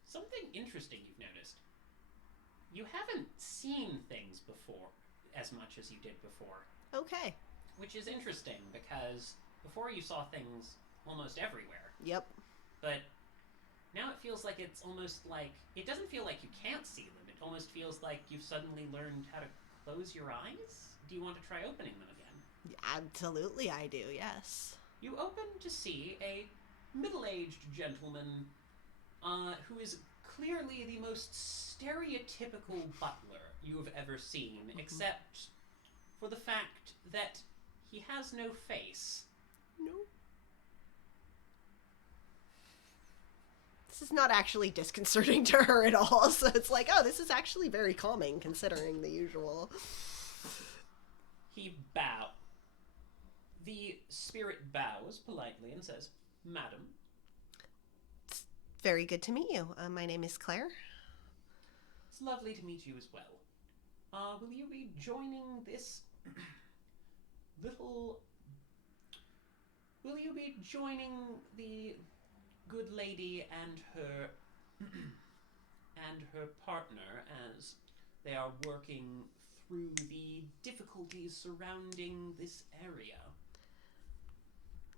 something interesting you've noticed. You haven't seen things before as much as you did before. Okay. Which is interesting, because before you saw things almost everywhere. Yep. But now it feels like it's almost like... It doesn't feel like you can't see them. It almost feels like you've suddenly learned how to close your eyes? Do you want to try opening them again? Absolutely, I do, yes. You open to see a middle-aged gentleman who is clearly the most stereotypical butler you have ever seen, except for the fact that he has no face. No. This is not actually disconcerting to her at all, so it's like, oh, this is actually very calming considering the usual. He bows. The spirit bows politely and says, "Madam." It's very good to meet you. My name is Claire. It's lovely to meet you as well. Will you be joining this little... Will you be joining the good lady and her partner as they are working through the difficulties surrounding this area?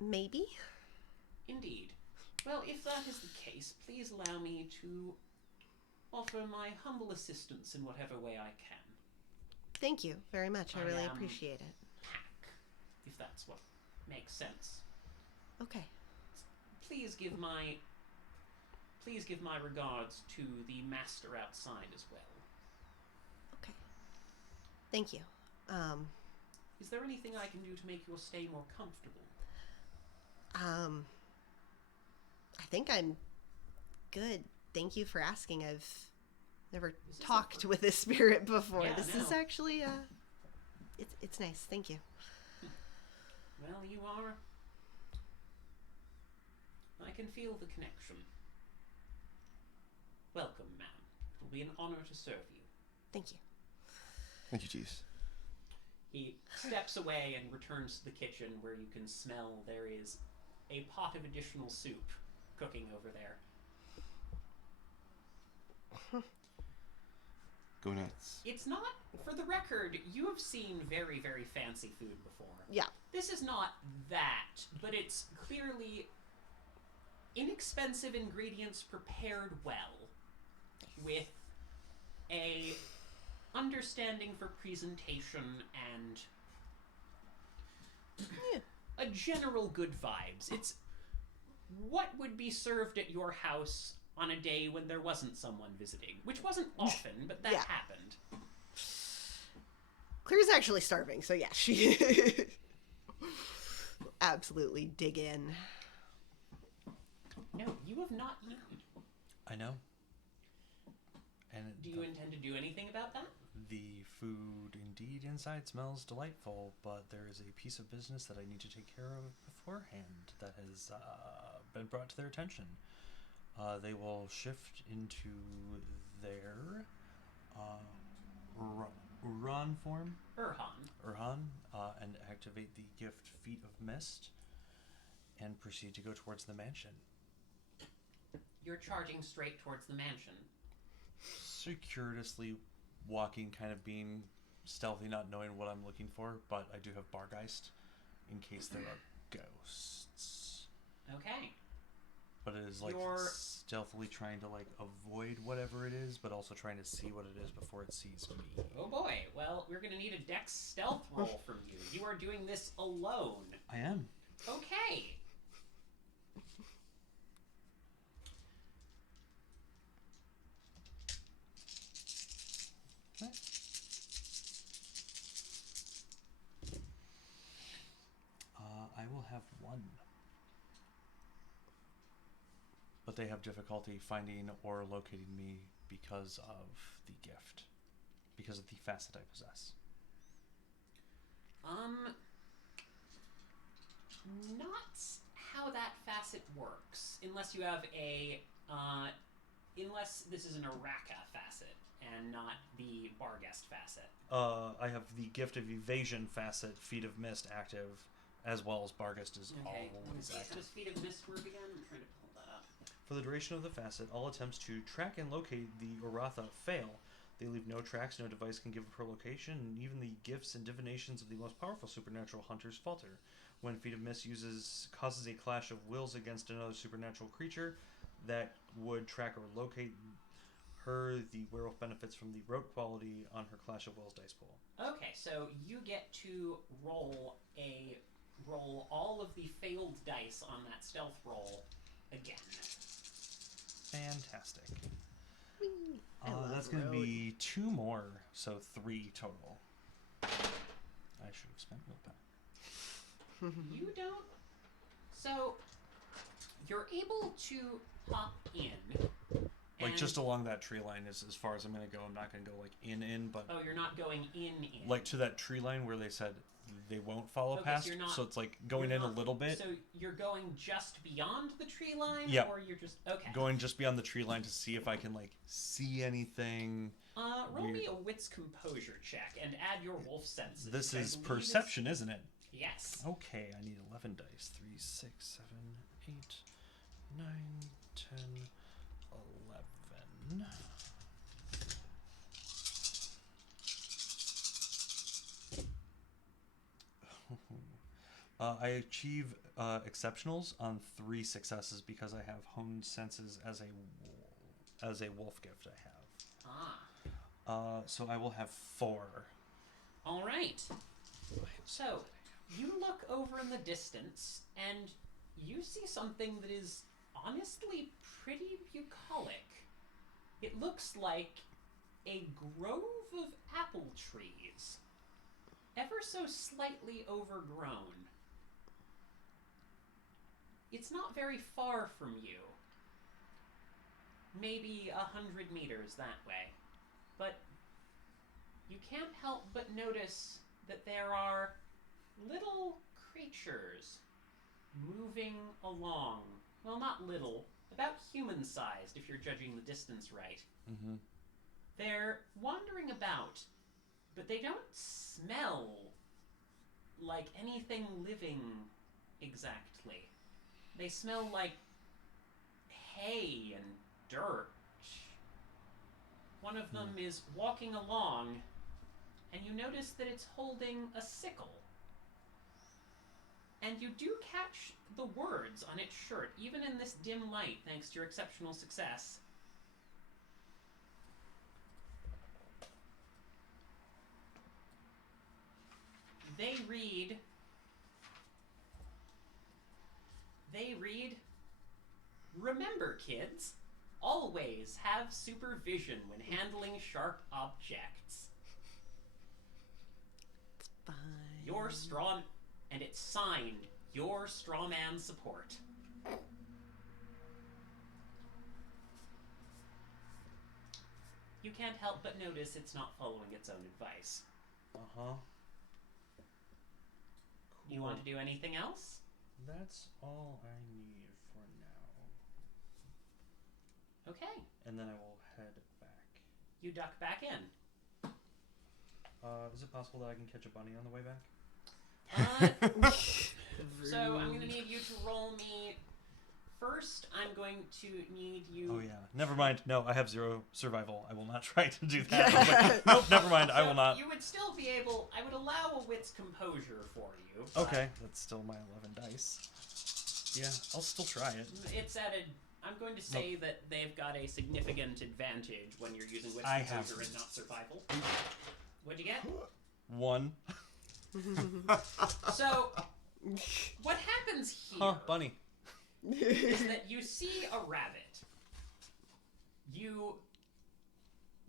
Maybe? Indeed. Well, if that is the case, please allow me to offer my humble assistance in whatever way I can. Thank you very much. I really am appreciate it. Hack, if that's what makes sense. Okay. Please give my regards to the master outside as well. Okay. Thank you. Is there anything I can do to make your stay more comfortable? I think I'm good. Thank you for asking. I've never This is talked with a spirit before. Yeah, This no. is actually it's nice. Thank you. Well, you are... I can feel the connection. Welcome, ma'am. It will be an honor to serve you. Thank you. Thank you, Jeeves. He steps away and returns to the kitchen where you can smell there is a pot of additional soup cooking over there. Go nuts. It's not, for the record, you have seen very, very fancy food before. Yeah. This is not that, but it's clearly inexpensive ingredients prepared well with a understanding for presentation and a general good vibes. It's what would be served at your house on a day when there wasn't someone visiting, which wasn't often, but that Yeah. happened. Claire's actually starving, so yeah, she absolutely dig in. No, you have not eaten. I know. And Do you intend to do anything about that? the food indeed inside smells delightful, but there is a piece of business that I need to take care of beforehand that has been brought to their attention. They will shift into their Urhan form, Urhan. and activate the gift Feet of Mist and proceed to go towards the mansion. You're charging straight towards the mansion. Circuitously walking, kind of being stealthy, not knowing what I'm looking for, but I do have Bargeist in case there are ghosts. Okay. But it is like You're- stealthily trying to like avoid whatever it is, but also trying to see what it is before it sees me. Oh boy. Well, we're going to need a dex stealth roll from you. You are doing this alone. I am. Okay. I will have one. But they have difficulty finding or locating me because of the gift. Because of the facet I possess. Not how that facet works, unless you have a, unless this is an Araka facet and not the Barghest facet. I have the gift of evasion facet, Feet of Mist, active, as well as Barghest is Okay. always active. Does Feet of Mist work again? I'm trying to pull that up. For the duration of the facet, all attempts to track and locate the Uratha fail. They leave no tracks, no device can give her location, and even the gifts and divinations of the most powerful supernatural hunters falter. When Feet of Mist causes a clash of wills against another supernatural creature that would track or locate her the werewolf benefits from the rote quality on her Clash of Wills dice pool. Okay, so you get to roll all of the failed dice on that stealth roll again. Fantastic. I love that's going to rote. be 2 more, so 3 total. I should have spent willpower. You don't. So you're able to hop in. Like and- just along that tree line is as far as I'm going to go. I'm not going to go like in, but Oh, you're not going in. like to that tree line where they said they won't follow Okay, so past. you're not- So it's like going You're in a not- little bit, So you're going just beyond the tree line, Yep. or you're just okay. going just beyond the tree line to see if I can like see anything. Roll me weird. a wits composure check and add your wolf senses. This which I is believe perception, isn't it? Yes. Okay, I need 11 dice. 3, 6, 7, 8, 9, 10, 11. I achieve exceptionals on 3 successes because I have honed senses as a wolf gift I have. So I will have 4. All right. So you look over in the distance and you see something that is honestly pretty bucolic. It looks like a grove of apple trees, ever so slightly overgrown. It's not very far from you. Maybe 100 meters that way. But you can't help but notice that there are little creatures moving along. Well, not little, about human-sized if you're judging the distance right. Mm-hmm. They're wandering about, but they don't smell like anything living exactly. They smell like hay and dirt. One of them is walking along, and you notice that it's holding a sickle. And you do catch the words on its shirt, even in this dim light, thanks to your exceptional success. They read, "Remember, kids, always have supervision when handling sharp objects. It's fine. Your straw," and it's signed, "Your straw man support." You can't help but notice it's not following its own advice. Uh-huh. You want to do anything else? That's all I need for now. Okay. And then I will head back. You duck back in. Is it possible that I can catch a bunny on the way back? So I'm going to need you to roll me. First, I'm going to need you. Oh yeah. Never mind. No, I have 0 survival. I will not try to do that. I was like, nope, never mind. I will not. You would still be able. I would allow a wits composure for you. but Okay, that's still my 11 dice. Yeah, I'll still try it. It's at a. I'm going to say that they've got a significant advantage when you're using wits I composure have- and not survival. What'd you get? 1. So, what happens here? Huh, bunny. Is that you see a rabbit. You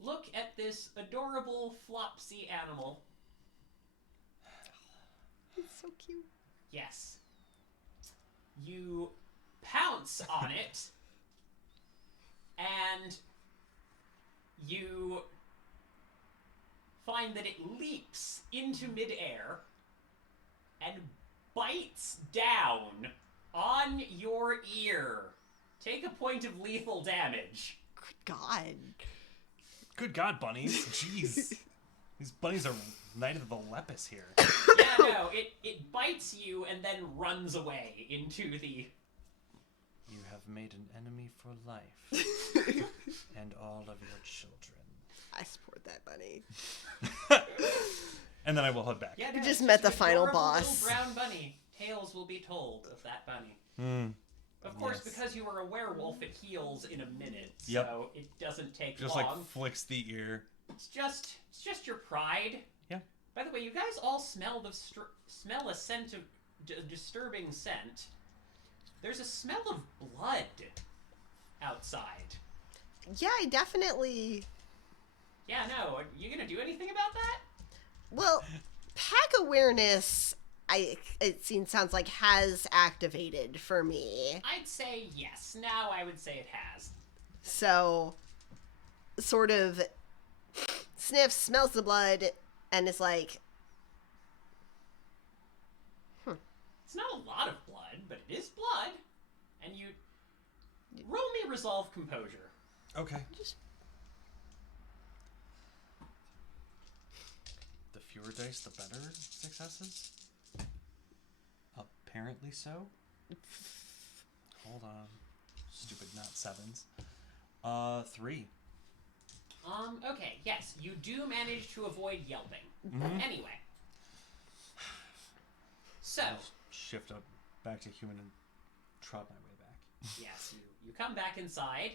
look at this adorable flopsy animal. It's so cute. Yes. You pounce on it, and you find that it leaps into midair and bites down on your ear. Take a point of lethal damage. Good God. Good God, bunnies. Jeez. These bunnies are Night of the Lepus here. Yeah, no, it bites you and then runs away into the... You have made an enemy for life. And all of your children. I support that bunny. And then I will head back. Yeah, We no, just it's met an the final adorable boss. Little brown bunny. Tales will be told of that bunny. Of course, Yes. because you are a werewolf, it heals in a minute, Yep. so it doesn't take Just long. like flicks the ear. It's just your pride. Yeah. By the way, you guys all smell smell a scent of disturbing scent. There's a smell of blood outside. Yeah, I definitely. Yeah, no. Are you gonna do anything about that? Well, pack awareness. Sounds like has activated for me. I'd say yes. Now I would say it has. So, sort of sniffs, smells the blood, and is like, It's not a lot of blood, but it is blood. And you roll me resolve composure. Okay. just The fewer dice, the better successes? Apparently so. Hold on. Stupid not sevens. 3. Okay, yes, you do manage to avoid yelping. Anyway. So, Shift up back to human and trot my way back. yes, you come back inside.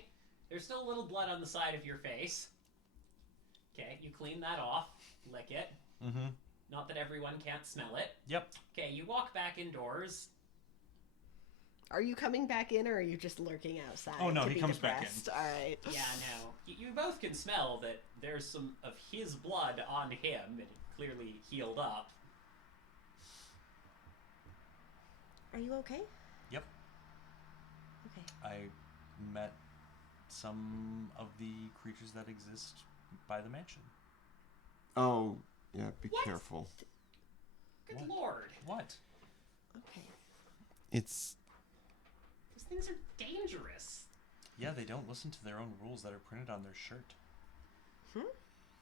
There's still a little blood on the side of your face. Okay, you clean that off, lick it. Mm-hmm. Not that everyone can't smell it. Yep. Okay, you walk back indoors. are you coming back in, or are you just lurking outside? Oh, no, to he be comes back in. depressed? All right. Yeah, no. You both can smell that there's some of his blood on him. It clearly healed up. Are you okay? Yep. Okay. I met some of the creatures that exist by the mansion. Oh, yeah, be What? careful. Good What? lord. What? Okay. It's Those things are dangerous. Yeah, they don't listen to their own rules that are printed on their shirt.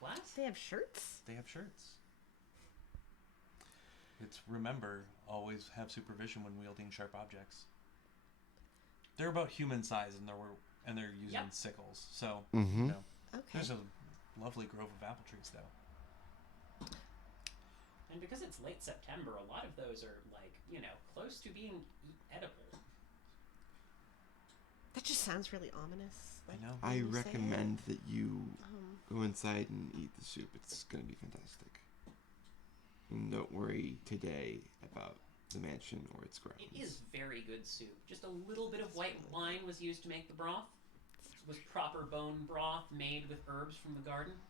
What? They have shirts? They have shirts. It's remember, always have supervision when wielding sharp objects. They're about human size and they're using Yep. sickles. So, Mhm. you know, Okay. there's a lovely grove of apple trees though. And because it's late September, a lot of those are, like, close to being edible. That just sounds really ominous. Like, know. when I you say it. recommend that you Um, go inside and eat the soup. It's gonna be fantastic. And don't worry today about the mansion or its grounds. It is very good soup. Just a little bit of white wine was used to make the broth. It was proper bone broth made with herbs from the garden.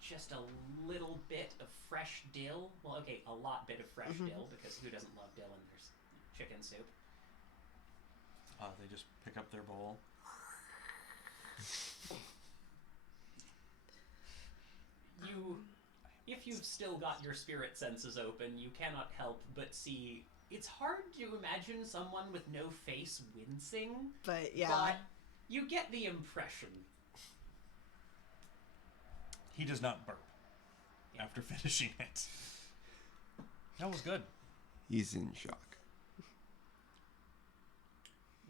Just a little bit of fresh dill. Well, okay, a lot bit of fresh dill, because who doesn't love dill in their chicken soup? They just pick up their bowl. If you've still got your spirit senses open, you cannot help but see. It's hard to imagine someone with no face wincing, but yeah. but you get the impression. He does not burp after finishing it. That was good. He's in shock.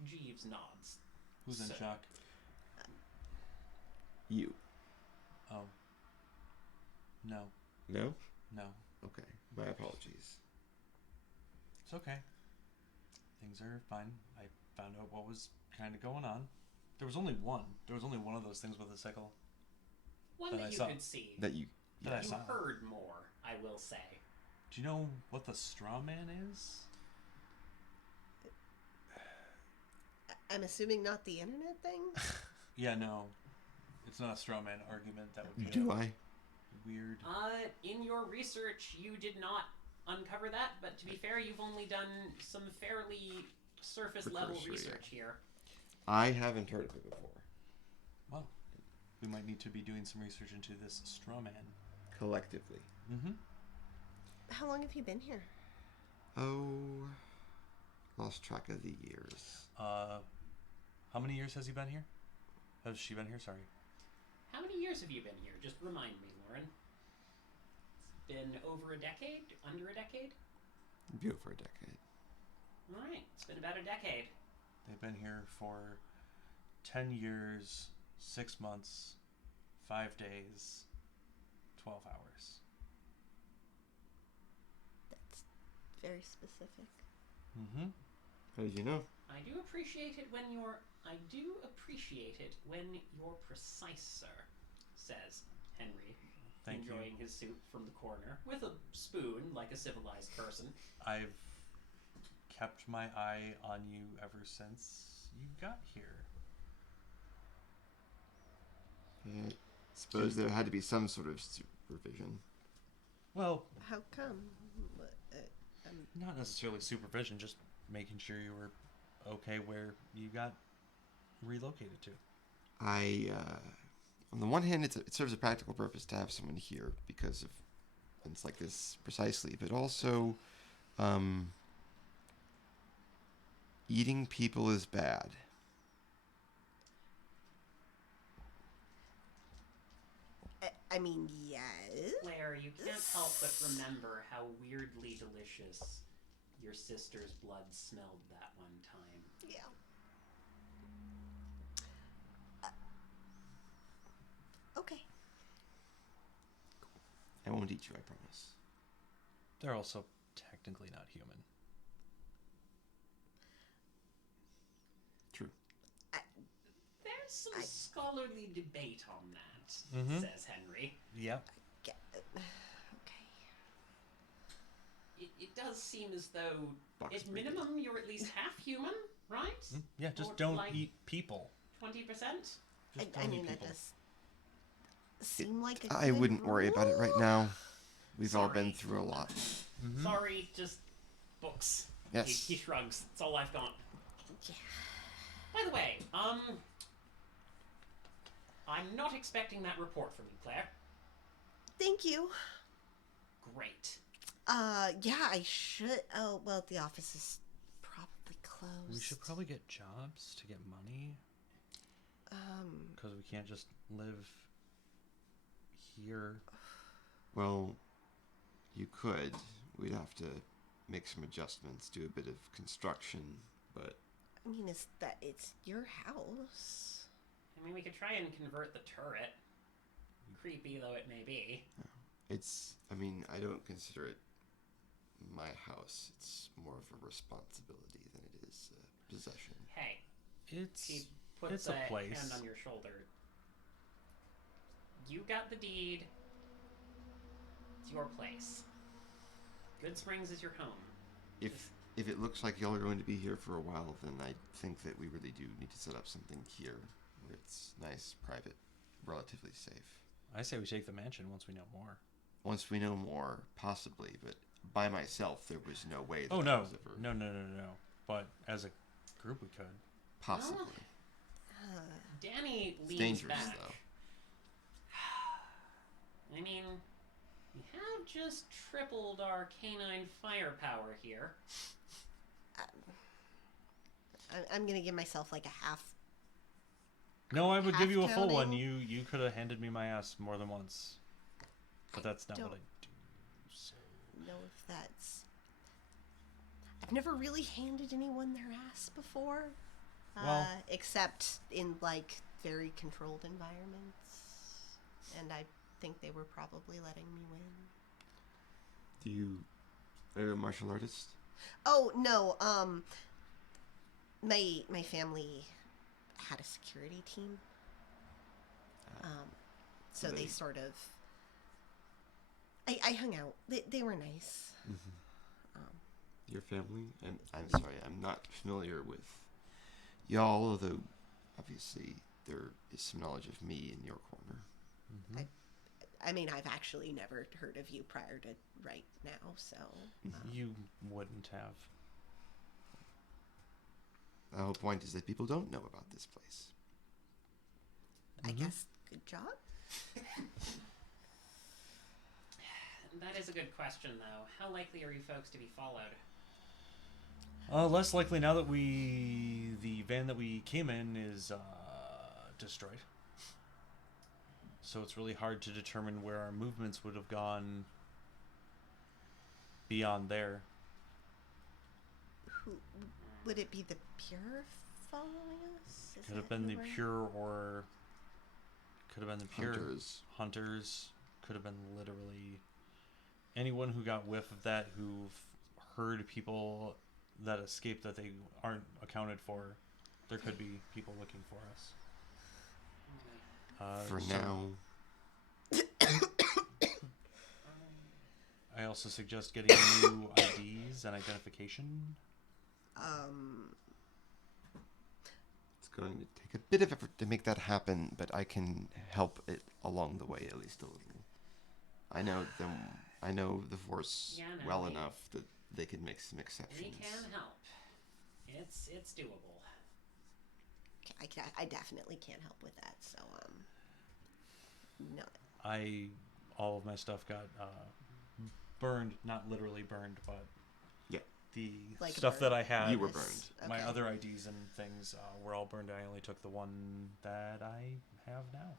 Jeeves nods. Who's in So- shock? You. Oh. No. No? No. Okay. My apologies. It's okay. Things are fine. I found out what was kind of going on. There was only one. There was only one of those things with a sickle. One That that I you saw. could see. That you. That I You saw. heard more, I will say. Do you know what the straw man is? I'm assuming not the internet thing? Yeah, no. It's not a straw man argument. That would be Do I? weird. In your research, you did not uncover that, but to be fair, you've only done some fairly surface level Precursory, research here. I haven't heard of it before. Well, we might need to be doing some research into this straw man. Collectively. Mm-hmm. How long have you been here? Oh. Lost track of the years. How many years has he been here? Has she been here? Sorry. How many years have you been here? Just remind me, Lauren. It's been over a decade? Under a decade? Be over a decade. Alright, it's been about a decade. They've been here for 10 years, 6 months, 5 days, 12 hours. That's very specific. Mm-hmm. How did you know? I do appreciate it when you're precise, sir, says Henry, Thank you. enjoying his soup from the corner with a spoon like a civilized person. I've kept my eye on you ever since you got here. I suppose there had to be some sort of supervision. Well, How come? not necessarily supervision, just making sure you were okay where you got relocated to. On the one hand, it serves a practical purpose to have someone here because of things like this precisely, but also, eating people is bad. I mean, yes. Claire, you can't help but remember how weirdly delicious your sister's blood smelled that one time. Yeah. Okay. I won't eat you, I promise. They're also technically not human. True. There's some scholarly debate on that, says Henry. Yep. Okay. It does seem as though, Box at breeding. minimum, you're at least half human, right? Yeah, just Or don't like eat people. 20%? Just I don't mean, eat that people. does seem like a I good wouldn't worry about it right now. We've all been Sorry. through a lot. Sorry, just books. Yes. He shrugs. That's all I've got. Yeah. By the way, I'm not expecting that report from you, Claire. Thank you. Great. Yeah, I should. Oh, well, the office is probably closed. We should probably get jobs to get money. Because we can't just live here. Well, you could. We'd have to make some adjustments, do a bit of construction, but I mean, it's your house. I mean, we could try and convert the turret. Creepy though it may be. I don't consider it my house. It's more of a responsibility than it is a possession. Hey, It's he puts it's a place. hand on your shoulder. You got the deed. It's your place. Good Springs is your home. If it looks like y'all are going to be here for a while, then I think that we really do need to set up something here where it's nice, private, relatively safe. I say we take the mansion once we know more. Once we know more, possibly, but by myself, there was no way that Oh I no. was ever No. But as a group we could. possibly. Danny It's leans dangerous, back. though. I mean, we have just tripled our canine firepower here. I'm gonna give myself like a half. No, I would give you a full one. Half-counting. You could have handed me my ass more than once. But that's not what I do. So. Know if that's. I've never really handed anyone their ass before. Well- Except in like very controlled environments, and I think they were probably letting me win. Are you a martial artist? Oh no, my family had a security team. So they sort of. I hung out. They were nice. Your family? I'm sorry, I'm not familiar with y'all, although obviously there is some knowledge of me in your corner. I mean, I've actually never heard of you prior to right now, so. You wouldn't have. The whole point is that people don't know about this place. I guess good job. That is a good question, though. How likely are you folks to be followed? Less likely now that the van that we came in is destroyed. So it's really hard to determine where our movements would have gone beyond there. Who would it be? The Pure following us? Is Could have that been who the we're- Pure, or could have been the Pure Hunters. Could have been literally anyone who got whiff of that, who've heard people that escape that they aren't accounted for, there could be people looking for us. For So now. I also suggest getting new IDs and identification. It's going to take a bit of effort to make that happen, but I can help it along the way at least a little. I know the Force Yeah, no, well we- enough that they could make some We exceptions. can help. It's doable. I definitely can't help with that. So no. All of my stuff got burned, not literally burned, but Yeah. the Like stuff that I had, You were burned. my Okay. other IDs and things were all burned. I only took the one that I have now.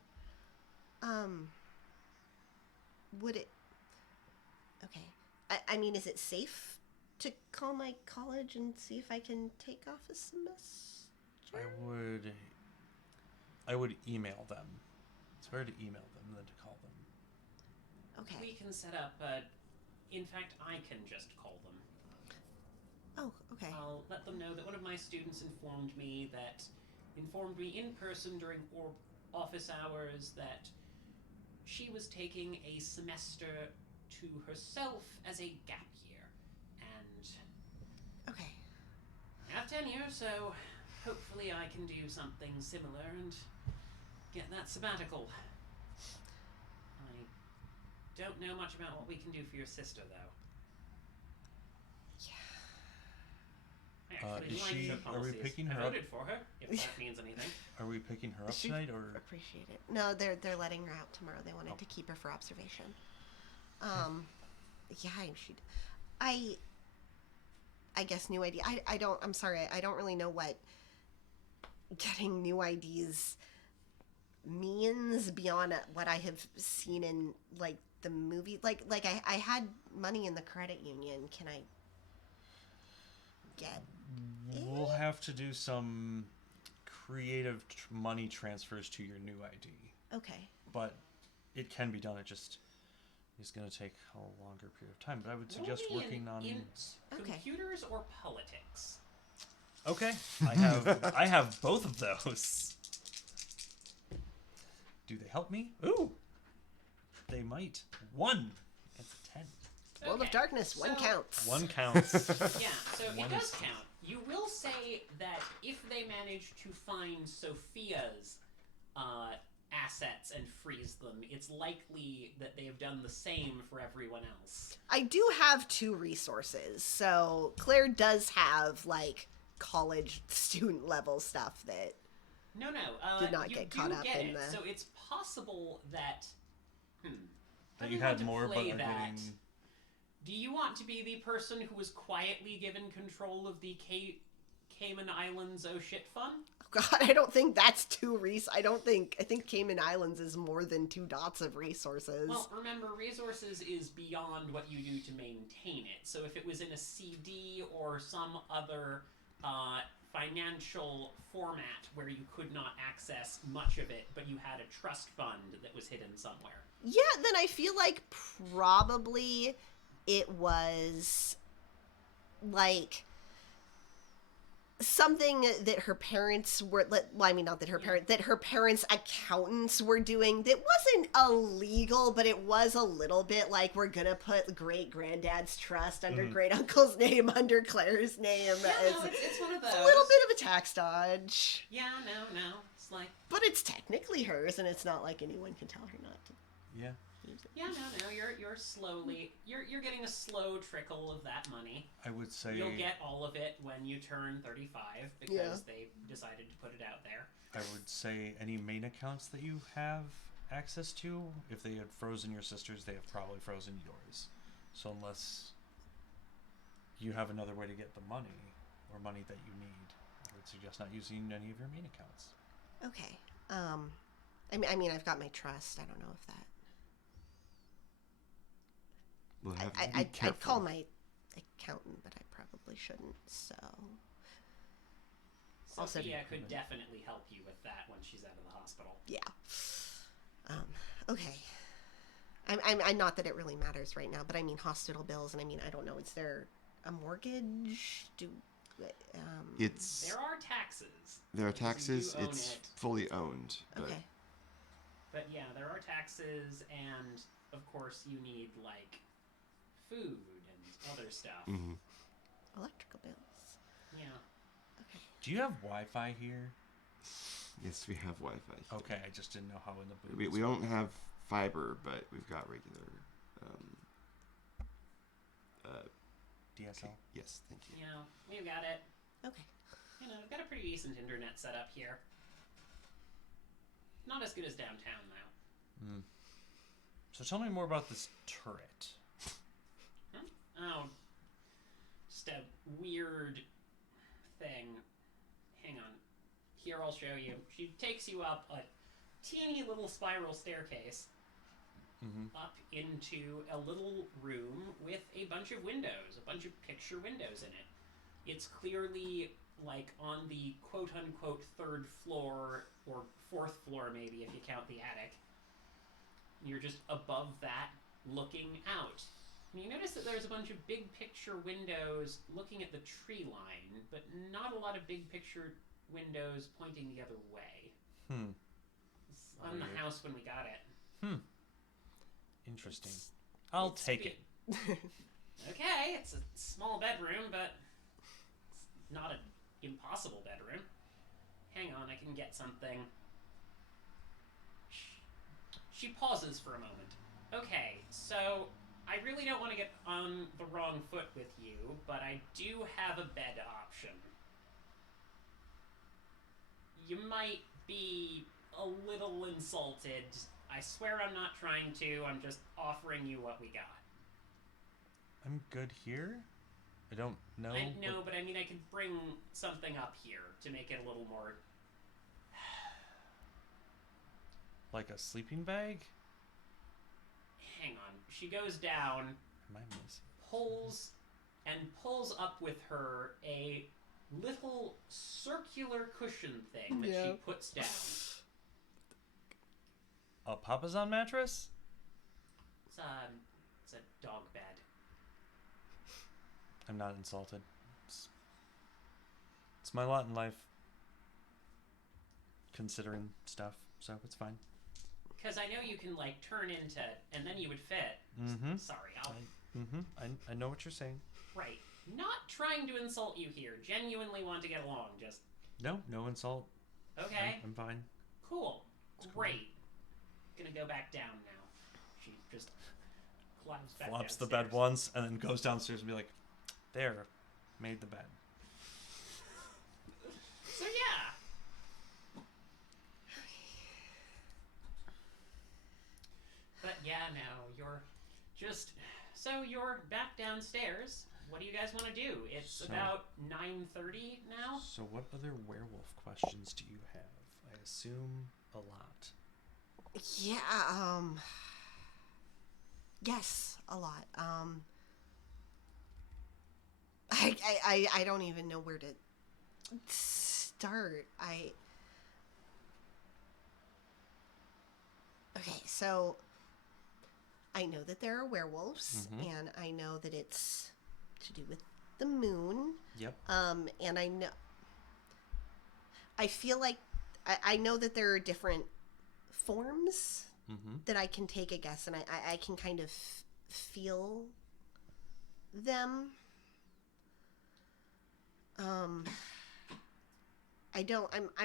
Would it? Okay. I mean, is it safe to call my college and see if I can take off a semester? I would email them. It's better to email them than to call them. Okay. We can set up. In fact, I can just call them. Oh, okay. I'll let them know that one of my students informed me in person during office hours that she was taking a semester to herself as a gap year, and Okay. I have tenure, so hopefully I can do something similar and get that sabbatical. I don't know much about what we can do for your sister, though. I actually Is like she- her are we policies. picking I her up? voted for her, if that means anything. Are we picking her up She- tonight, or Appreciate it. No, they're letting her out tomorrow. They wanted Oh. to keep her for observation. Yeah, I guess new ID. I'm sorry. I don't really know what getting new IDs means beyond what I have seen in like the movie. Like I had money in the credit union. Can I get we'll have to do some creative money transfers to your new ID, Okay. but it can be done. It just is going to take a longer period of time. But I would suggest Roll me working an on. int, Okay. computers or politics. Okay, I have both of those. Do they help me? Ooh, they might. 1. It's a 10. World of Okay, Darkness. One so- counts. 1 counts. Yeah, so One it does is- count. You will say that if they manage to find Sophia's assets and freeze them, it's likely that they have done the same for everyone else. I do have 2 resources. So Claire does have like college student level stuff that No, Did not you get do caught up get in it. the- So it's possible that. How That do you want had to more, but play are that? getting. Do you want to be the person who was quietly given control of the Cayman Islands oh shit fun? God, I don't think that's 2 I think Cayman Islands is more than 2 dots of resources. Well, remember, resources is beyond what you do to maintain it. So if it was in a CD or some other financial format where you could not access much of it, but you had a trust fund that was hidden somewhere. Yeah, then I feel like probably it was like something that her parents were, well, I mean, not that her parents, that her parents' accountants were doing that wasn't illegal, but it was a little bit like, we're gonna put great granddad's trust under great uncle's name, under Claire's name. Yeah, It's- no, it's one of those. it's a little bit of a tax dodge. Yeah, no. It's like, But it's technically hers, and it's not like anyone can tell her not to Yeah. use it. yeah, no. You're slowly, you're getting a slow trickle of that money. I would say. You'll get all of it when you turn 35 because Yeah. they decided to put it out there. I would say any main accounts that you have access to, if they had frozen your sister's, they have probably frozen yours. So unless you have another way to get the money or money that you need, I would suggest not using any of your main accounts. Okay. I mean, I've got my trust. I don't know if that. We'll have to be I'd careful. call my accountant, but I probably shouldn't. So. Also- Sophia could definitely help you with that when she's out of the hospital. Yeah. Okay. I'm not that it really matters right now, but I mean hospital bills, and I mean I don't know. Is there a mortgage? It's There are taxes. there are because taxes. you own It's it. fully owned. But Okay. But yeah, there are taxes, and of course you need like food and other stuff. mhm. Electrical bills. Yeah. Okay. Do you have Wi-Fi here? Yes, we have Wi-Fi. Okay, I just didn't know how in the booth. We don't have fiber, but we've got regular. DSL. Yes, thank you. Yeah, we've got it. Okay. You know, we've got a pretty decent internet set up here. Not as good as downtown, though. So tell me more about this turret. Oh, just a weird thing. Hang on. Here, I'll show you. She takes you up a teeny little spiral staircase up into a little room with a bunch of windows, a bunch of picture windows in it. It's clearly like on the quote-unquote third floor, or fourth floor maybe if you count the attic. You're just above that, looking out. And you notice that there's a bunch of big picture windows looking at the tree line, but not a lot of big picture windows pointing the other way. It's on the house when we got it. Interesting. I'll It's take big. it. Okay, it's a small bedroom, but it's not an impossible bedroom. Hang on, I can get something. She pauses for a moment. Okay, so I really don't want to get on the wrong foot with you, but I do have a bed option. You might be a little insulted. I swear I'm not trying to. I'm just offering you what we got. I'm good here. I don't know. I know, but I mean, I could bring something up here to make it a little more. Like a sleeping bag? Hang on. She goes down, Am I missing? pulls up with her a little circular cushion thing that she puts down. A Papazon mattress? It's a dog bed. I'm not insulted. It's my lot in life. Considering stuff, so it's fine. Because I know you can like turn into, and then you would fit. Mm-hmm. Sorry, I know what you're saying. Right. Not trying to insult you here. Genuinely want to get along. Just No insult. okay. I'm fine. Cool. Great. Gonna go back down now. She just climbs back Flops the downstairs. bed once and then goes downstairs and be like, there, made the bed. So yeah. But yeah, no, you're back downstairs. What do you guys want to do? It's So- about 9:30 now. So what other werewolf questions do you have? I assume a lot. Yeah, yes, a lot. I don't even know where to start. Okay, so I know that there are werewolves, and I know that it's to do with the moon. Yep. And I feel like I know that there are different forms that I can take, I guess, and I can kind of feel them. I'm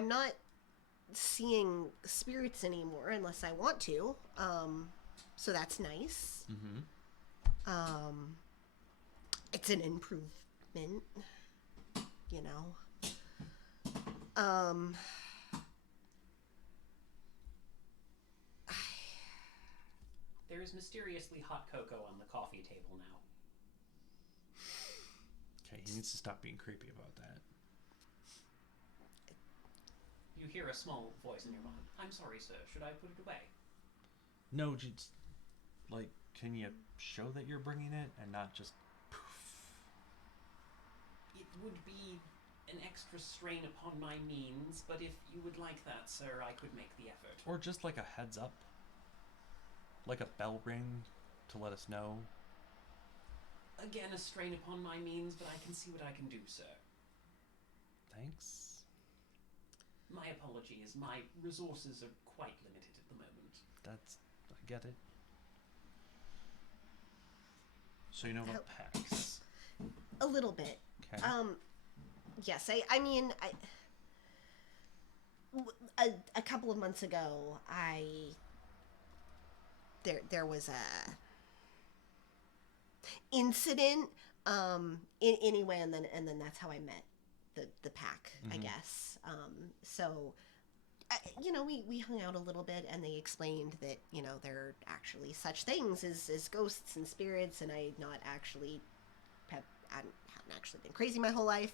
not seeing spirits anymore unless I want to. So that's nice. It's an improvement, you know. There's mysteriously hot cocoa on the coffee table now. Okay, he needs to stop being creepy about that. You hear a small voice in your mind. I'm sorry, sir. Should I put it away? No, just, like, can you show that you're bringing it and not just poof? It would be an extra strain upon my means, but if you would like that, sir, I could make the effort. Or just like a heads up? Like a bell ring to let us know? again a strain upon my means, but I can see what I can do, sir. Thanks. My apologies. My resources are quite limited at the moment. I get it. So you know about packs? A little bit. Okay. Yes, a couple of months ago, there was a incident, anyway, and then that's how I met the pack, I guess. So, we hung out a little bit, and they explained that, there are actually such things as ghosts and spirits, and I hadn't actually been crazy my whole life.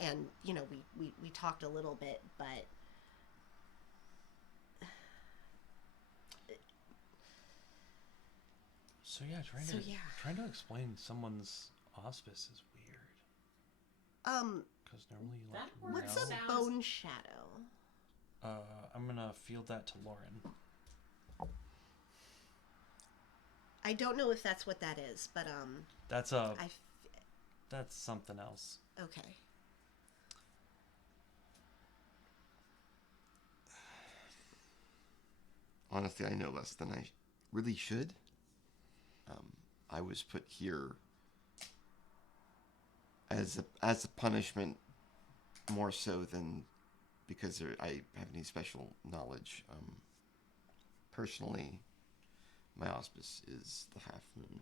And, we talked a little bit, but So yeah, trying to explain someone's auspice is weird. Because normally you That like word what's sounds- a bone shadow? I'm gonna field that to Lauren. I don't know if that's what that is, but That's that's something else. okay. Honestly, I know less than I really should. I was put here as a punishment, more so than because I have any special knowledge. Personally, my auspice is the half moon.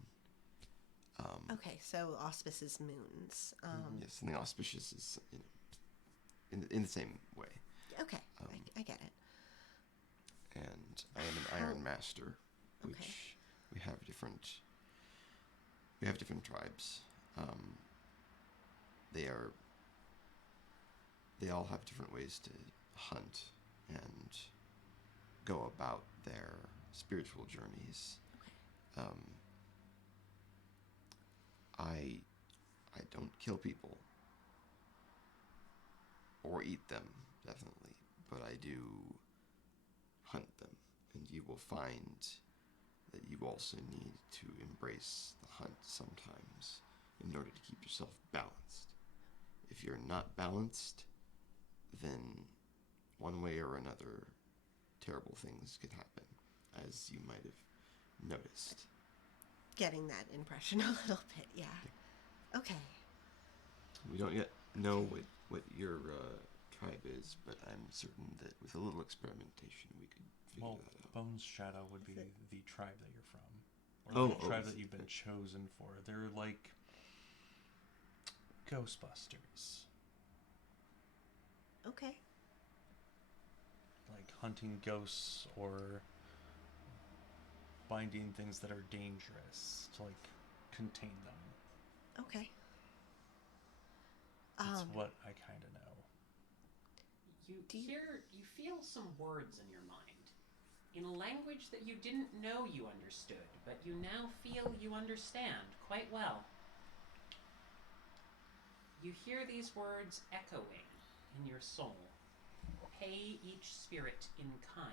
Okay, so auspice is moons. Yes, and the auspicious is in the same way. Okay, I get it. And I am an Iron Master, which Okay. we have different tribes. They all have different ways to hunt and go about their spiritual journeys. I don't kill people or eat them, definitely, but I do hunt them, and you will find that you also need to embrace the hunt sometimes in order to keep yourself balanced. If you're not balanced, then one way or another, terrible things could happen, as you might have noticed. Getting that impression a little bit, yeah. Okay. We don't yet know what your tribe is, but I'm certain that with a little experimentation we could figure that out. Bones Shadow would be the tribe that you're from, or the Oh, tribe that you've been chosen for. They're like Ghostbusters, Okay. like hunting ghosts or binding things that are dangerous to like contain them. Okay. That's what I kind of know. You feel some words in your mind, in a language that you didn't know you understood, but you now feel you understand quite well. You hear these words echoing in your soul. Pay each spirit in kind.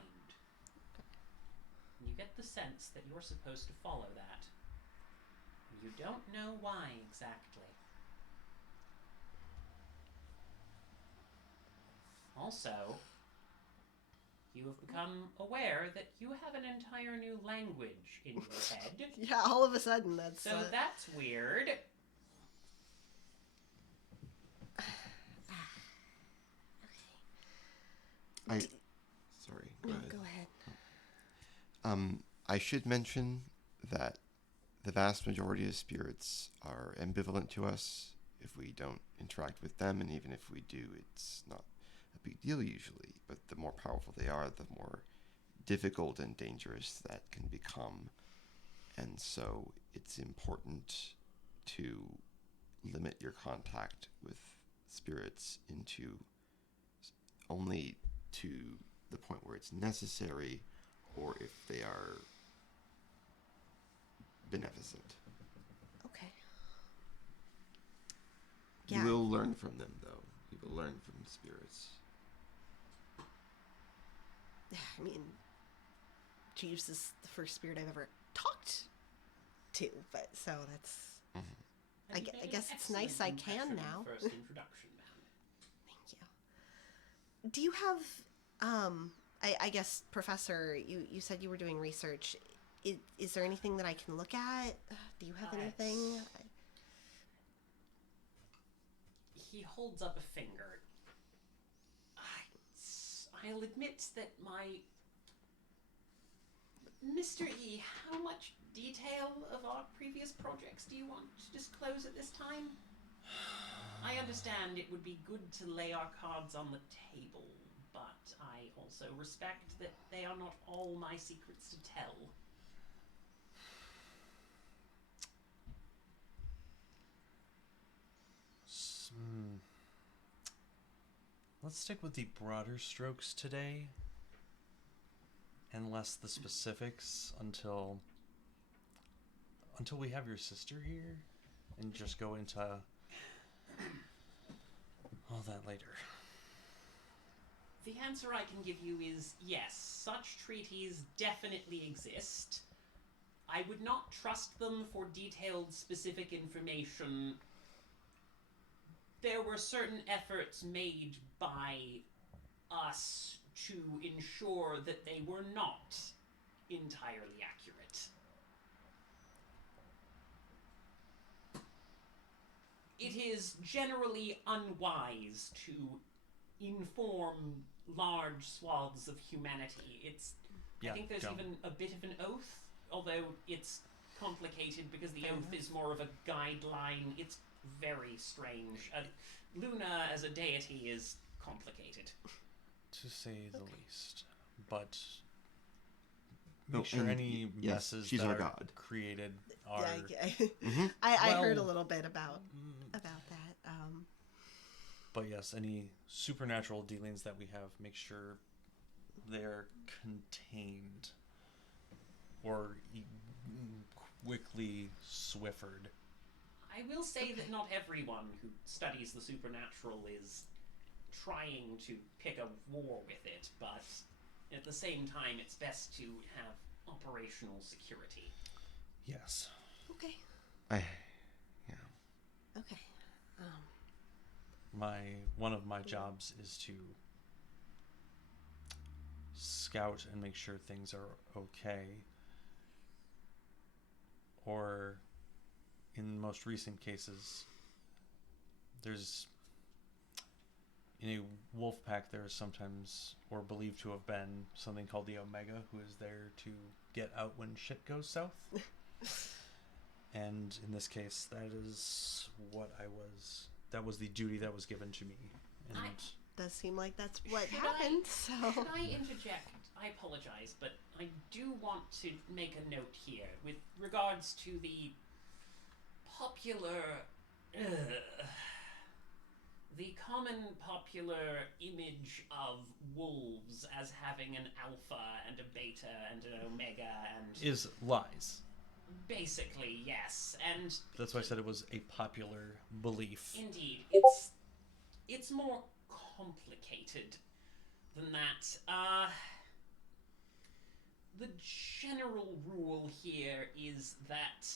And you get the sense that you're supposed to follow that. You don't know why exactly. Also, you have become aware that you have an entire new language in your head. Yeah, all of a sudden that's So that's weird. Sorry. No, ahead. go ahead. I should mention that the vast majority of spirits are ambivalent to us if we don't interact with them, and even if we do, it's not a big deal usually. But the more powerful they are, the more difficult and dangerous that can become. And so it's important to limit your contact with spirits into only to the point where it's necessary, or if they are beneficent. Okay. You will learn from them, though. You will learn from spirits. I mean, Jeeves is the first spirit I've ever talked to, but so that's I guess it's nice I can now. First introduction, ma'am. Thank you. Do you have, I guess, Professor, you said you were doing research. Is there anything that I can look at? Do you have anything? He holds up a finger. I'll admit that Mr. E, how much detail of our previous projects do you want to disclose at this time? I understand it would be good to lay our cards on the table, but I also respect that they are not all my secrets to tell. Let's stick with the broader strokes today, and less the specifics until we have your sister here, and just go into all that later. The answer I can give you is yes, such treaties definitely exist. I would not trust them for detailed, specific information. There were certain efforts made by us to ensure that they were not entirely accurate. It is generally unwise to inform large swaths of humanity. I think there's even a bit of an oath, although it's complicated because the oath is more of a guideline. It's very strange. Luna as a deity is complicated, to say the least. But make sure any messes she's that our are god. created are. I heard a little bit about that. But yes, any supernatural dealings that we have, make sure they're contained or quickly swiffered. I will say that not everyone who studies the supernatural is trying to pick a war with it, but at the same time, it's best to have operational security. Yes. Okay. Okay. One of my jobs is to scout and make sure things are okay. Or in most recent cases, there's in a wolf pack there is sometimes, or believed to have been, something called the Omega, who is there to get out when shit goes south. And in this case, that was the duty that was given to me. And does seem like that's what happened. Should I interject? I apologize, but I do want to make a note here with regards to the popular, the common popular image of wolves as having an alpha and a beta and an omega and is lies. Basically, yes, and that's why I said it was a popular belief. Indeed, it's more complicated than that. The general rule here is that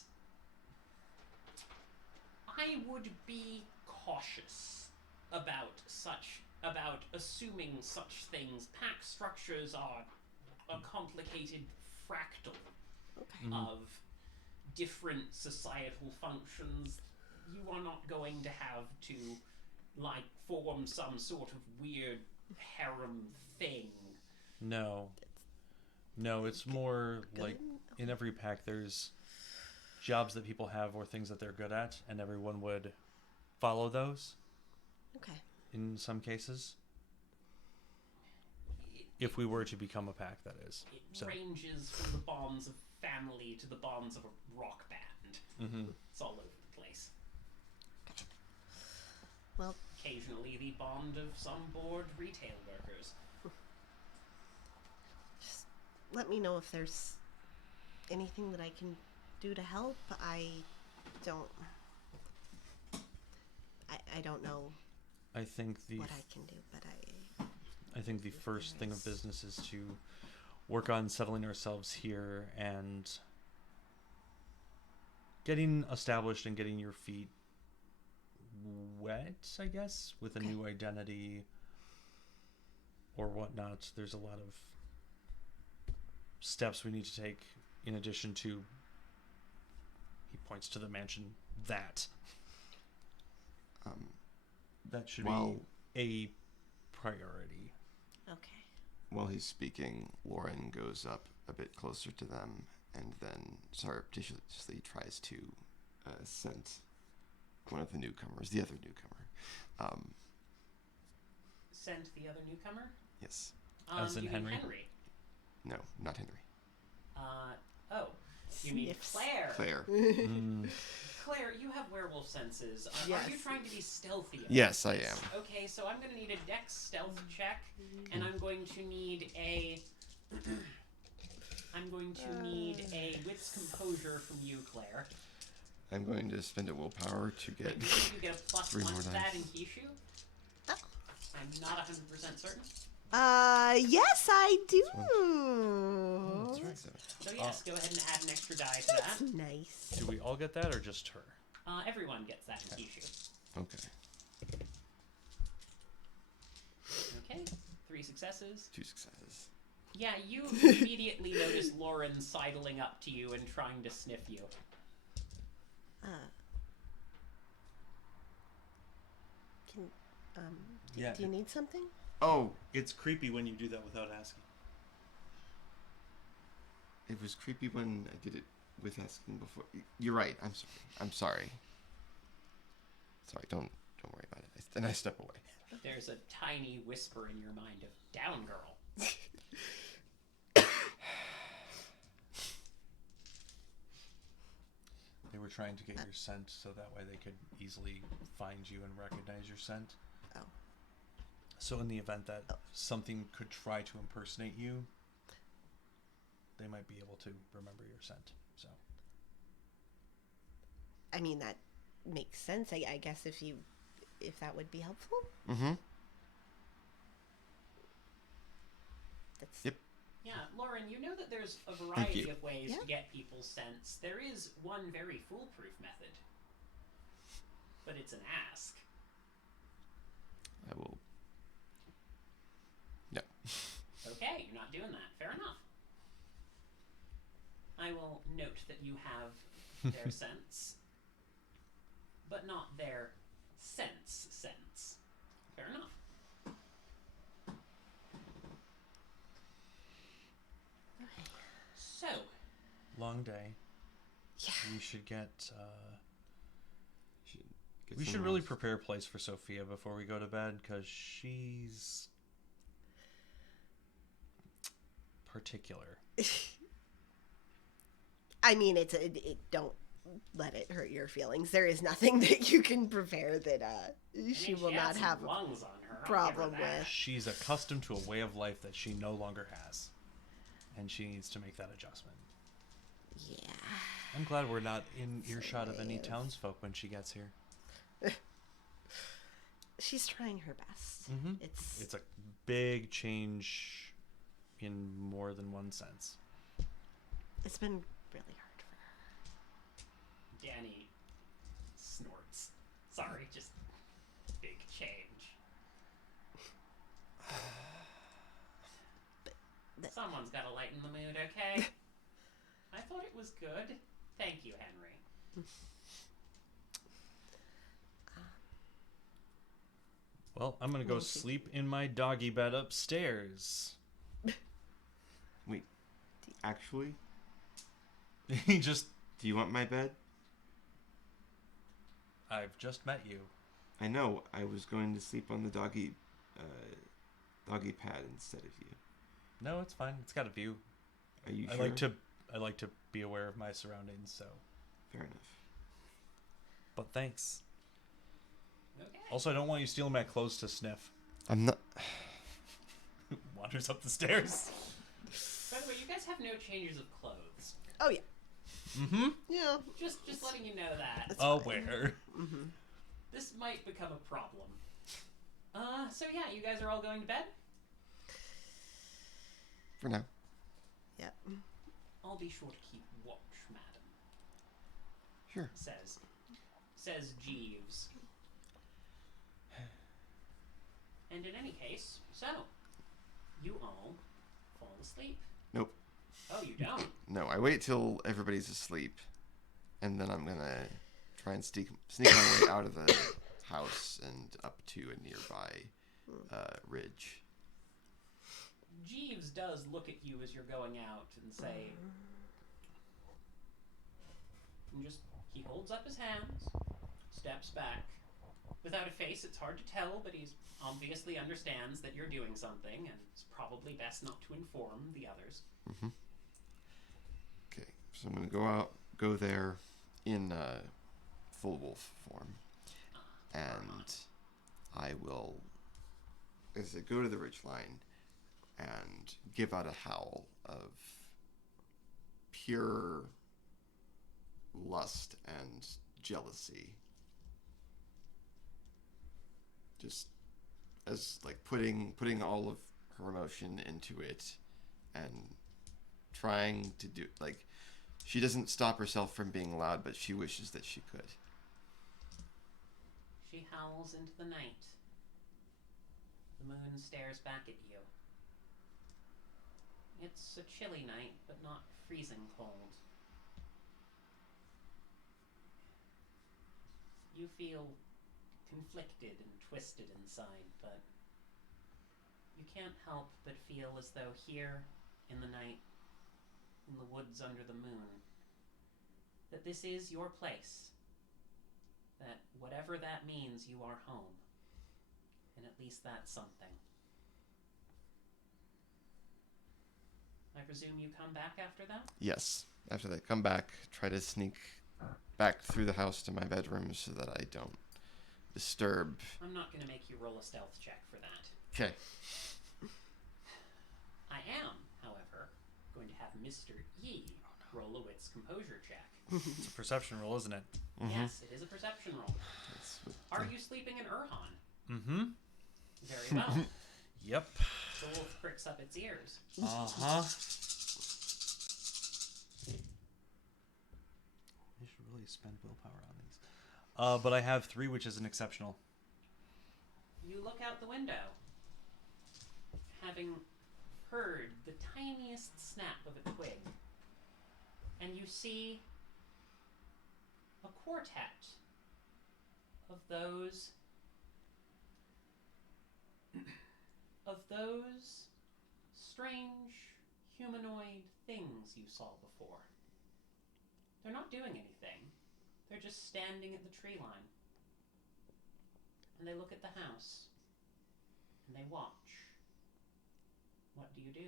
I would be cautious about assuming such things. Pack structures are a complicated fractal of different societal functions. You are not going to have to form some sort of weird harem thing. No, it's more like in every pack there's jobs that people have or things that they're good at, and everyone would follow those. Okay. In some cases. If we were to become a pack, that is. It ranges from the bonds of family to the bonds of a rock band. It's all over the place. Okay. Well, occasionally the bond of some bored retail workers. Just let me know if there's anything that I can do to help. I don't know I think what I can do, but I think the first thing of business is to work on settling ourselves here and getting established and getting your feet wet, I guess, with a new identity or whatnot. There's a lot of steps we need to take in addition to, he points to the mansion, that should be a priority. Okay. While he's speaking, Lauren goes up a bit closer to them and then surreptitiously tries to scent one of the newcomers, the other newcomer. Send the other newcomer? Yes. As in you mean Henry? No, not Henry. You mean Sniffs. Claire. Claire. Claire, you have werewolf senses. Yes. Are you trying to be stealthy? Yes, I am. Okay, so I'm going to need a dex stealth check, and I'm going to need a... wits composure from you, Claire. I'm going to spend a willpower to get... You get a plus 3 1 more to dice. that in Kishu. Oh. I'm not 100% certain. Yes, I do. That's right. So yes, go ahead and add an extra die to That's that. nice. Do we all get that or just her? Everyone gets that in Kishu. Okay. Okay, 3 successes. 2 successes. Yeah, you immediately notice Lauren sidling up to you and trying to sniff you. Do you need something? Oh, It's creepy when you do that without asking. it was creepy when I did it with asking before. You're right. I'm sorry. Sorry, don't worry about it. And I step away. There's a tiny whisper in your mind of, down girl. They were trying to get your scent so that way they could easily find you and recognize your scent. Oh. So in the event that something could try to impersonate you, they might be able to remember your scent. So I mean, that makes sense. I guess if that would be helpful. Mm-hmm. That's Yep. Yeah, Lauren, you know that there's a variety you. of ways Yeah. to get people's scents. There is one very foolproof method. But it's an ask. I will. No. Okay, you're not doing that. Fair enough. I will note that you have their scents, but not their sense. Fair enough. So, long day. Yeah. We should get. Get We should some really rest. prepare a place for Sophia before we go to bed because she's particular. I mean, don't let it hurt your feelings. There is nothing that you can prepare that she will had not some have a lungs on her. I'll give her problem that. with. She's accustomed to a way of life that she no longer has, and she needs to make that adjustment. Yeah. I'm glad we're not in earshot of any Yes. townsfolk when she gets here. She's trying her best. Mm-hmm. It's a big change in more than one sense. it's been really hard for her. Danny snorts. Sorry, just big change. Someone's got to lighten the mood, okay? I thought it was good. Thank you, Henry. Well, I'm gonna go Well, thank sleep in my doggy bed upstairs. Wait. Actually, He just, do you want my bed? I've just met you. I know. I was going to sleep on the doggy pad instead of you. No, it's fine. It's got a view. Are you I sure? like to be aware of my surroundings. So, Fair enough. but thanks. Okay. Also, I don't want you stealing my clothes to sniff. I'm not. Wanders up the stairs. By the way, you guys have no changes of clothes. Oh yeah. Mm-hmm. Yeah. Just letting you know that. It's fine. Aware. This might become a problem. So yeah, you guys are all going to bed? For now. Yep. I'll be sure to keep watch, madam. Sure. says Jeeves. And in any case, so, you all fall asleep. Nope. Oh, you don't? No, I wait till everybody's asleep, and then I'm gonna try and sneak my way out of the house and up to a nearby ridge. Jeeves does look at you as you're going out and say, and he holds up his hands, steps back. Without a face, it's hard to tell, but he obviously understands that you're doing something, and it's probably best not to inform the others. Mm-hmm. Okay, so I'm gonna go there in full wolf form, and I will, as I go to the ridgeline, and give out a howl of pure lust and jealousy. Just as like putting all of her emotion into it and trying to do, like, she doesn't stop herself from being loud, but she wishes that she could. She howls into the night. The moon stares back at you. It's a chilly night, but not freezing cold. You feel conflicted and twisted inside, but you can't help but feel as though here, in the night, in the woods under the moon, that this is your place. That whatever that means, you are home. And at least that's something. I presume you come back after that? Yes. After they come back, try to sneak back through the house to my bedroom so that I don't disturb. I'm not going to make you roll a stealth check for that. Okay. I am, however, going to have Mr. E roll a wits composure check. It's a perception roll, isn't it? Mm-hmm. Yes, it is a perception roll. Are you sleeping in Urhan? Mm-hmm. Very well. Yep. The wolf pricks up its ears. Uh-huh. I should really spend willpower on these. But I have 3, which is an exceptional. You look out the window, having heard the tiniest snap of a twig, and you see a quartet of those strange humanoid things you saw before. They're not doing anything. They're just standing at the tree line. And they look at the house. And they watch. What do?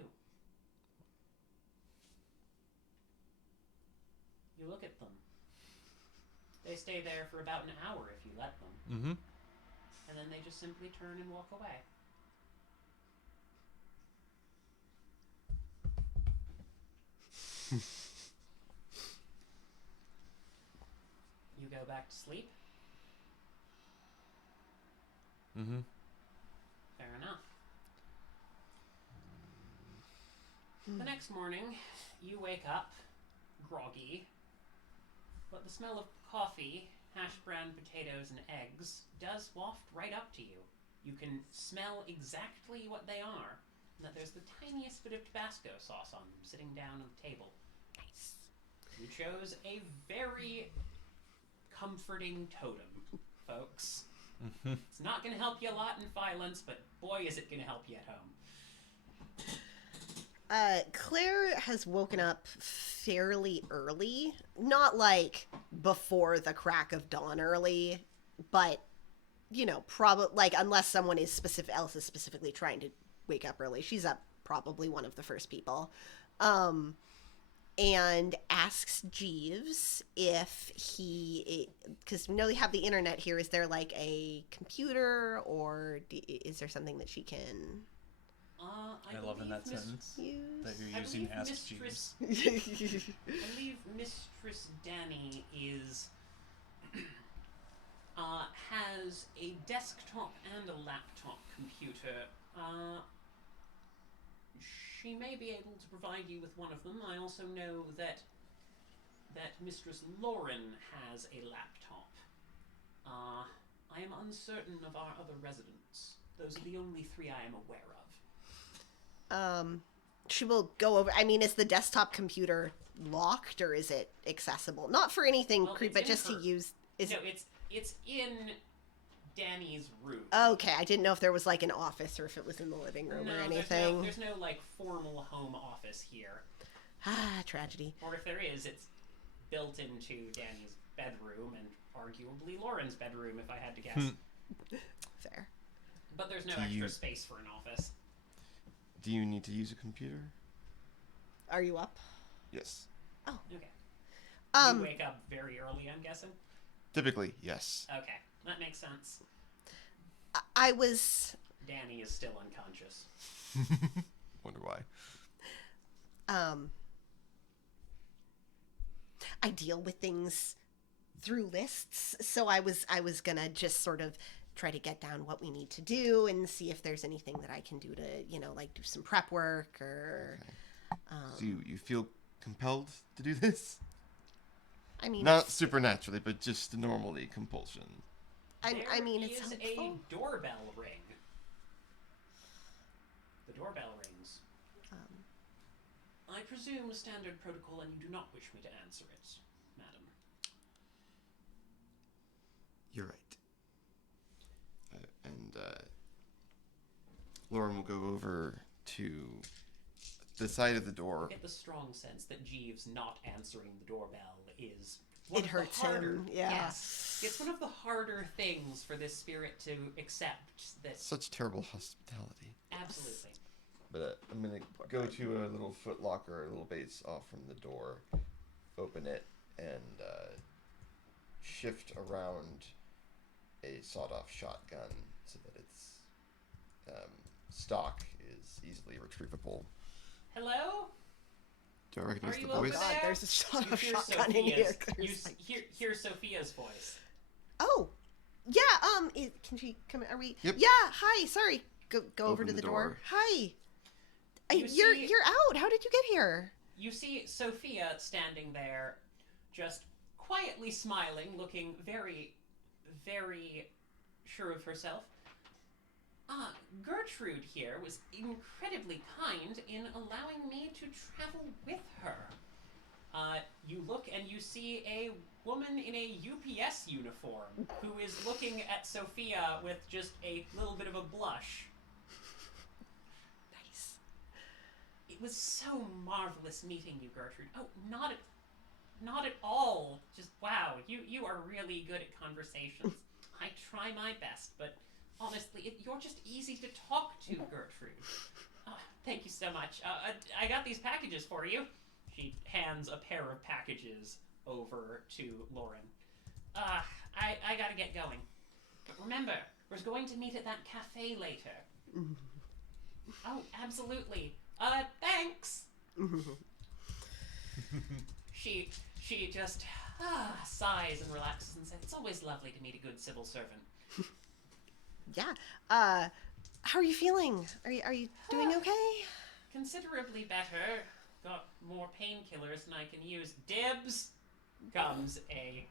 You look at them. They stay there for about an hour if you let them. Mm-hmm. And then they just simply turn and walk away. You go back to sleep? Mm-hmm. Fair enough. The next morning, you wake up, groggy, but the smell of coffee, hash brown potatoes, and eggs does waft right up to you. You can smell exactly what they are, and that there's the tiniest bit of Tabasco sauce on them sitting down on the table. Nice. You chose a very comforting totem, folks. Mm-hmm. It's not going to help you a lot in violence, but boy, is it going to help you at home. Claire has woken up fairly early. Not like before the crack of dawn early, but, you know, probably, like, unless someone is specifically trying to wake up early. She's up probably one of the first people. And asks Jeeves if because we know they have the internet here, is there, like, a computer, or is there something that she can... I love in that sentence that you're using Ask Jeeves. I believe Mistress Danny is has a desktop and a laptop computer. She may be able to provide you with one of them. I also know that that Mistress Lauren has a laptop. I am uncertain of our other residents. Those are the only 3 I am aware of. She will go over. I mean, is the desktop computer locked or is it accessible? Not for anything Well, creepy, but just to use. No, it's in Danny's room. Okay, I didn't know if there was like an office or if it was in the living room or anything. There's no like formal home office here. Ah, tragedy. Or if there is, it's built into Danny's bedroom and arguably Lauren's bedroom, if I had to guess. Fair. But there's no extra space for an office. Do you need to use a computer? Are you up? Yes. Oh. Okay. You wake up very early, I'm guessing? Typically, yes. Okay, that makes sense. I was... Danny is still unconscious. Wonder why. I deal with things through lists, so I was gonna just sort of try to get down what we need to do and see if there's anything that I can do to, like do some prep work or... Okay. So you feel compelled to do this? I mean... Not supernaturally, but just normally compulsion. I mean, it's helpful. There is a doorbell ring. The doorbell rings. I presume standard protocol, and you do not wish me to answer it, madam. You're right. Lauren will go over to the side of the door. I get the strong sense that Jeeves not answering the doorbell is it hurts him. Yeah. Yes, it's one of the harder things for this spirit to accept. That such terrible hospitality. Absolutely. But I'm gonna go to a little foot locker, a little base off from the door, open it, and shift around a sawed-off shotgun so that its stock is easily retrievable. Hello? Do I recognize the over voice? there? There's a sawed-off You shotgun in here. Hear Sophia's voice. Oh, yeah. Can she come? Are we? Yep. Yeah. Hi. Sorry. Go over Open to the the door. door. Hi. You You're see- out. How did you get here? You see Sophia standing there, just quietly smiling, looking very, very sure of herself. Gertrude here was incredibly kind in allowing me to travel with her. You look and you see a woman in a UPS uniform who is looking at Sophia with just a little bit of a blush. Nice. It was so marvelous meeting you, Gertrude. Oh, not at all. Just wow, you are really good at conversations. I try my best, but honestly, you're just easy to talk to, Gertrude. Thank you so much. I got these packages for you. She hands a pair of packages over to Lauren. I gotta get going. But remember, we're going to meet at that cafe later. Oh, absolutely. Thanks. She just sighs and relaxes and says, "It's always lovely to meet a good civil servant." Yeah. How are you feeling? Are you doing okay? Considerably better. Got more painkillers than I can use. Dibs! Comes a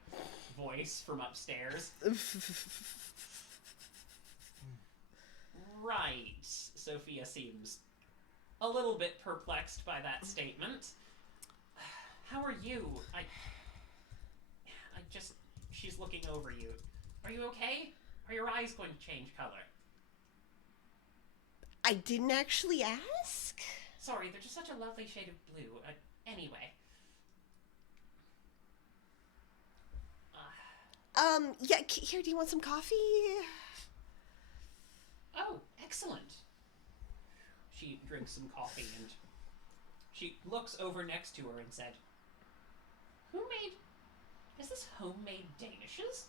voice from upstairs. Right. Sophia seems a little bit perplexed by that statement. How are you? She's looking over you. Are you okay? Are your eyes going to change color? I didn't actually ask. Sorry, they're just such a lovely shade of blue. Anyway. Yeah, here, do you want some coffee? Oh, excellent. She drinks some coffee and she looks over next to her and said, is this homemade Danishes?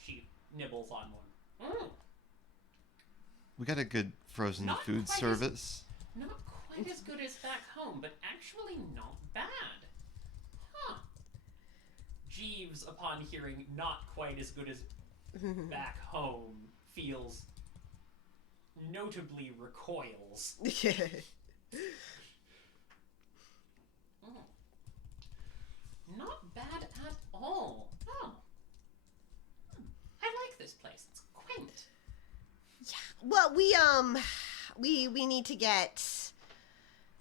She nibbles on one. We got a good frozen Not food quite service. Not quite as good as back home, but actually not bad. Huh. Jeeves, upon hearing not quite as good as back home, feels notably recoils. We need to get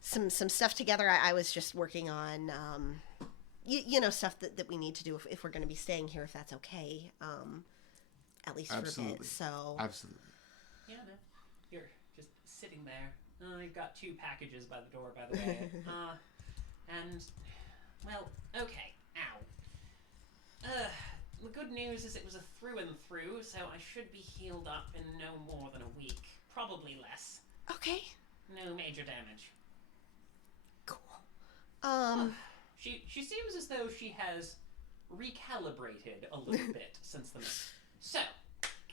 some stuff together. I was just working on stuff that we need to do if we're going to be staying here, if that's okay. At least for a bit. So absolutely. Yeah, no. You're just sitting there. You've got 2 packages by the door, by the way. And well, okay. Ow. The good news is it was a through and through, so I should be healed up in no more than a week. Probably less. Okay. No major damage. Cool. She seems as though she has recalibrated a little bit since the So,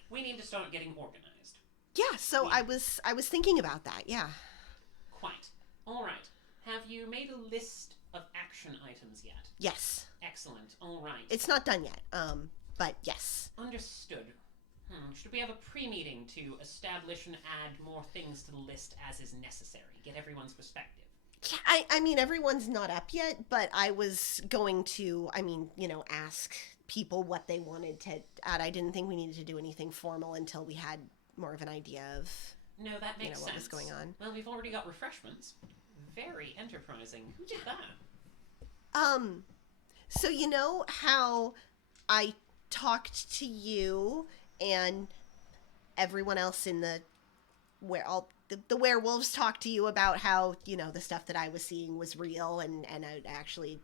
we need to start getting organized. Yeah, so I was thinking about that, yeah. Quite. All right. Have you made a list of action items yet? Yes. Excellent. All right. It's not done yet, but yes. Understood. Should we have a pre-meeting to establish and add more things to the list as is necessary? Get everyone's perspective. Yeah, I mean, everyone's not up yet, but I was going to, ask people what they wanted to add. I didn't think we needed to do anything formal until we had more of an idea of, no, that makes sense. What was going on. Well, we've already got refreshments. Very enterprising. Who did that? So you know how I talked to you and everyone else in the werewolves talked to you about how, the stuff that I was seeing was real and I actually,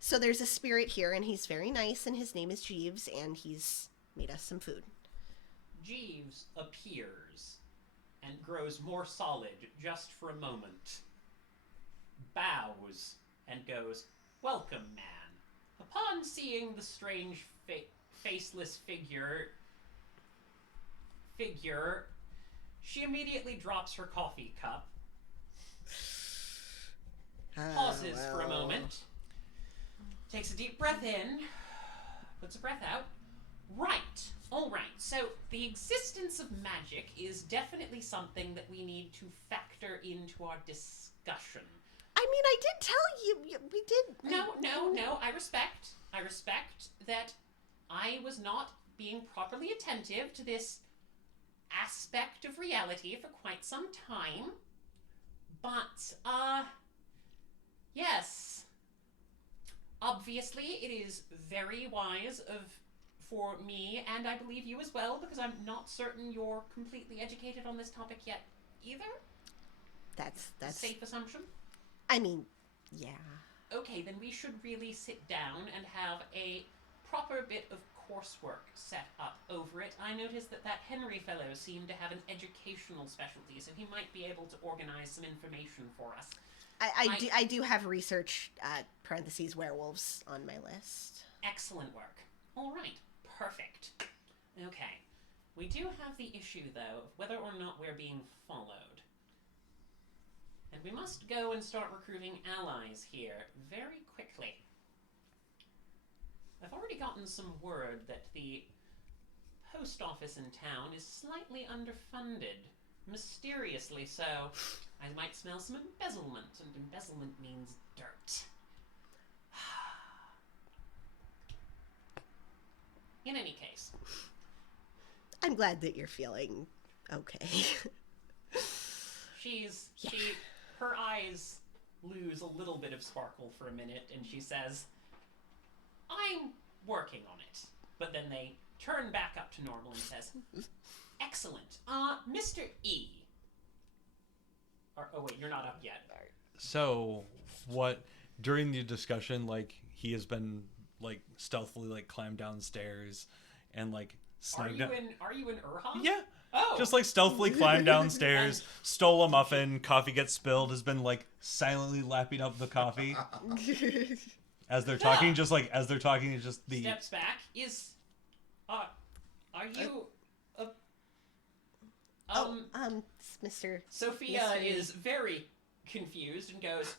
so there's a spirit here and he's very nice and his name is Jeeves and he's made us some food. Jeeves appears and grows more solid just for a moment. Bows and goes, "Welcome, man." Upon seeing the strange faceless figure, she immediately drops her coffee cup, pauses for a moment, takes a deep breath in, puts a breath out. Right. All right. So the existence of magic is definitely something that we need to factor into our discussion. I mean, I did tell you, we did. No. I respect that I was not being properly attentive to this aspect of reality for quite some time. But, yes. Obviously, it is very wise for me, and I believe you as well, because I'm not certain you're completely educated on this topic yet either. That's a safe assumption. I mean, yeah. Okay, then we should really sit down and have a proper bit of coursework set up over it. I noticed that Henry fellow seemed to have an educational specialty, so he might be able to organize some information for us. I do have research, parentheses, werewolves on my list. Excellent work. All right. Perfect. Okay. We do have the issue, though, of whether or not we're being followed. And we must go and start recruiting allies here very quickly. I've already gotten some word that the post office in town is slightly underfunded. Mysteriously so. I might smell some embezzlement, and embezzlement means dirt. In any case. I'm glad that you're feeling okay. Her eyes lose a little bit of sparkle for a minute, and she says, "I'm working on it." But then they turn back up to normal and says, "Excellent. Mr. E." Oh wait, you're not up yet. So, what, during the discussion, he has been, stealthily, climbed downstairs and, snugged down. Are you in Urha? Yeah. Oh. Just, stealthily climbed downstairs, stole a muffin, coffee gets spilled, has been, silently lapping up the coffee. As they're talking, as they're talking, it's just the... Steps back. Are you... Mr. Sophia is very confused and goes,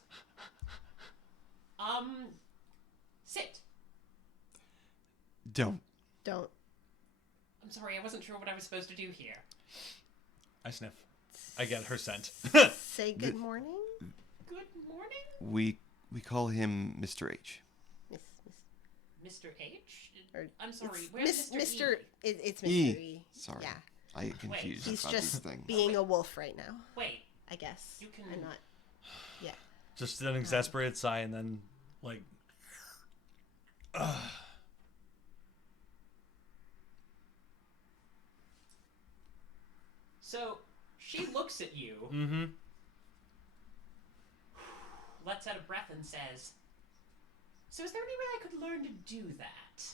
sit. Don't. I'm sorry, I wasn't sure what I was supposed to do here. I sniff. I get her scent. Say good morning. Good morning? We call him Mr. H. Mr. H? Or I'm sorry, where's Mr. Mr. E? It's Mr. E. E. Sorry. Yeah. I get confused He's about these just things. being a wolf right now, Wait, I guess. you can. I'm not. Yeah. Just an exasperated sigh, and then like, So she looks at you, mm-hmm. lets out a breath, and says, "So is there any way I could learn to do that?"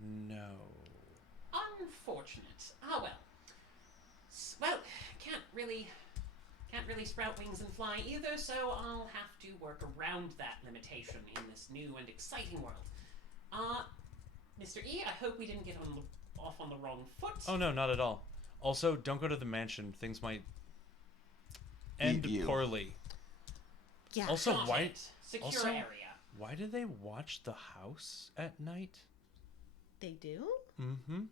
No. Unfortunate. Ah well. Well, can't really sprout wings and fly either, so I'll have to work around that limitation in this new and exciting world. Mr. E, I hope we didn't get off on the wrong foot. Oh no, not at all. Also, don't go to the mansion. Things might end you. poorly. Yeah. Also, Got why? it. Secure also- area. Why do they watch the house at night? They do? Mm-hmm.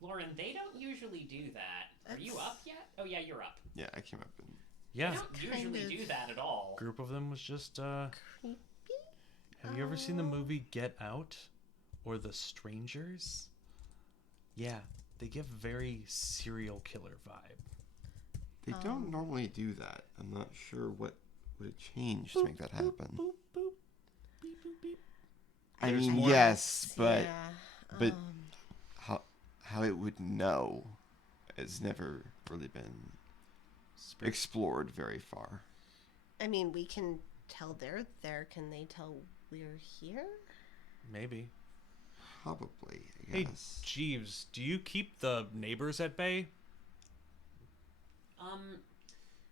Lauren, they don't usually do that. Are you That's- up yet? Oh yeah, you're up. Yeah, I came up and Yeah. They don't kind usually of- do that at all. Group of them was just. Creepy? Have you ever seen the movie Get Out or The Strangers? Yeah, they give very serial killer vibe. they don't normally do that. I'm not sure what would have changed to make that happen. Boop, boop. Beep, boop, beep. I There's mean, more- yes, but Yeah. but- um, how it would know has never really been explored very far. I mean, we can tell they're there. Can they tell we're here? Maybe. Probably, I Hey, guess. Jeeves, do you keep the neighbors at bay?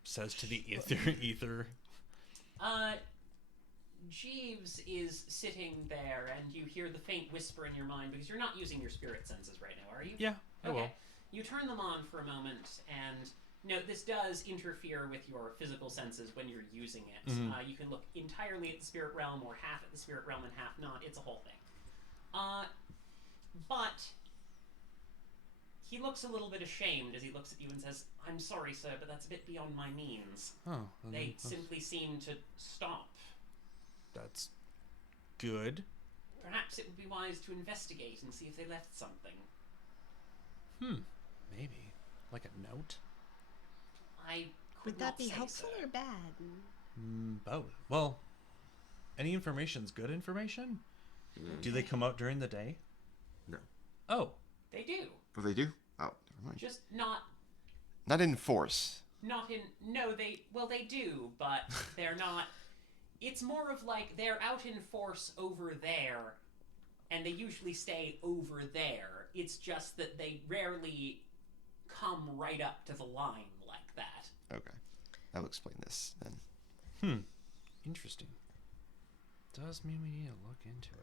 Says to the ether. Jeeves is sitting there, and you hear the faint whisper in your mind because you're not using your spirit senses right now, are you? Yeah, I will. You turn them on for a moment, and note this does interfere with your physical senses when you're using it. Mhm. You can look entirely at the spirit realm, or half at the spirit realm and half not. It's a whole thing. But he looks a little bit ashamed as he looks at you and says, "I'm sorry, sir, but that's a bit beyond my means. Oh, then They that's- simply seem to stop. that's good. Perhaps it would be wise to investigate and see if they left something." Maybe. Like a note? I could Would that not be say, helpful sir. or bad? Both. Well, any information's good information? Do they come out during the day? No. Oh. They do. What they do? Oh, never mind. Just not In force. in no, they do, but they're not. It's more of like they're out in force over there, and they usually stay over there. It's just that they rarely come right up to the line like that. Okay. That'll explain this then. Interesting. Does mean we need to look into it.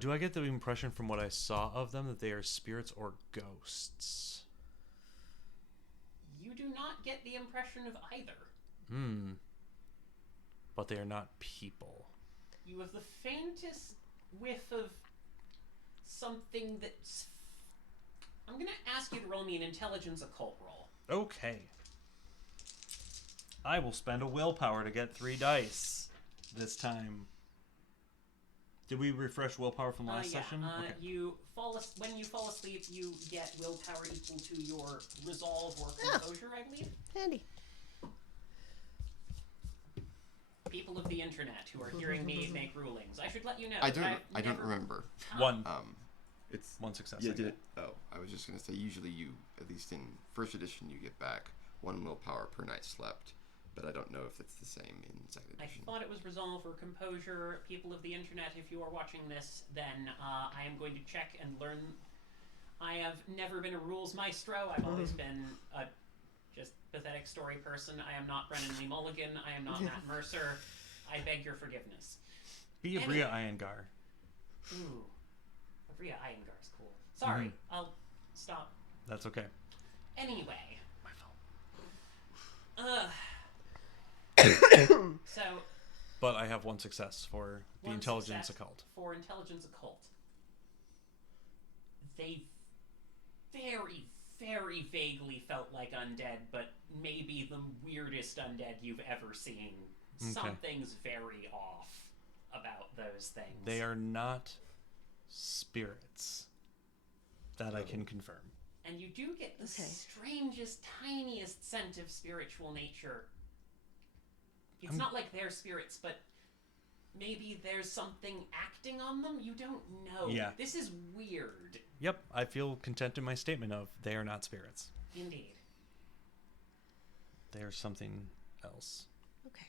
Do I get the impression from what I saw of them that they are spirits or ghosts? You do not get the impression of either. But they are not people. You have the faintest whiff of something that's... I'm going to ask you to roll me an intelligence occult roll. Okay. I will spend a willpower to get 3 dice this time. Did we refresh willpower from last session? Okay. When you fall asleep, you get willpower equal to your resolve or composure, I believe. Handy. People of the internet who are hearing me make rulings. I should let you know. I that don't I've never- remember. One. It's One success. Yeah, I did got. it? Oh, I was just gonna say. Usually, you at least in first edition, you get back 1 willpower per night slept, but I don't know if it's the same in second I edition. thought it was resolve or composure. People of the internet, if you are watching this, then I am going to check and learn. I have never been a rules maestro. I've always been a just pathetic story person. I am not Brennan Lee Mulligan. I am not Matt Mercer. I beg your forgiveness. Be a Bria Iyengar. Ooh, Abria Iyengar's cool. Sorry, I'll stop. That's okay. Anyway. My fault. So But I have 1 success for the one intelligence success occult. For intelligence occult. They very, very vaguely felt like undead, but maybe the weirdest undead you've ever seen. Okay. Something's very off about those things. They are not spirits. That I can confirm. And you do get the Okay. strangest, tiniest scent of spiritual nature. It's not like they're spirits, but maybe there's something acting on them. You don't know. Yeah. This is weird. Yep, I feel content in my statement of they are not spirits. Indeed. They are something else. Okay.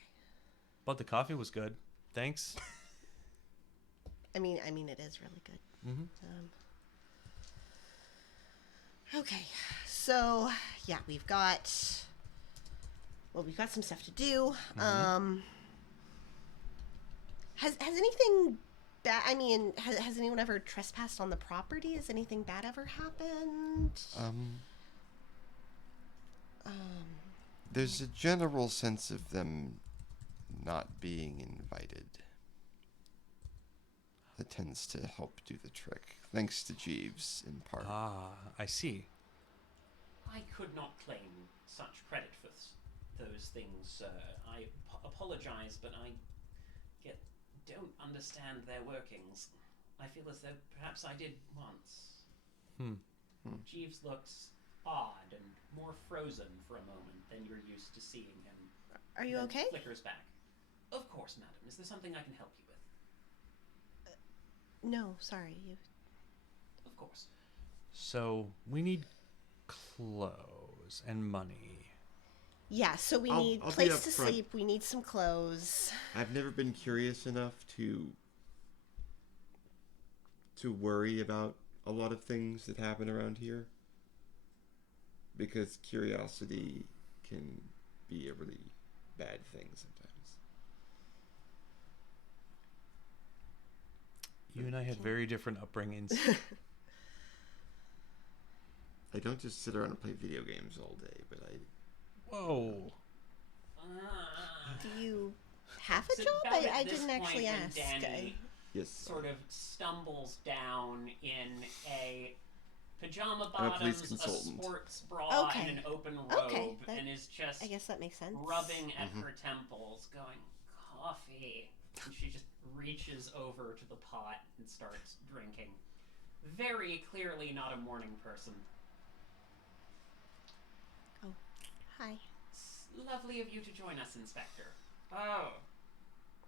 But the coffee was good. Thanks. I mean, it is really good. Mm-hmm. Okay, so yeah, we've got some stuff to do. Has anything bad? I mean, has anyone ever trespassed on the property? Has anything bad ever happened? There's a general sense of them not being invited. That tends to help do the trick, thanks to Jeeves, in part. Ah, I see. I could not claim such credit for those things. I apologize, but I don't understand their workings. I feel as though perhaps I did once. Jeeves looks odd and more frozen for a moment than you're used to seeing him. Are you Then okay? Flickers back. Of course, madam. Is there something I can help you with? No, sorry. Of course. So we need clothes and money. Yeah, so we I'll need be place to upfront. sleep. We need some clothes. I've never been curious enough to worry about a lot of things that happen around here, because curiosity can be a really bad thing sometimes. You and I had very different upbringings. I don't just sit around and play video games all day, but I... Whoa. Do you have a So job? about at I this didn't actually point when ask. Danny Yes. sort of stumbles down in a pajama I'm a police bottoms, a consultant. sports bra, Okay. and an open robe, Okay, that- and is just I guess that makes sense. rubbing at her temples, going, coffee. And she just reaches over to the pot and starts drinking. Very clearly not a morning person. Oh, hi. It's lovely of you to join us, Inspector. Oh,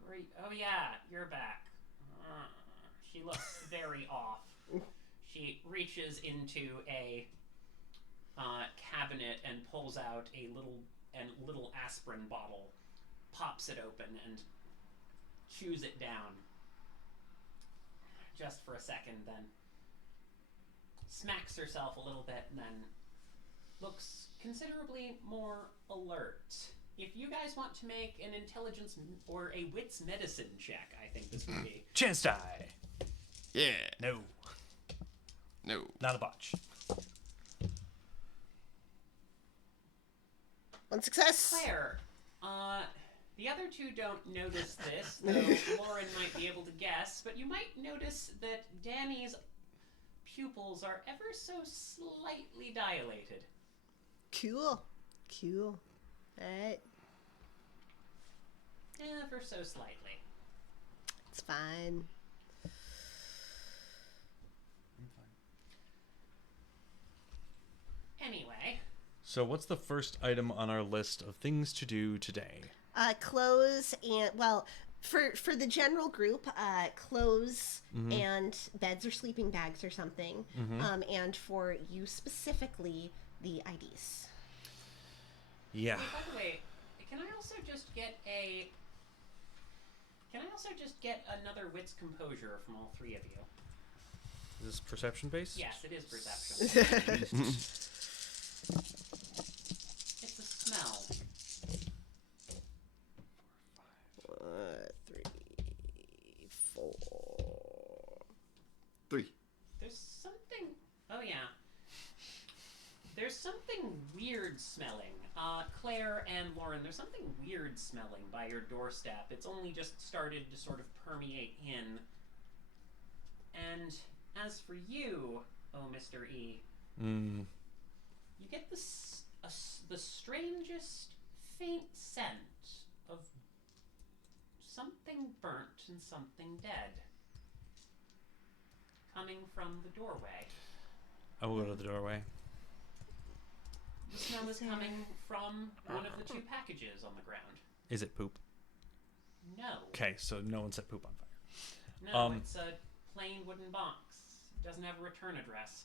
great. Oh yeah, you're back. She looks very off. She reaches into a cabinet and pulls out a little aspirin bottle, pops it open, and chews it down. Just for a second, then smacks herself a little bit, and then looks considerably more alert. If you guys want to make an intelligence or a wits medicine check, I think this would be. Chance die. Yeah. No, No. not a botch. One success. Claire, the other two don't notice this, though Lauren might be able to guess, but you might notice that Danny's pupils are ever so slightly dilated. Cool. Alright. Ever so slightly. It's fine. Anyway, So what's the first item on our list of things to do today? Clothes and, well, for the general group, clothes and beds or sleeping bags or something. And for you specifically, the IDs. Yeah. oh, by the way, can I also just get another wits composure from all three of you? Is this perception based? Yes, it is perception. It's a smell. 3, 4. 3. There's something. Oh yeah. There's something weird smelling. Claire and Lauren, there's something weird smelling by your doorstep. It's only just started to sort of permeate in. And as for you, oh Mr. E, you get the strangest faint scent of something burnt and something dead coming from the doorway. I will go to the doorway. The smell is coming from one of the two packages on the ground. Is it poop? No. Okay, so no one set poop on fire. No, it's a plain wooden box. It doesn't have a return address.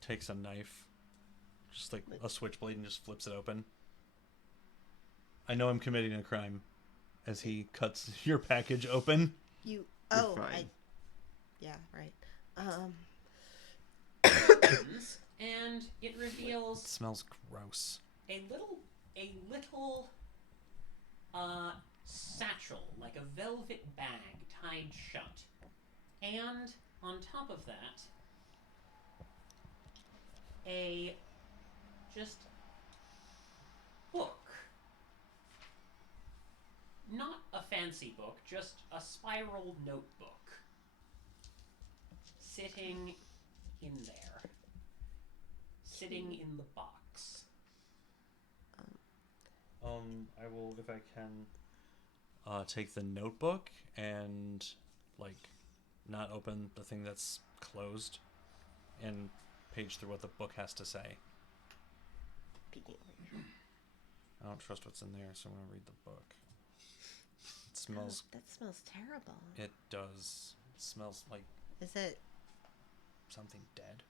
Takes a knife, just like a switchblade, and just flips it open. I know I'm committing a crime as he cuts your package open. You. You're Oh, fine. Yeah, right. And it reveals It smells gross. a little satchel, like a velvet bag tied shut. And on top of that, a just book. Not a fancy book, just a spiral notebook. Sitting in there. Sitting in the box. I will, if I can, take the notebook and, like, not open the thing that's closed and page through what the book has to say. I don't trust what's in there, so I'm going to read the book. It smells... That smells terrible. It does. It smells like Is it? something dead.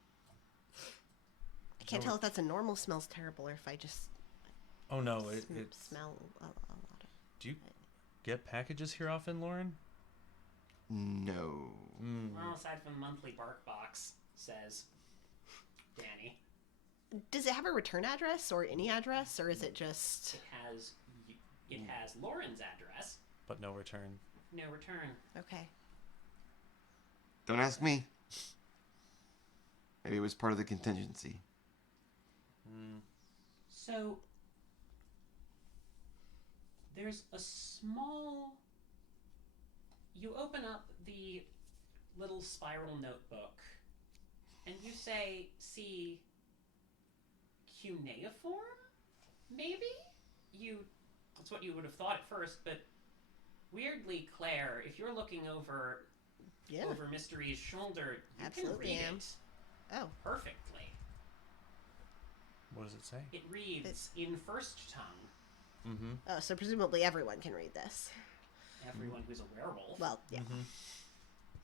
I can't tell if that's a normal smells terrible or if I just Oh, no, it smell a lot of. Do you get packages here often, Lauren? No. Well, aside from the monthly bark box, says Danny. Does it have a return address or any address, or is it just? It has Lauren's address. But no return. No return. Okay. Don't ask me. Maybe it was part of the contingency. So there's a small. You open up the little spiral notebook, and you see cuneiform. Maybe that's what you would have thought at first, but weirdly, Claire, if you're looking over Mystery's shoulder, you Absolutely can read am. it Oh. perfectly. What does it say? It reads in first tongue. Mm-hmm. Oh, so presumably everyone can read this. Everyone who's a werewolf. Well, yeah.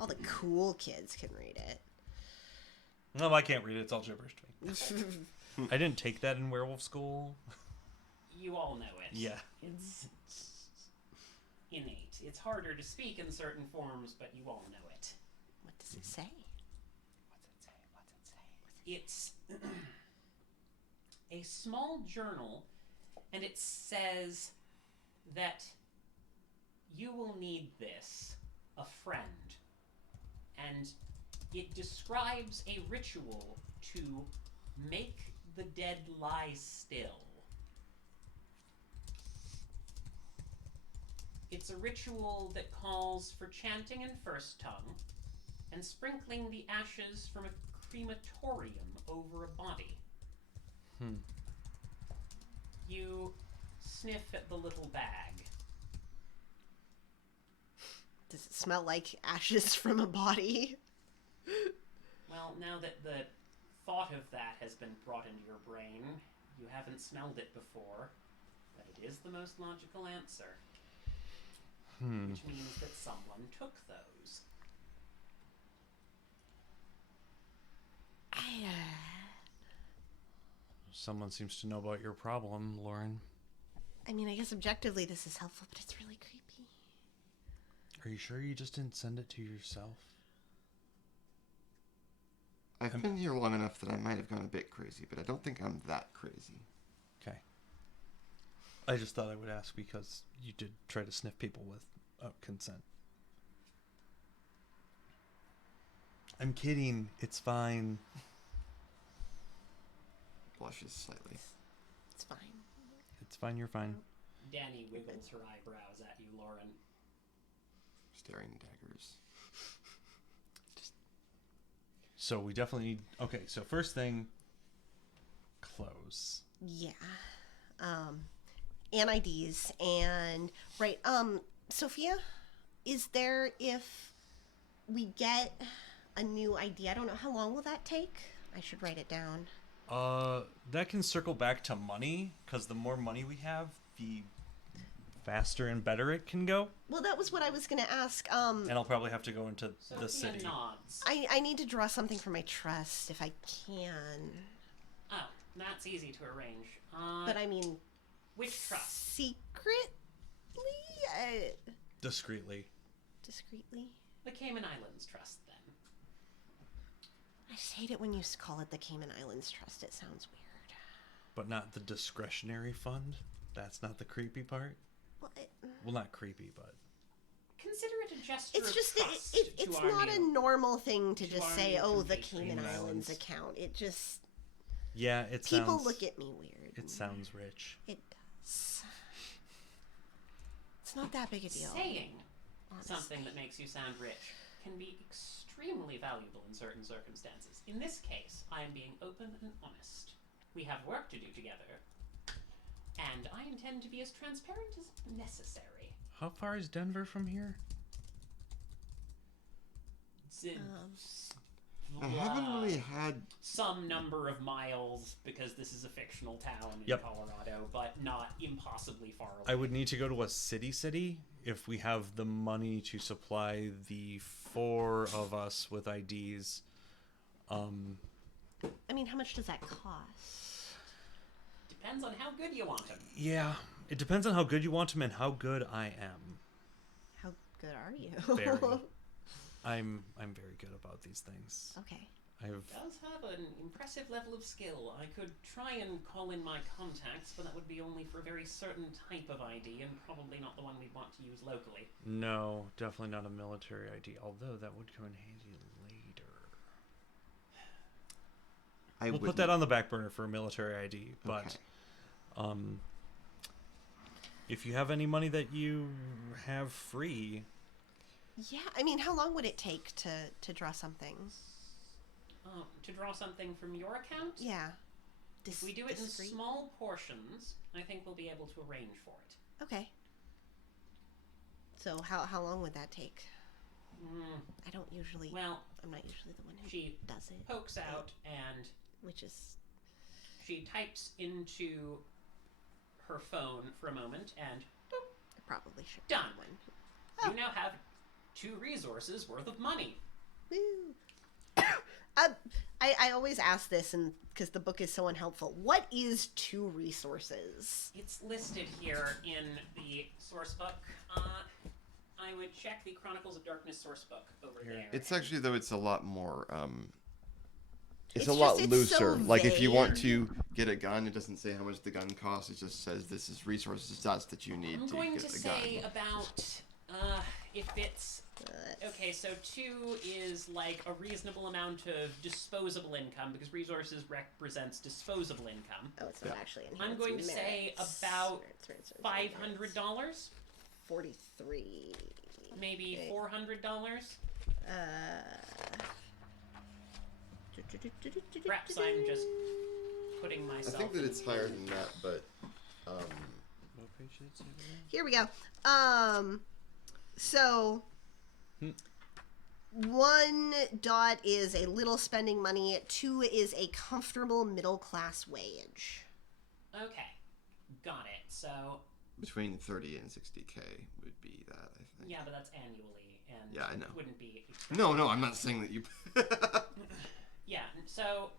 All the cool kids can read it. No, I can't read it. It's all gibberish to me. I didn't take that in werewolf school. You all know it. Yeah. It's innate. It's harder to speak in certain forms, but you all know it. What does it say? It's a small journal, and it says that you will need this, a friend. And it describes a ritual to make the dead lie still. It's a ritual that calls for chanting in first tongue and sprinkling the ashes from a crematorium over a body. You sniff at the little bag. Does it smell like ashes from a body? Well, now that the thought of that has been brought into your brain, you haven't smelled it before, but it is the most logical answer. Which means that someone took those. Someone seems to know about your problem, Lauren. I mean, I guess objectively this is helpful, but it's really creepy. Are you sure you just didn't send it to yourself? I've been here long enough that I might have gone a bit crazy, but I don't think I'm that crazy. Okay. I just thought I would ask because you did try to sniff people with consent. I'm kidding. It's fine. Blushes slightly. It's fine. It's fine. You're fine. Danny wiggles her eyebrows at you, Lauren. Staring daggers. So we definitely need... Okay, so first thing, clothes. Yeah. And IDs and... Right, Sophia, is there, if we get a new ID, I don't know, how long will that take? I should write it down. That can circle back to money, because the more money we have, the faster and better it can go. Well, that was what I was gonna ask. And I'll probably have to go into the Sophia city. nods. I need to draw something for my trust if I can. Oh, that's easy to arrange. But I mean, Which trust? secretly? Discreetly. Discreetly? The Cayman Islands Trust, then. I just hate it when you call it the Cayman Islands Trust. It sounds weird. But not the discretionary fund? That's not the creepy part? Well, Well, not creepy, but... Consider it a gesture it's of just trust it's to our not a new- normal thing to to just our say, new "Oh, the compatriot. Cayman Cayman Islands Islands. account." It just Yeah, it people sounds... look at me weird. It sounds rich. It does. It's not that big a deal. Saying honestly. something that makes you sound rich can be extremely valuable in certain circumstances. In this case, I am being open and honest. We have work to do together, and I intend to be as transparent as necessary. How far is Denver from here? I haven't really had. Some number of miles, because this is a fictional town in Yep. Colorado, but not impossibly far away. I would need to go to a city if we have the money to supply the 4 of us with IDs. I mean, how much does that cost? Depends on how good you want them. Yeah, it depends on how good you want them and how good I am. How good are you? Very. I'm very good about these things. Okay. It does have an impressive level of skill. I could try and call in my contacts, but that would be only for a very certain type of ID, and probably not the one we'd want to use locally. No, definitely not a military ID, although that would come in handy later. We'll put that on the back burner for a military ID, but Okay. if you have any money that you have free, Yeah, I mean, how long would it take to draw something? To draw something from your account? Yeah. If we do it in Discreet? small portions, I think we'll be able to arrange for it. Okay. So how long would that take? Mm, I don't usually. well, I'm not usually the one who she does it, pokes out and which is she types into her phone for a moment, and boop, I probably should. Done. Be one. you now have 2 resources worth of money. Woo. I always ask this, and because the book is so unhelpful. What is 2 resources? It's listed here in the source book. I would check the Chronicles of Darkness source book over there. It's actually though it's a lot more. It's It's a lot just- it's so looser. Like if you want vague. to get a gun, it doesn't say how much the gun costs. It just says this is resources dots that you need I'm to going get to the say gun. about if it's okay. So 2 is like a reasonable amount of disposable income, because resources represents disposable income. Oh, it's not actually in here. I'm it's going to say merits. about Merits. $500, 43. maybe Okay. $400. Uh, Perhaps I'm just putting I myself. think that in- it's higher than that, but what page did it say there? Here we go. So 1 dot is a little spending money. 2 is a comfortable middle class wage. Okay, got it. So between 30 and 60K would be that. I think. yeah, but that's annually, and Yeah, I know. wouldn't be. No, I'm not saying that you. Yeah. So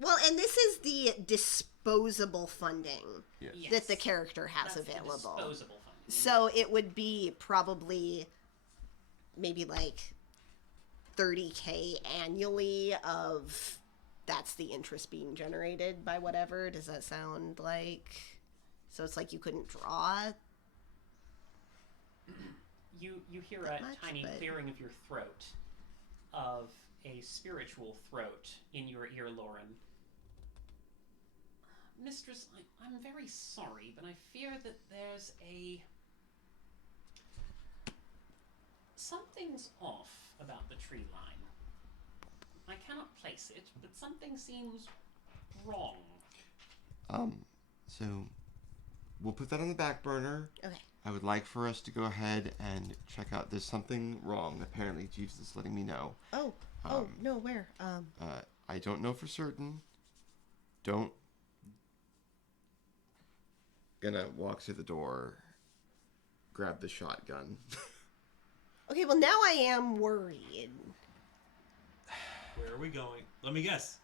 Well, and this is the disposable funding Yes. yes, that the character has that's the available. disposable funding. So it would be probably maybe like 30K annually of that's the interest being generated by whatever. Does that sound like? So it's like you couldn't draw. You hear a Not much, tiny but- clearing of your throat, of a spiritual throat in your ear, Lauren. Mistress, I'm very sorry, but I fear that there's something's off about the tree line. I cannot place it, but something seems wrong. So we'll put that on the back burner. Okay. I would like for us to go ahead and check out. There's something wrong. Apparently, Jeeves is letting me know. Oh. Um, No. Where? I don't know for certain, don't. Gonna walk to the door, grab the shotgun. Okay, well, now I am worried. Where are we going? Let me guess.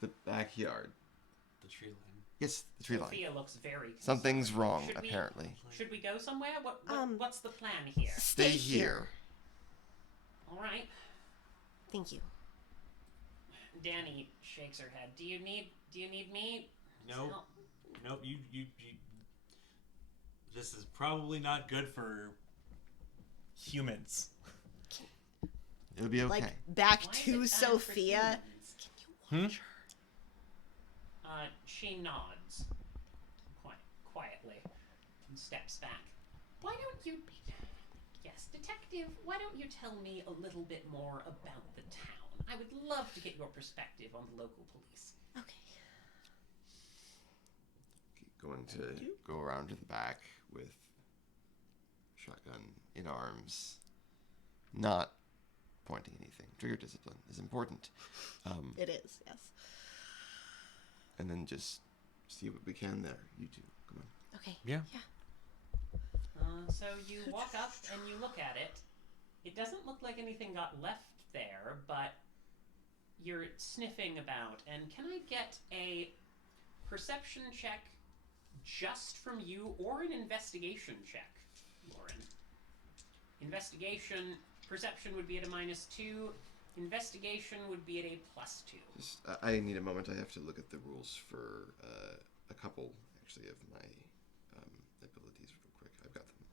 The backyard. The tree line. Yes, the tree line. Sophia looks very concerned. Something's wrong, Should we- apparently. Should we go somewhere? What's the plan here? Stay here. All right. Thank you. Danny shakes her head. Do you need me? Nope. Help? Nope. You. This is probably not good for humans. It'll be okay. Like, back Why is to it bad for Sophia. humans? Can you watch her? She nods quite quietly and steps back. Why don't you... Yes, detective, why don't you tell me a little bit more about the town? I would love to get your perspective on the local police. Okay. Going to go around to the back with shotgun in arms, not pointing anything. Trigger discipline is important. It is, yes. And then just see what we can there. You two, come on. Okay. Yeah. So you walk up and you look at it. It doesn't look like anything got left there, but you're sniffing about. And can I get a perception check just from you, or an investigation check, Lauren? Investigation, perception would be at a -2. Investigation would be at a +2. Just, I need a moment. I have to look at the rules for a couple, actually, of my abilities real quick. I've got them.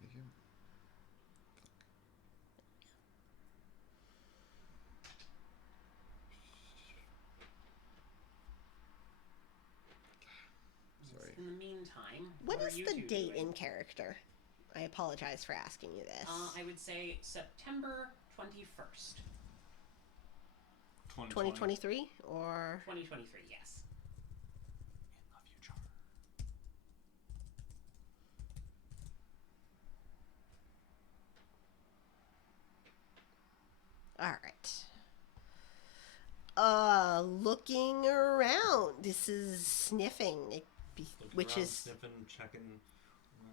Right here. Sorry. In the meantime, What are is you the two date doing? in character? I apologize for asking you this. I would say September 21st. 2023 or 2023, yes. In the future. all right. Looking around. This is sniffing, Looking which around, is sniffing, checking,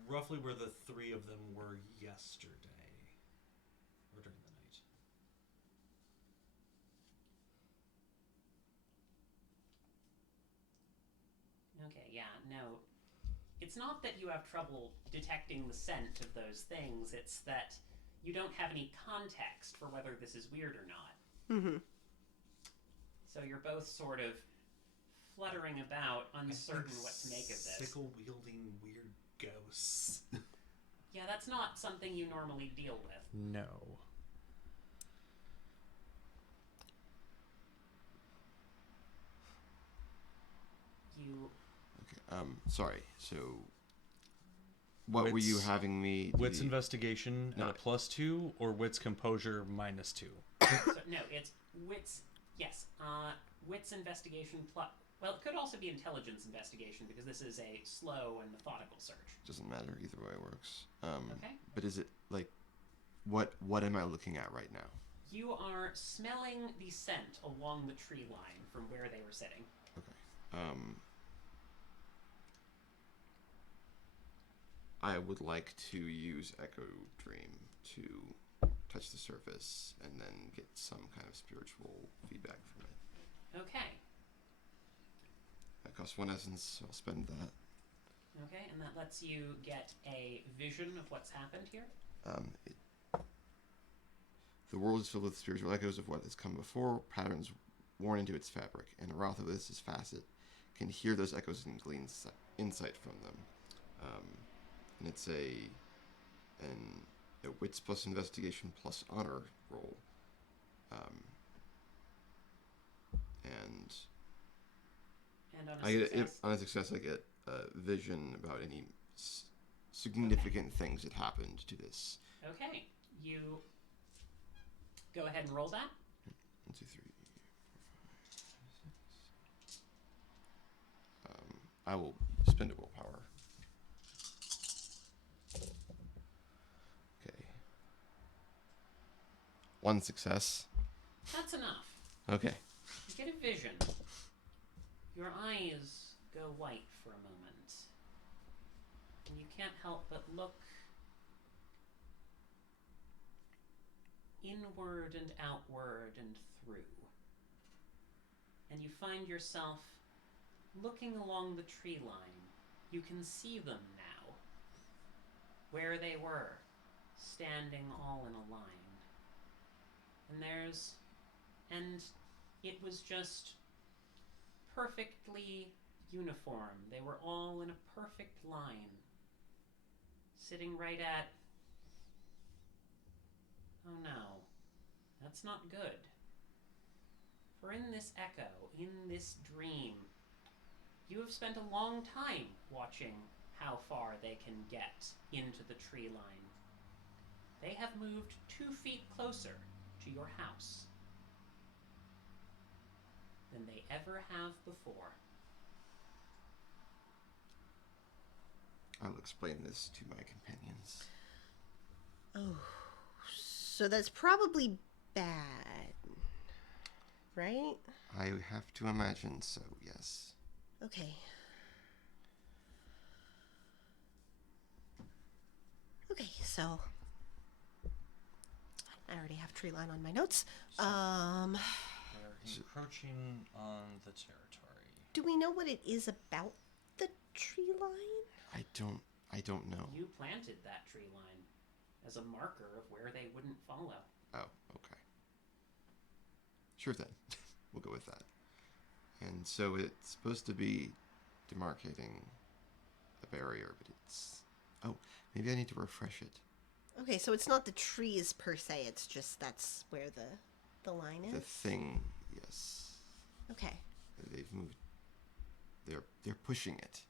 roughly where the three of them were yesterday, or during the night. Okay, yeah, no. It's not that you have trouble detecting the scent of those things, it's that you don't have any context for whether this is weird or not. Mm-hmm. So you're both sort of fluttering about, uncertain what to make of this. Sickle-wielding weird ghosts. Yeah, that's not something you normally deal with. No. You... Okay. Sorry. So, what were you Wits- having me? Wits investigation No. at a +2, or wits composure -2? So, no, it's wits... Yes, wits investigation plus... Well, it could also be intelligence investigation, because this is a slow and methodical search. Doesn't matter. Either way works. Okay. But is it like, what am I looking at right now? You are smelling the scent along the tree line from where they were sitting. Okay. I would like to use Echo Dream to touch the surface and then get some kind of spiritual feedback from it. Okay. That costs 1 essence, so I'll spend that. Okay, and that lets you get a vision of what's happened here. The world is filled with spiritual echoes of what has come before, patterns worn into its fabric, and Roth of this facet can hear those echoes and glean insight from them. And it's a wits plus investigation plus honor roll. And And on a I get success, on a success, I get a vision about any significant things that happened to this. okay, you go ahead and roll that. 1, 2, 3, 4, 5, 6. I will spend a willpower. Okay. 1 success. That's enough. Okay. You get a vision. Your eyes go white for a moment. And you can't help but look inward and outward and through. And you find yourself looking along the tree line. You can see them now, where they were, standing all in a line. And it was just perfectly uniform. They were all in a perfect line, sitting right at... Oh no, that's not good. For in this echo, in this dream, you have spent a long time watching how far they can get into the tree line. They have moved 2 feet closer to your house than they ever have before. I'll explain this to my companions. Oh, so that's probably bad, right? I have to imagine so, yes. Okay. Okay, so I already have tree line on my notes. They're encroaching on the territory. Do we know what it is about the tree line? I don't know. You planted that tree line as a marker of where they wouldn't follow. Oh, okay. Sure then. We'll go with that. And so it's supposed to be demarcating a barrier, but it's... Oh, maybe I need to refresh it. Okay, so it's not the trees per se, it's just that's where the line is? The thing, yes. Okay. They've moved... They're pushing it.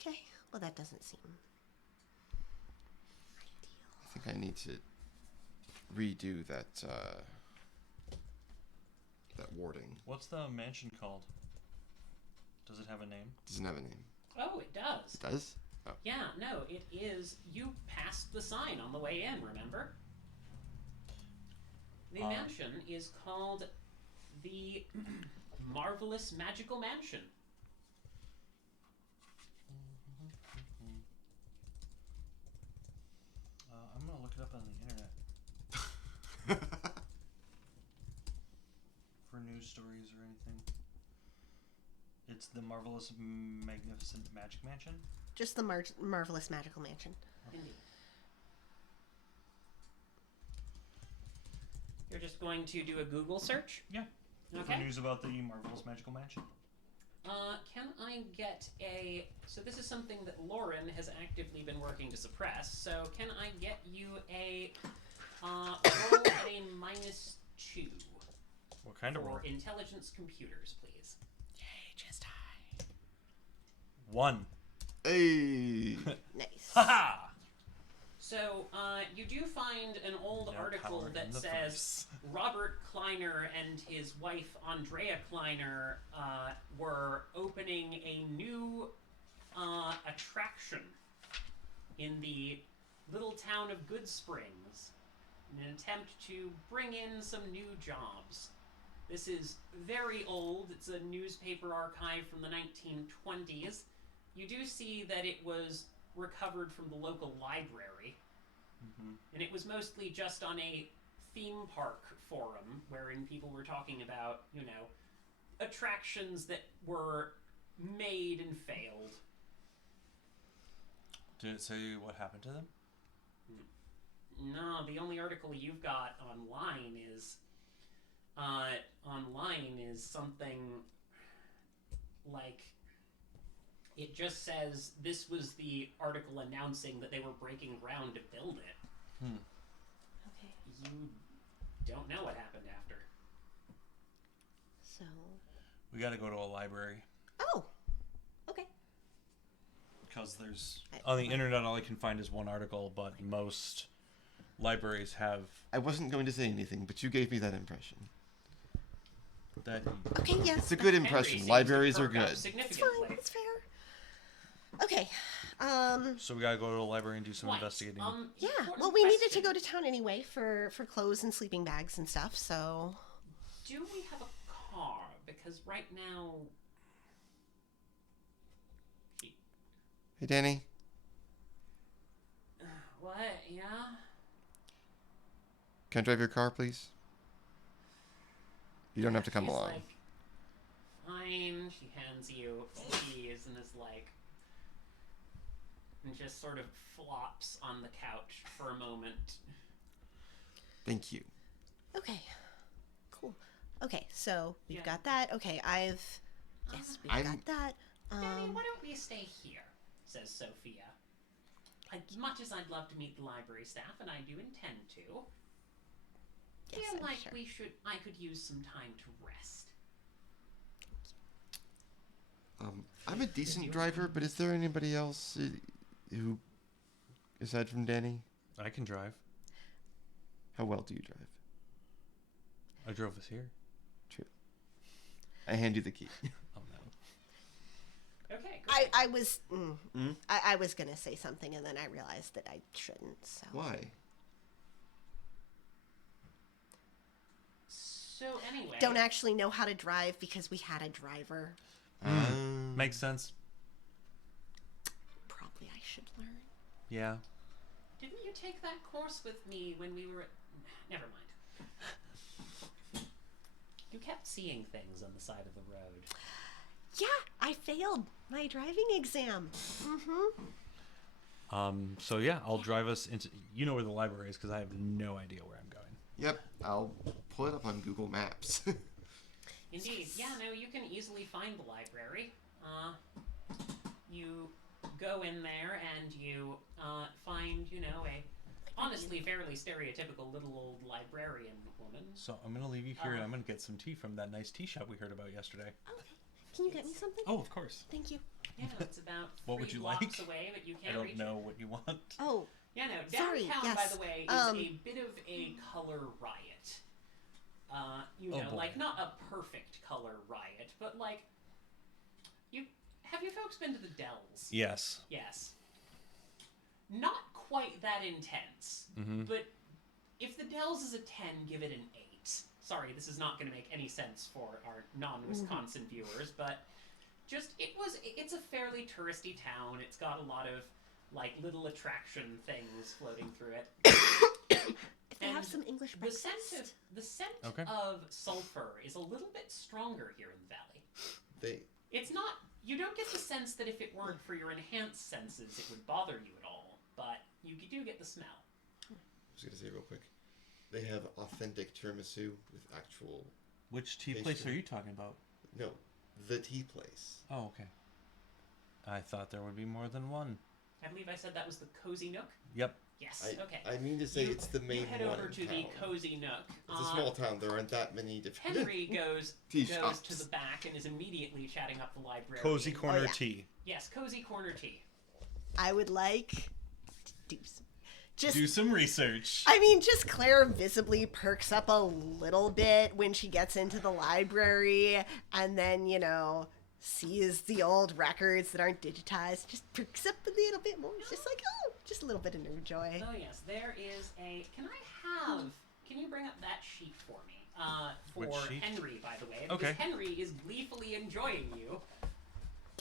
Okay, well that doesn't seem ideal. I think I need to redo that, that warding. What's the mansion called? Does it have a name? Doesn't have a name. Oh, it does. It does? Oh. Yeah, no, it is. You passed the sign on the way in, remember? The mansion is called the Marvelous Magical Mansion. I'm gonna look it up on the internet. For news stories or anything. It's the Marvelous Magnificent Magic Mansion? Just the Marvelous Magical Mansion. Indeed. You're just going to do a Google search? Yeah. Okay. For news about the Marvelous Magical Mansion. Can I get a... So this is something that Lauren has actively been working to suppress, so can I get you a roll at a -2? What kind of roll? For intelligence computers, please. Yay, just high. 1. Hey! Nice. Haha! So, you do find an old No article power that in the says Robert Kleiner and his wife Andrea Kleiner were opening a new attraction in the little town of Good Springs in an attempt to bring in some new jobs. This is very old. It's a newspaper archive from the 1920s. You do see that it was recovered from the local library. Mm-hmm. And it was mostly just on a theme park forum wherein people were talking about, you know, attractions that were made and failed. Did it say what happened to them? No, the only article you've got online is something like, it just says this was the article announcing that they were breaking ground to build it. Okay. You don't know what happened after. So. We gotta go to a library. Oh. Okay. Because there's... On the internet, all I can find is one article, but most libraries have... I wasn't going to say anything, but you gave me that impression. that. Okay. Yes. It's a good impression. Libraries are good. It's fine. It's fair. Okay. So we gotta go to the library and do some Right. investigating. Yeah. Well, we needed to go to town anyway for clothes and sleeping bags and stuff. So. do we have a car? Because right now... Hey, Danny. What? Yeah? Can I drive your car, please? You don't have to come She's along. like, fine. She hands you the keys and is like... And just sort of flops on the couch for a moment. Thank you. Okay. Cool. Okay, so we've Yeah. got that. Okay, yes, we've got that. Danny, why don't we stay here? Says Sophia. As much as I'd love to meet the library staff, and I do intend to, Yes, feel I'm like sure. I could use some time to rest. I'm a decent driver, but is there anybody else who, aside from Danny? I can drive. How well do you drive? I drove us here. True. I hand you the key. Oh no. Okay, great. I was I was gonna say something and then I realized that I shouldn't. So Why? So anyway, don't actually know how to drive because we had a driver. Makes sense. Probably I should learn. Yeah. didn't you take that course with me when we were? Never mind. You kept seeing things on the side of the road. Yeah, I failed my driving exam. So yeah, I'll drive us into. You know where the library is because I have no idea where I'm going. Yep, I'll pull it up on Google Maps. Indeed. Yeah, no, you can easily find the library. You go in there and you find, a honestly fairly stereotypical little old librarian woman. So I'm gonna leave you here, and I'm gonna get some tea from that nice tea shop we heard about yesterday. Okay. Can you get me something? Oh, of course. Thank you. Yeah, it's about What 3 would you blocks like? away, but you I can't don't reach know it. what you want. Oh, Yeah, no, Sorry, downtown, by yes. the way, is a bit of a color riot. boy. Like, not a perfect color riot, but like, have you folks been to the Dells? Yes. Yes. Not quite that intense, but if the Dells is a 10, give it an 8. Sorry, this is not going to make any sense for our non-Wisconsin viewers, but just, it's a fairly touristy town. It's got a lot of, like, little attraction things floating through it. if they have some English The breakfast. scent Okay. of sulfur is a little bit stronger here in the valley. It's not... You don't get the sense that if it weren't for your enhanced senses, it would bother you at all, but you do get the smell. I was going to say real quick, they have authentic tiramisu with actual... Which tea Pastry. place are you talking about? No, the tea place. Oh, okay. I thought there would be more than one. I believe I said that was the Cozy Nook? Yep. Yes, okay. I mean to say it's the main You head one over in to town. the Cozy Nook. It's a small town. There aren't that many different... Henry goes Tea to shops. the back and is immediately chatting up the library. Cozy Corner yeah. Tea. Yes, Cozy Corner Tea. I would like to Do some research. just Claire visibly perks up a little bit when she gets into the library and then, sees the old records that aren't digitized. Just perks up a little bit more. It's just like, oh, just a little bit of new joy. Oh yes, there is a... Can you bring up that sheet for me? For Which sheet? Henry, by the way. Because Okay. Henry is gleefully enjoying you.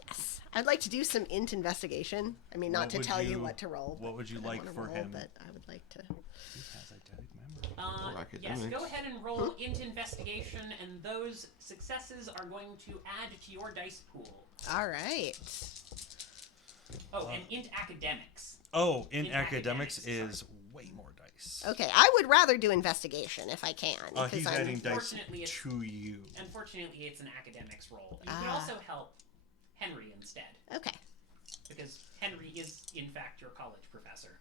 Yes. I'd like to do some int investigation. Not What to would tell you you- what to roll. what would you I don't like wanna for roll, him? But I would like to. He has eidetic memory. Yes, academics. go ahead and roll int investigation, and those successes are going to add to your dice pool. All right. Oh, and int academics. Oh, in In academics academics, is way more dice. Okay, I would rather do investigation if I can. He's I'm- adding dice Unfortunately, it's- to you. Unfortunately, it's an academics roll. You could Ah. also help Henry instead, Okay. because Henry is, in fact, your college professor.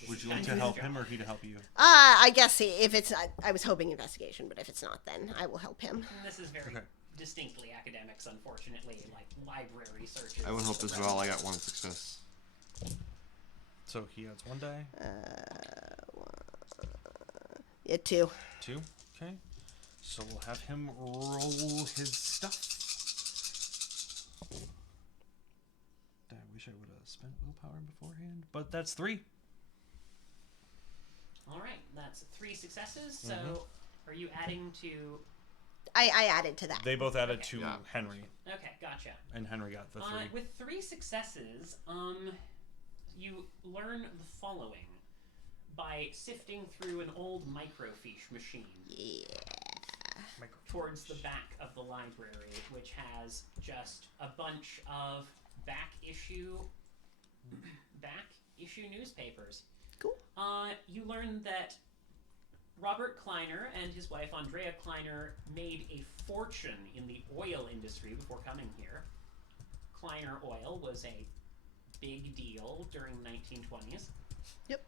This Would is you kind like of to his help job. him or he to help you? I guess if it's, I was hoping investigation, but if it's not, then I will help him. This is very Okay. distinctly academics, unfortunately, like library searches. I would help as well. I got one success. So he adds one die. Yeah, 2. 2. Okay. So we'll have him roll his stuff. I wish I would have spent willpower beforehand, but that's 3. All right, that's 3 successes. So, are you adding to I added to that. They both added Okay. to Yeah. Henry, Okay, gotcha. and Henry got the 3. With 3 successes, you learn the following by sifting through an old microfiche machine towards the back of the library, which has just a bunch of back issue newspapers. Cool. You learn that Robert Kleiner and his wife Andrea Kleiner made a fortune in the oil industry before coming here. Kleiner Oil was a big deal during the 1920s. Yep.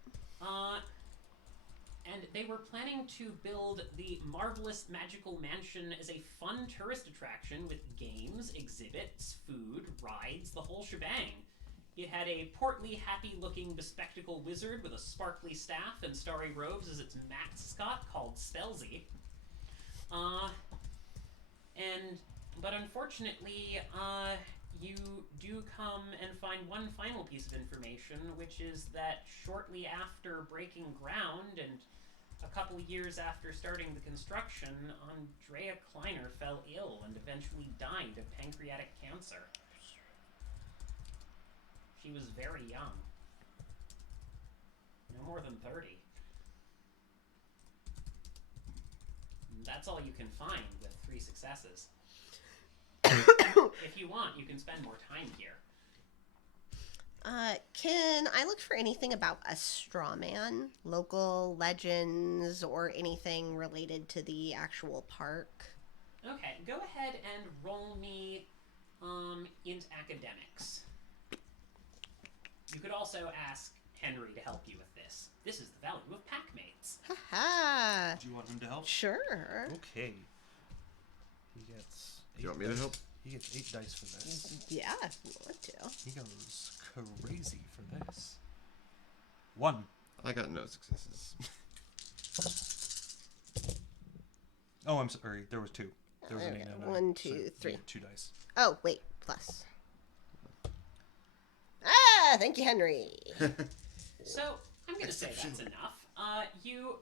And they were planning to build the marvelous magical mansion as a fun tourist attraction with games, exhibits, food, rides, the whole shebang. It had a portly, happy-looking, bespectacled wizard with a sparkly staff and starry robes as its mascot called Spelzy. But unfortunately, you do come and find one final piece of information, which is that shortly after breaking ground and a couple years after starting the construction, Andrea Kleiner fell ill and eventually died of pancreatic cancer. She was very young. No more than 30. And that's all you can find with 3 successes. If you want, you can spend more time here. Can I look for anything about a straw man, local legends, or anything related to the actual park? Okay, go ahead and roll me int academics. You could also ask Henry to help you with this. This is the value of packmates. Haha. Do you want him to help? Sure. Okay. He gets. Do you want me to help? He gets 8 dice for this. Yeah, if you want to. He goes crazy for this. 1. I got no successes. Oh, I'm sorry. There was 2. There was an 8 and a 9. 1, So 2, you 3. get 2 dice. Oh, wait, plus. Ah, thank you, Henry. So, I'm going to say that's enough. You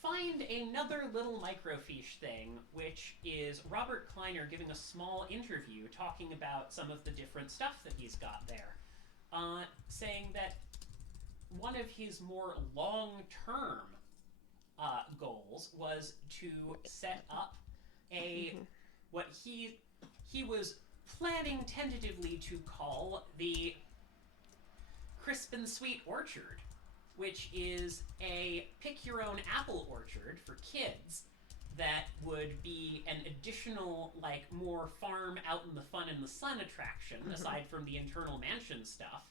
find another little microfiche thing, which is Robert Kleiner giving a small interview talking about some of the different stuff that he's got there. Saying that one of his more long-term goals was to set up what he was planning tentatively to call the Crisp and Sweet Orchard, which is a pick-your-own apple orchard for kids that would be an additional, like, more farm out in the fun and the sun attraction, aside from the internal mansion stuff.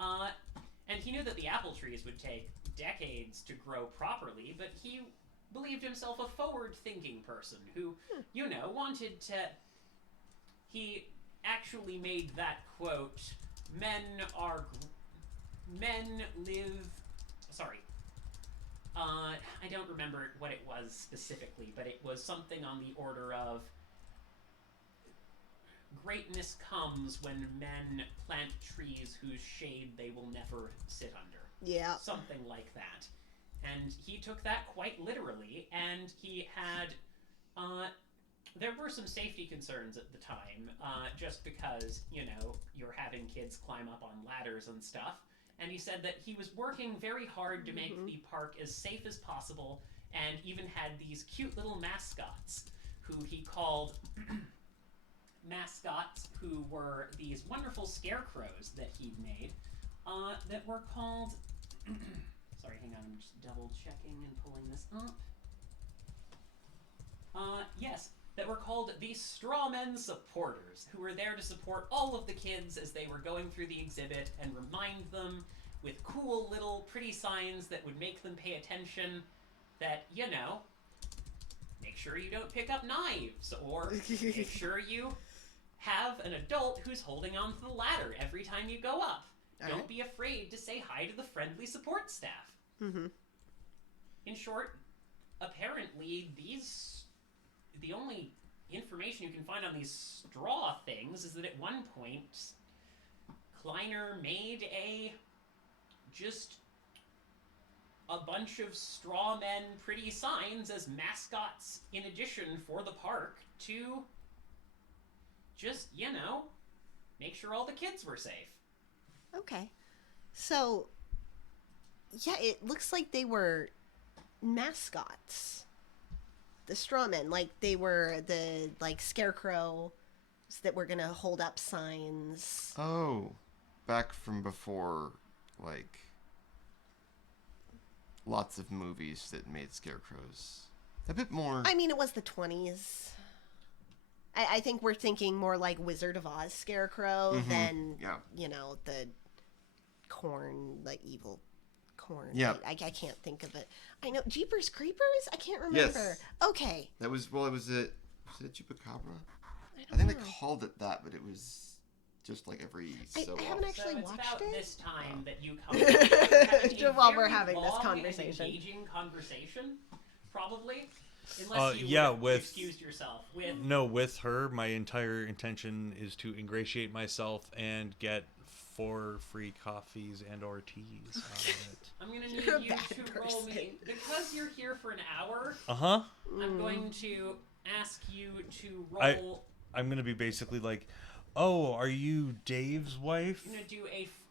And he knew that the apple trees would take decades to grow properly, but he believed himself a forward-thinking person who, you know, wanted to... He actually made that quote, men live... Sorry. I don't remember what it was specifically, but it was something on the order of greatness comes when men plant trees whose shade they will never sit under. Yeah. Something like that. And he took that quite literally, and he had... there were some safety concerns at the time, just because, you know, you're having kids climb up on ladders and stuff. And he said that he was working very hard to make the park as safe as possible, and even had these cute little mascots, who he called mascots, who were these wonderful scarecrows that he'd made, that were called... Sorry, hang on, I'm just double checking and pulling this up. Yes, that were called the Strawmen Supporters, who were there to support all of the kids as they were going through the exhibit and remind them with cool little pretty signs that would make them pay attention that, you know, make sure you don't pick up knives, or make sure you have an adult who's holding onto the ladder every time you go up. Don't be afraid to say hi to the friendly support staff. In short, apparently the only information you can find on these straw things is that at one point Kleiner made a bunch of straw men pretty signs as mascots in addition for the park to just, make sure all the kids were safe. Okay. So, yeah, it looks like they were mascots. The straw men, like they were the scarecrow that were gonna hold up signs. Oh, back from before, lots of movies that made scarecrows a bit more. I mean, it was the 20s. I think we're thinking more like Wizard of Oz scarecrow than, the corn, evil corn. Yeah. I can't think of it. I know. Jeepers Creepers? I can't remember. Yes. Okay. That was, it was it Chupacabra? I I think know. they called it that, but it was just every so I haven't often. actually So it's watched about it. this time that you come to While we're very having this long conversation. and engaging conversation, probably. Unless you excused yourself with her, my entire intention is to ingratiate myself and get 4 free coffees and or teas out of it. I'm gonna need You're a you bad to roll me person. because you're here for an hour. Mm. I'm going to ask you to roll. I'm gonna be basically like, oh, are you Dave's wife?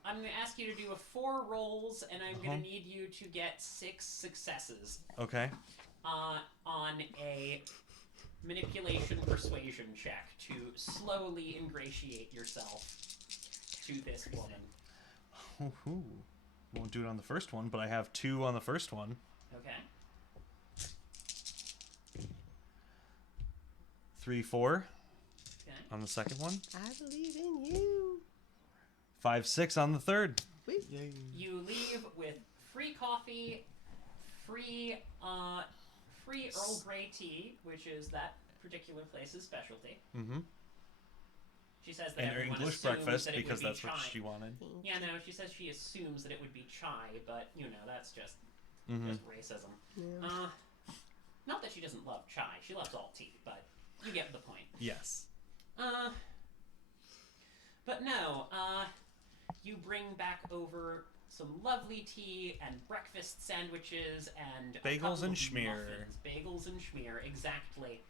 I'm gonna ask you to do 4 rolls, and I'm gonna need you to get 6 successes. Okay. On a manipulation persuasion check to slowly ingratiate yourself to this woman. Ooh. Won't do it on the first one, but I have 2 on the first one. Okay. 3, 4 Okay. on the second one. I believe in you. 5, 6 on the third. Woo. Yay. You leave with free coffee, free Earl Grey tea, which is that particular place's specialty. Mm-hmm. She says that And her everyone English assumes breakfast that it because would be that's chai. what she wanted. Yeah, no, she says she assumes that it would be chai, but that's just racism. Yeah. Not that she doesn't love chai; she loves all tea, but you get the point. Yes. But no, you bring back over some lovely tea and breakfast sandwiches and a Bagels couple and of schmear. muffins. Bagels and schmear, exactly.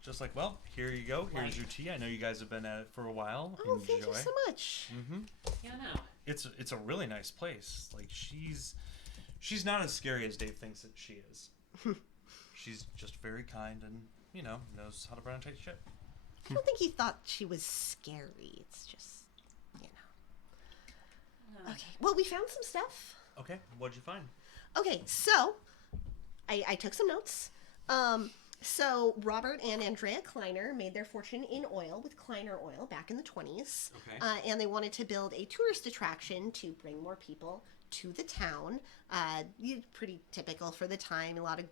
Just like, well, here you go. Here's your tea. I know you guys have been at it for a while. Oh, Enjoy. thank you so much. Mm-hmm. Yeah, no. It's a really nice place. She's not as scary as Dave thinks that she is. She's just very kind and knows how to run a tight ship. I don't think he thought she was scary. It's just, Okay. Well, we found some stuff. Okay, what'd you find? Okay, so I took some notes. So Robert and Andrea Kleiner made their fortune in oil with Kleiner Oil back in the 20s. Okay. And they wanted to build a tourist attraction to bring more people to the town. Pretty typical for the time. A lot of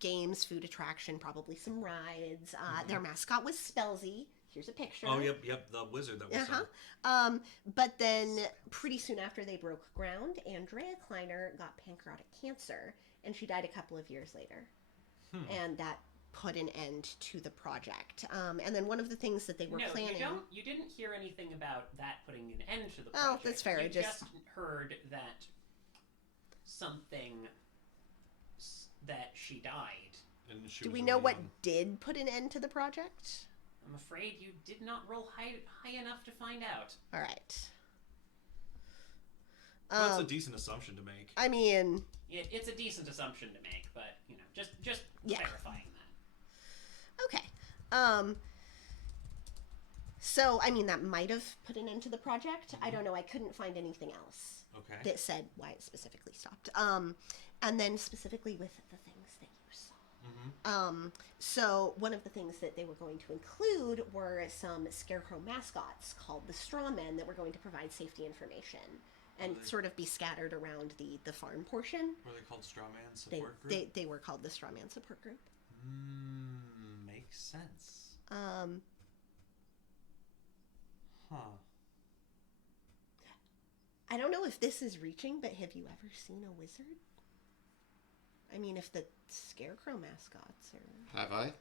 games, food attraction, probably some rides. Their mascot was Spellsy. Here's a picture. Oh, yep, the wizard that we saw. But then pretty soon after they broke ground, Andrea Kleiner got pancreatic cancer, and she died a couple of years later. And that put an end to the project. And then one of the things that they were planning... You didn't hear anything about that putting an end to the project. Oh, that's fair. You just heard that that she died. And she Do was we know really what young. did put an end to the project? I'm afraid you did not roll high enough to find out. All right. Well, that's a decent assumption to make. I mean... It's a decent assumption to make, but, just verifying that. Okay. So, I mean, that might have put an end to the project. I don't know. I couldn't find anything else that said why it specifically stopped. And then specifically with the things that you saw. So one of the things that they were going to include were some scarecrow mascots called the Straw Men that were going to provide safety information and sort of be scattered around the farm portion. Were they called Straw Man Support Group? They were called the Straw Man Support Group. Makes sense. I don't know if this is reaching, but have you ever seen a wizard? I mean, if the scarecrow mascots are... Have I?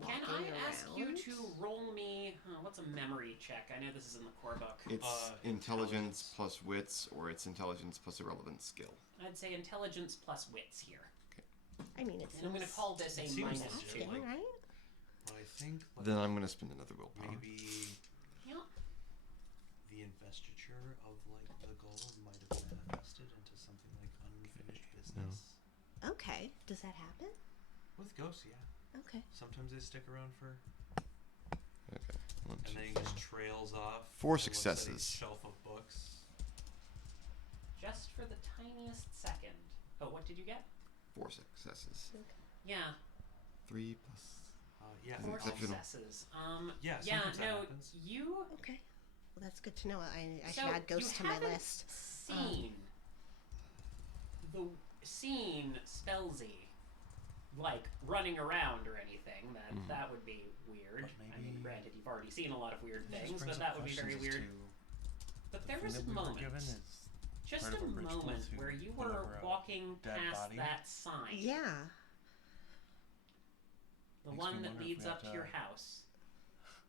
Can walking I ask you around. to roll me, what's a memory check? I know this is in the core book. It's intelligence plus wits, or it's intelligence plus irrelevant skill. I'd say intelligence plus wits here. I mean, it's And I'm going to call this a It seems minus legit, 2. like- right? Well, I think like, Then I'm gonna spend another willpower. maybe Yep. the investiture of like the goal might have manifested into something like unfinished business. Okay. Does that happen? With ghosts, yeah. Okay. Sometimes they stick around for, Okay. One, and two, then he just trails off. 4 and looks at his successes. Shelf of books. Just for the tiniest second. Oh, what did you get? 4 successes. Yeah, 3 plus. Yeah. Is it 4 exceptional? successes. Yeah, yeah, sometimes that no, happens. you... Okay. Well, that's good to know. I So should add ghosts to you my haven't list. seen Spellsy like running around or anything. That would be weird. But I mean, maybe- granted, you've already seen a lot of weird It just things, brings but up that would be very questions as weird. to But the there thing was a that we were moment, given is just part of a a ritual moment to where you put were over a walking dead past body. that sign, Yeah. the Makes one me that wonder if leads we up have to your to- house,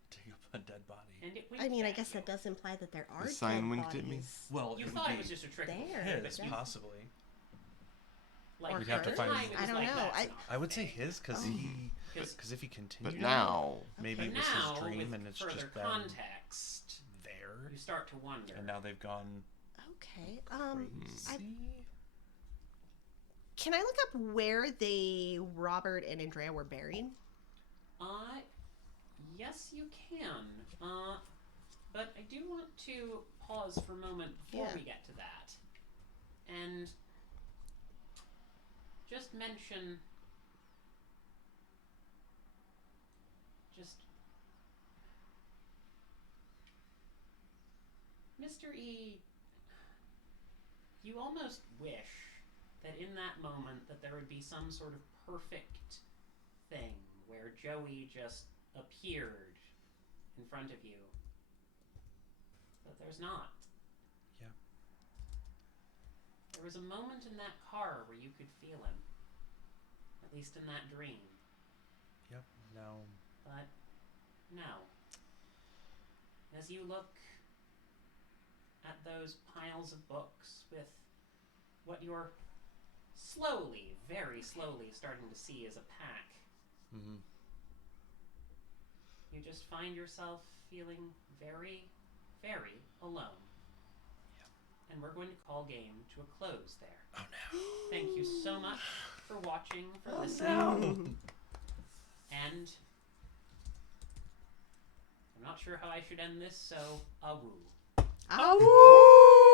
dig up a dead body. and it I mean, I winked guess at that you. does imply that there are sign dead winked at me? bodies. Well, You it thought would it was be just a trick of there. the his, but you, possibly. like, Or We'd have to at the find- time, it I was don't like know. that. I would say his because he Because because if he continued, But now, maybe but it was now, his dream with and it's further just been context, there, you start to wonder. and now they've gone Okay. crazy. Can I look up where Robert and Andrea were buried? Yes, you can. But I do want to pause for a moment before Yeah. we get to that, and just mention, Mr. E, you almost wish that in that moment that there would be some sort of perfect thing where Joey just appeared in front of you. But there's not. Yeah. There was a moment in that car where you could feel him. At least in that dream. Yep. Now But no. As you look at those piles of books with what you're slowly, very slowly starting to see as a pack, you just find yourself feeling very, very alone. Yeah. And we're going to call game to a close there. Oh no. Thank you so much for watching, for listening. And I'm not sure how I should end this, so awoo. Oh!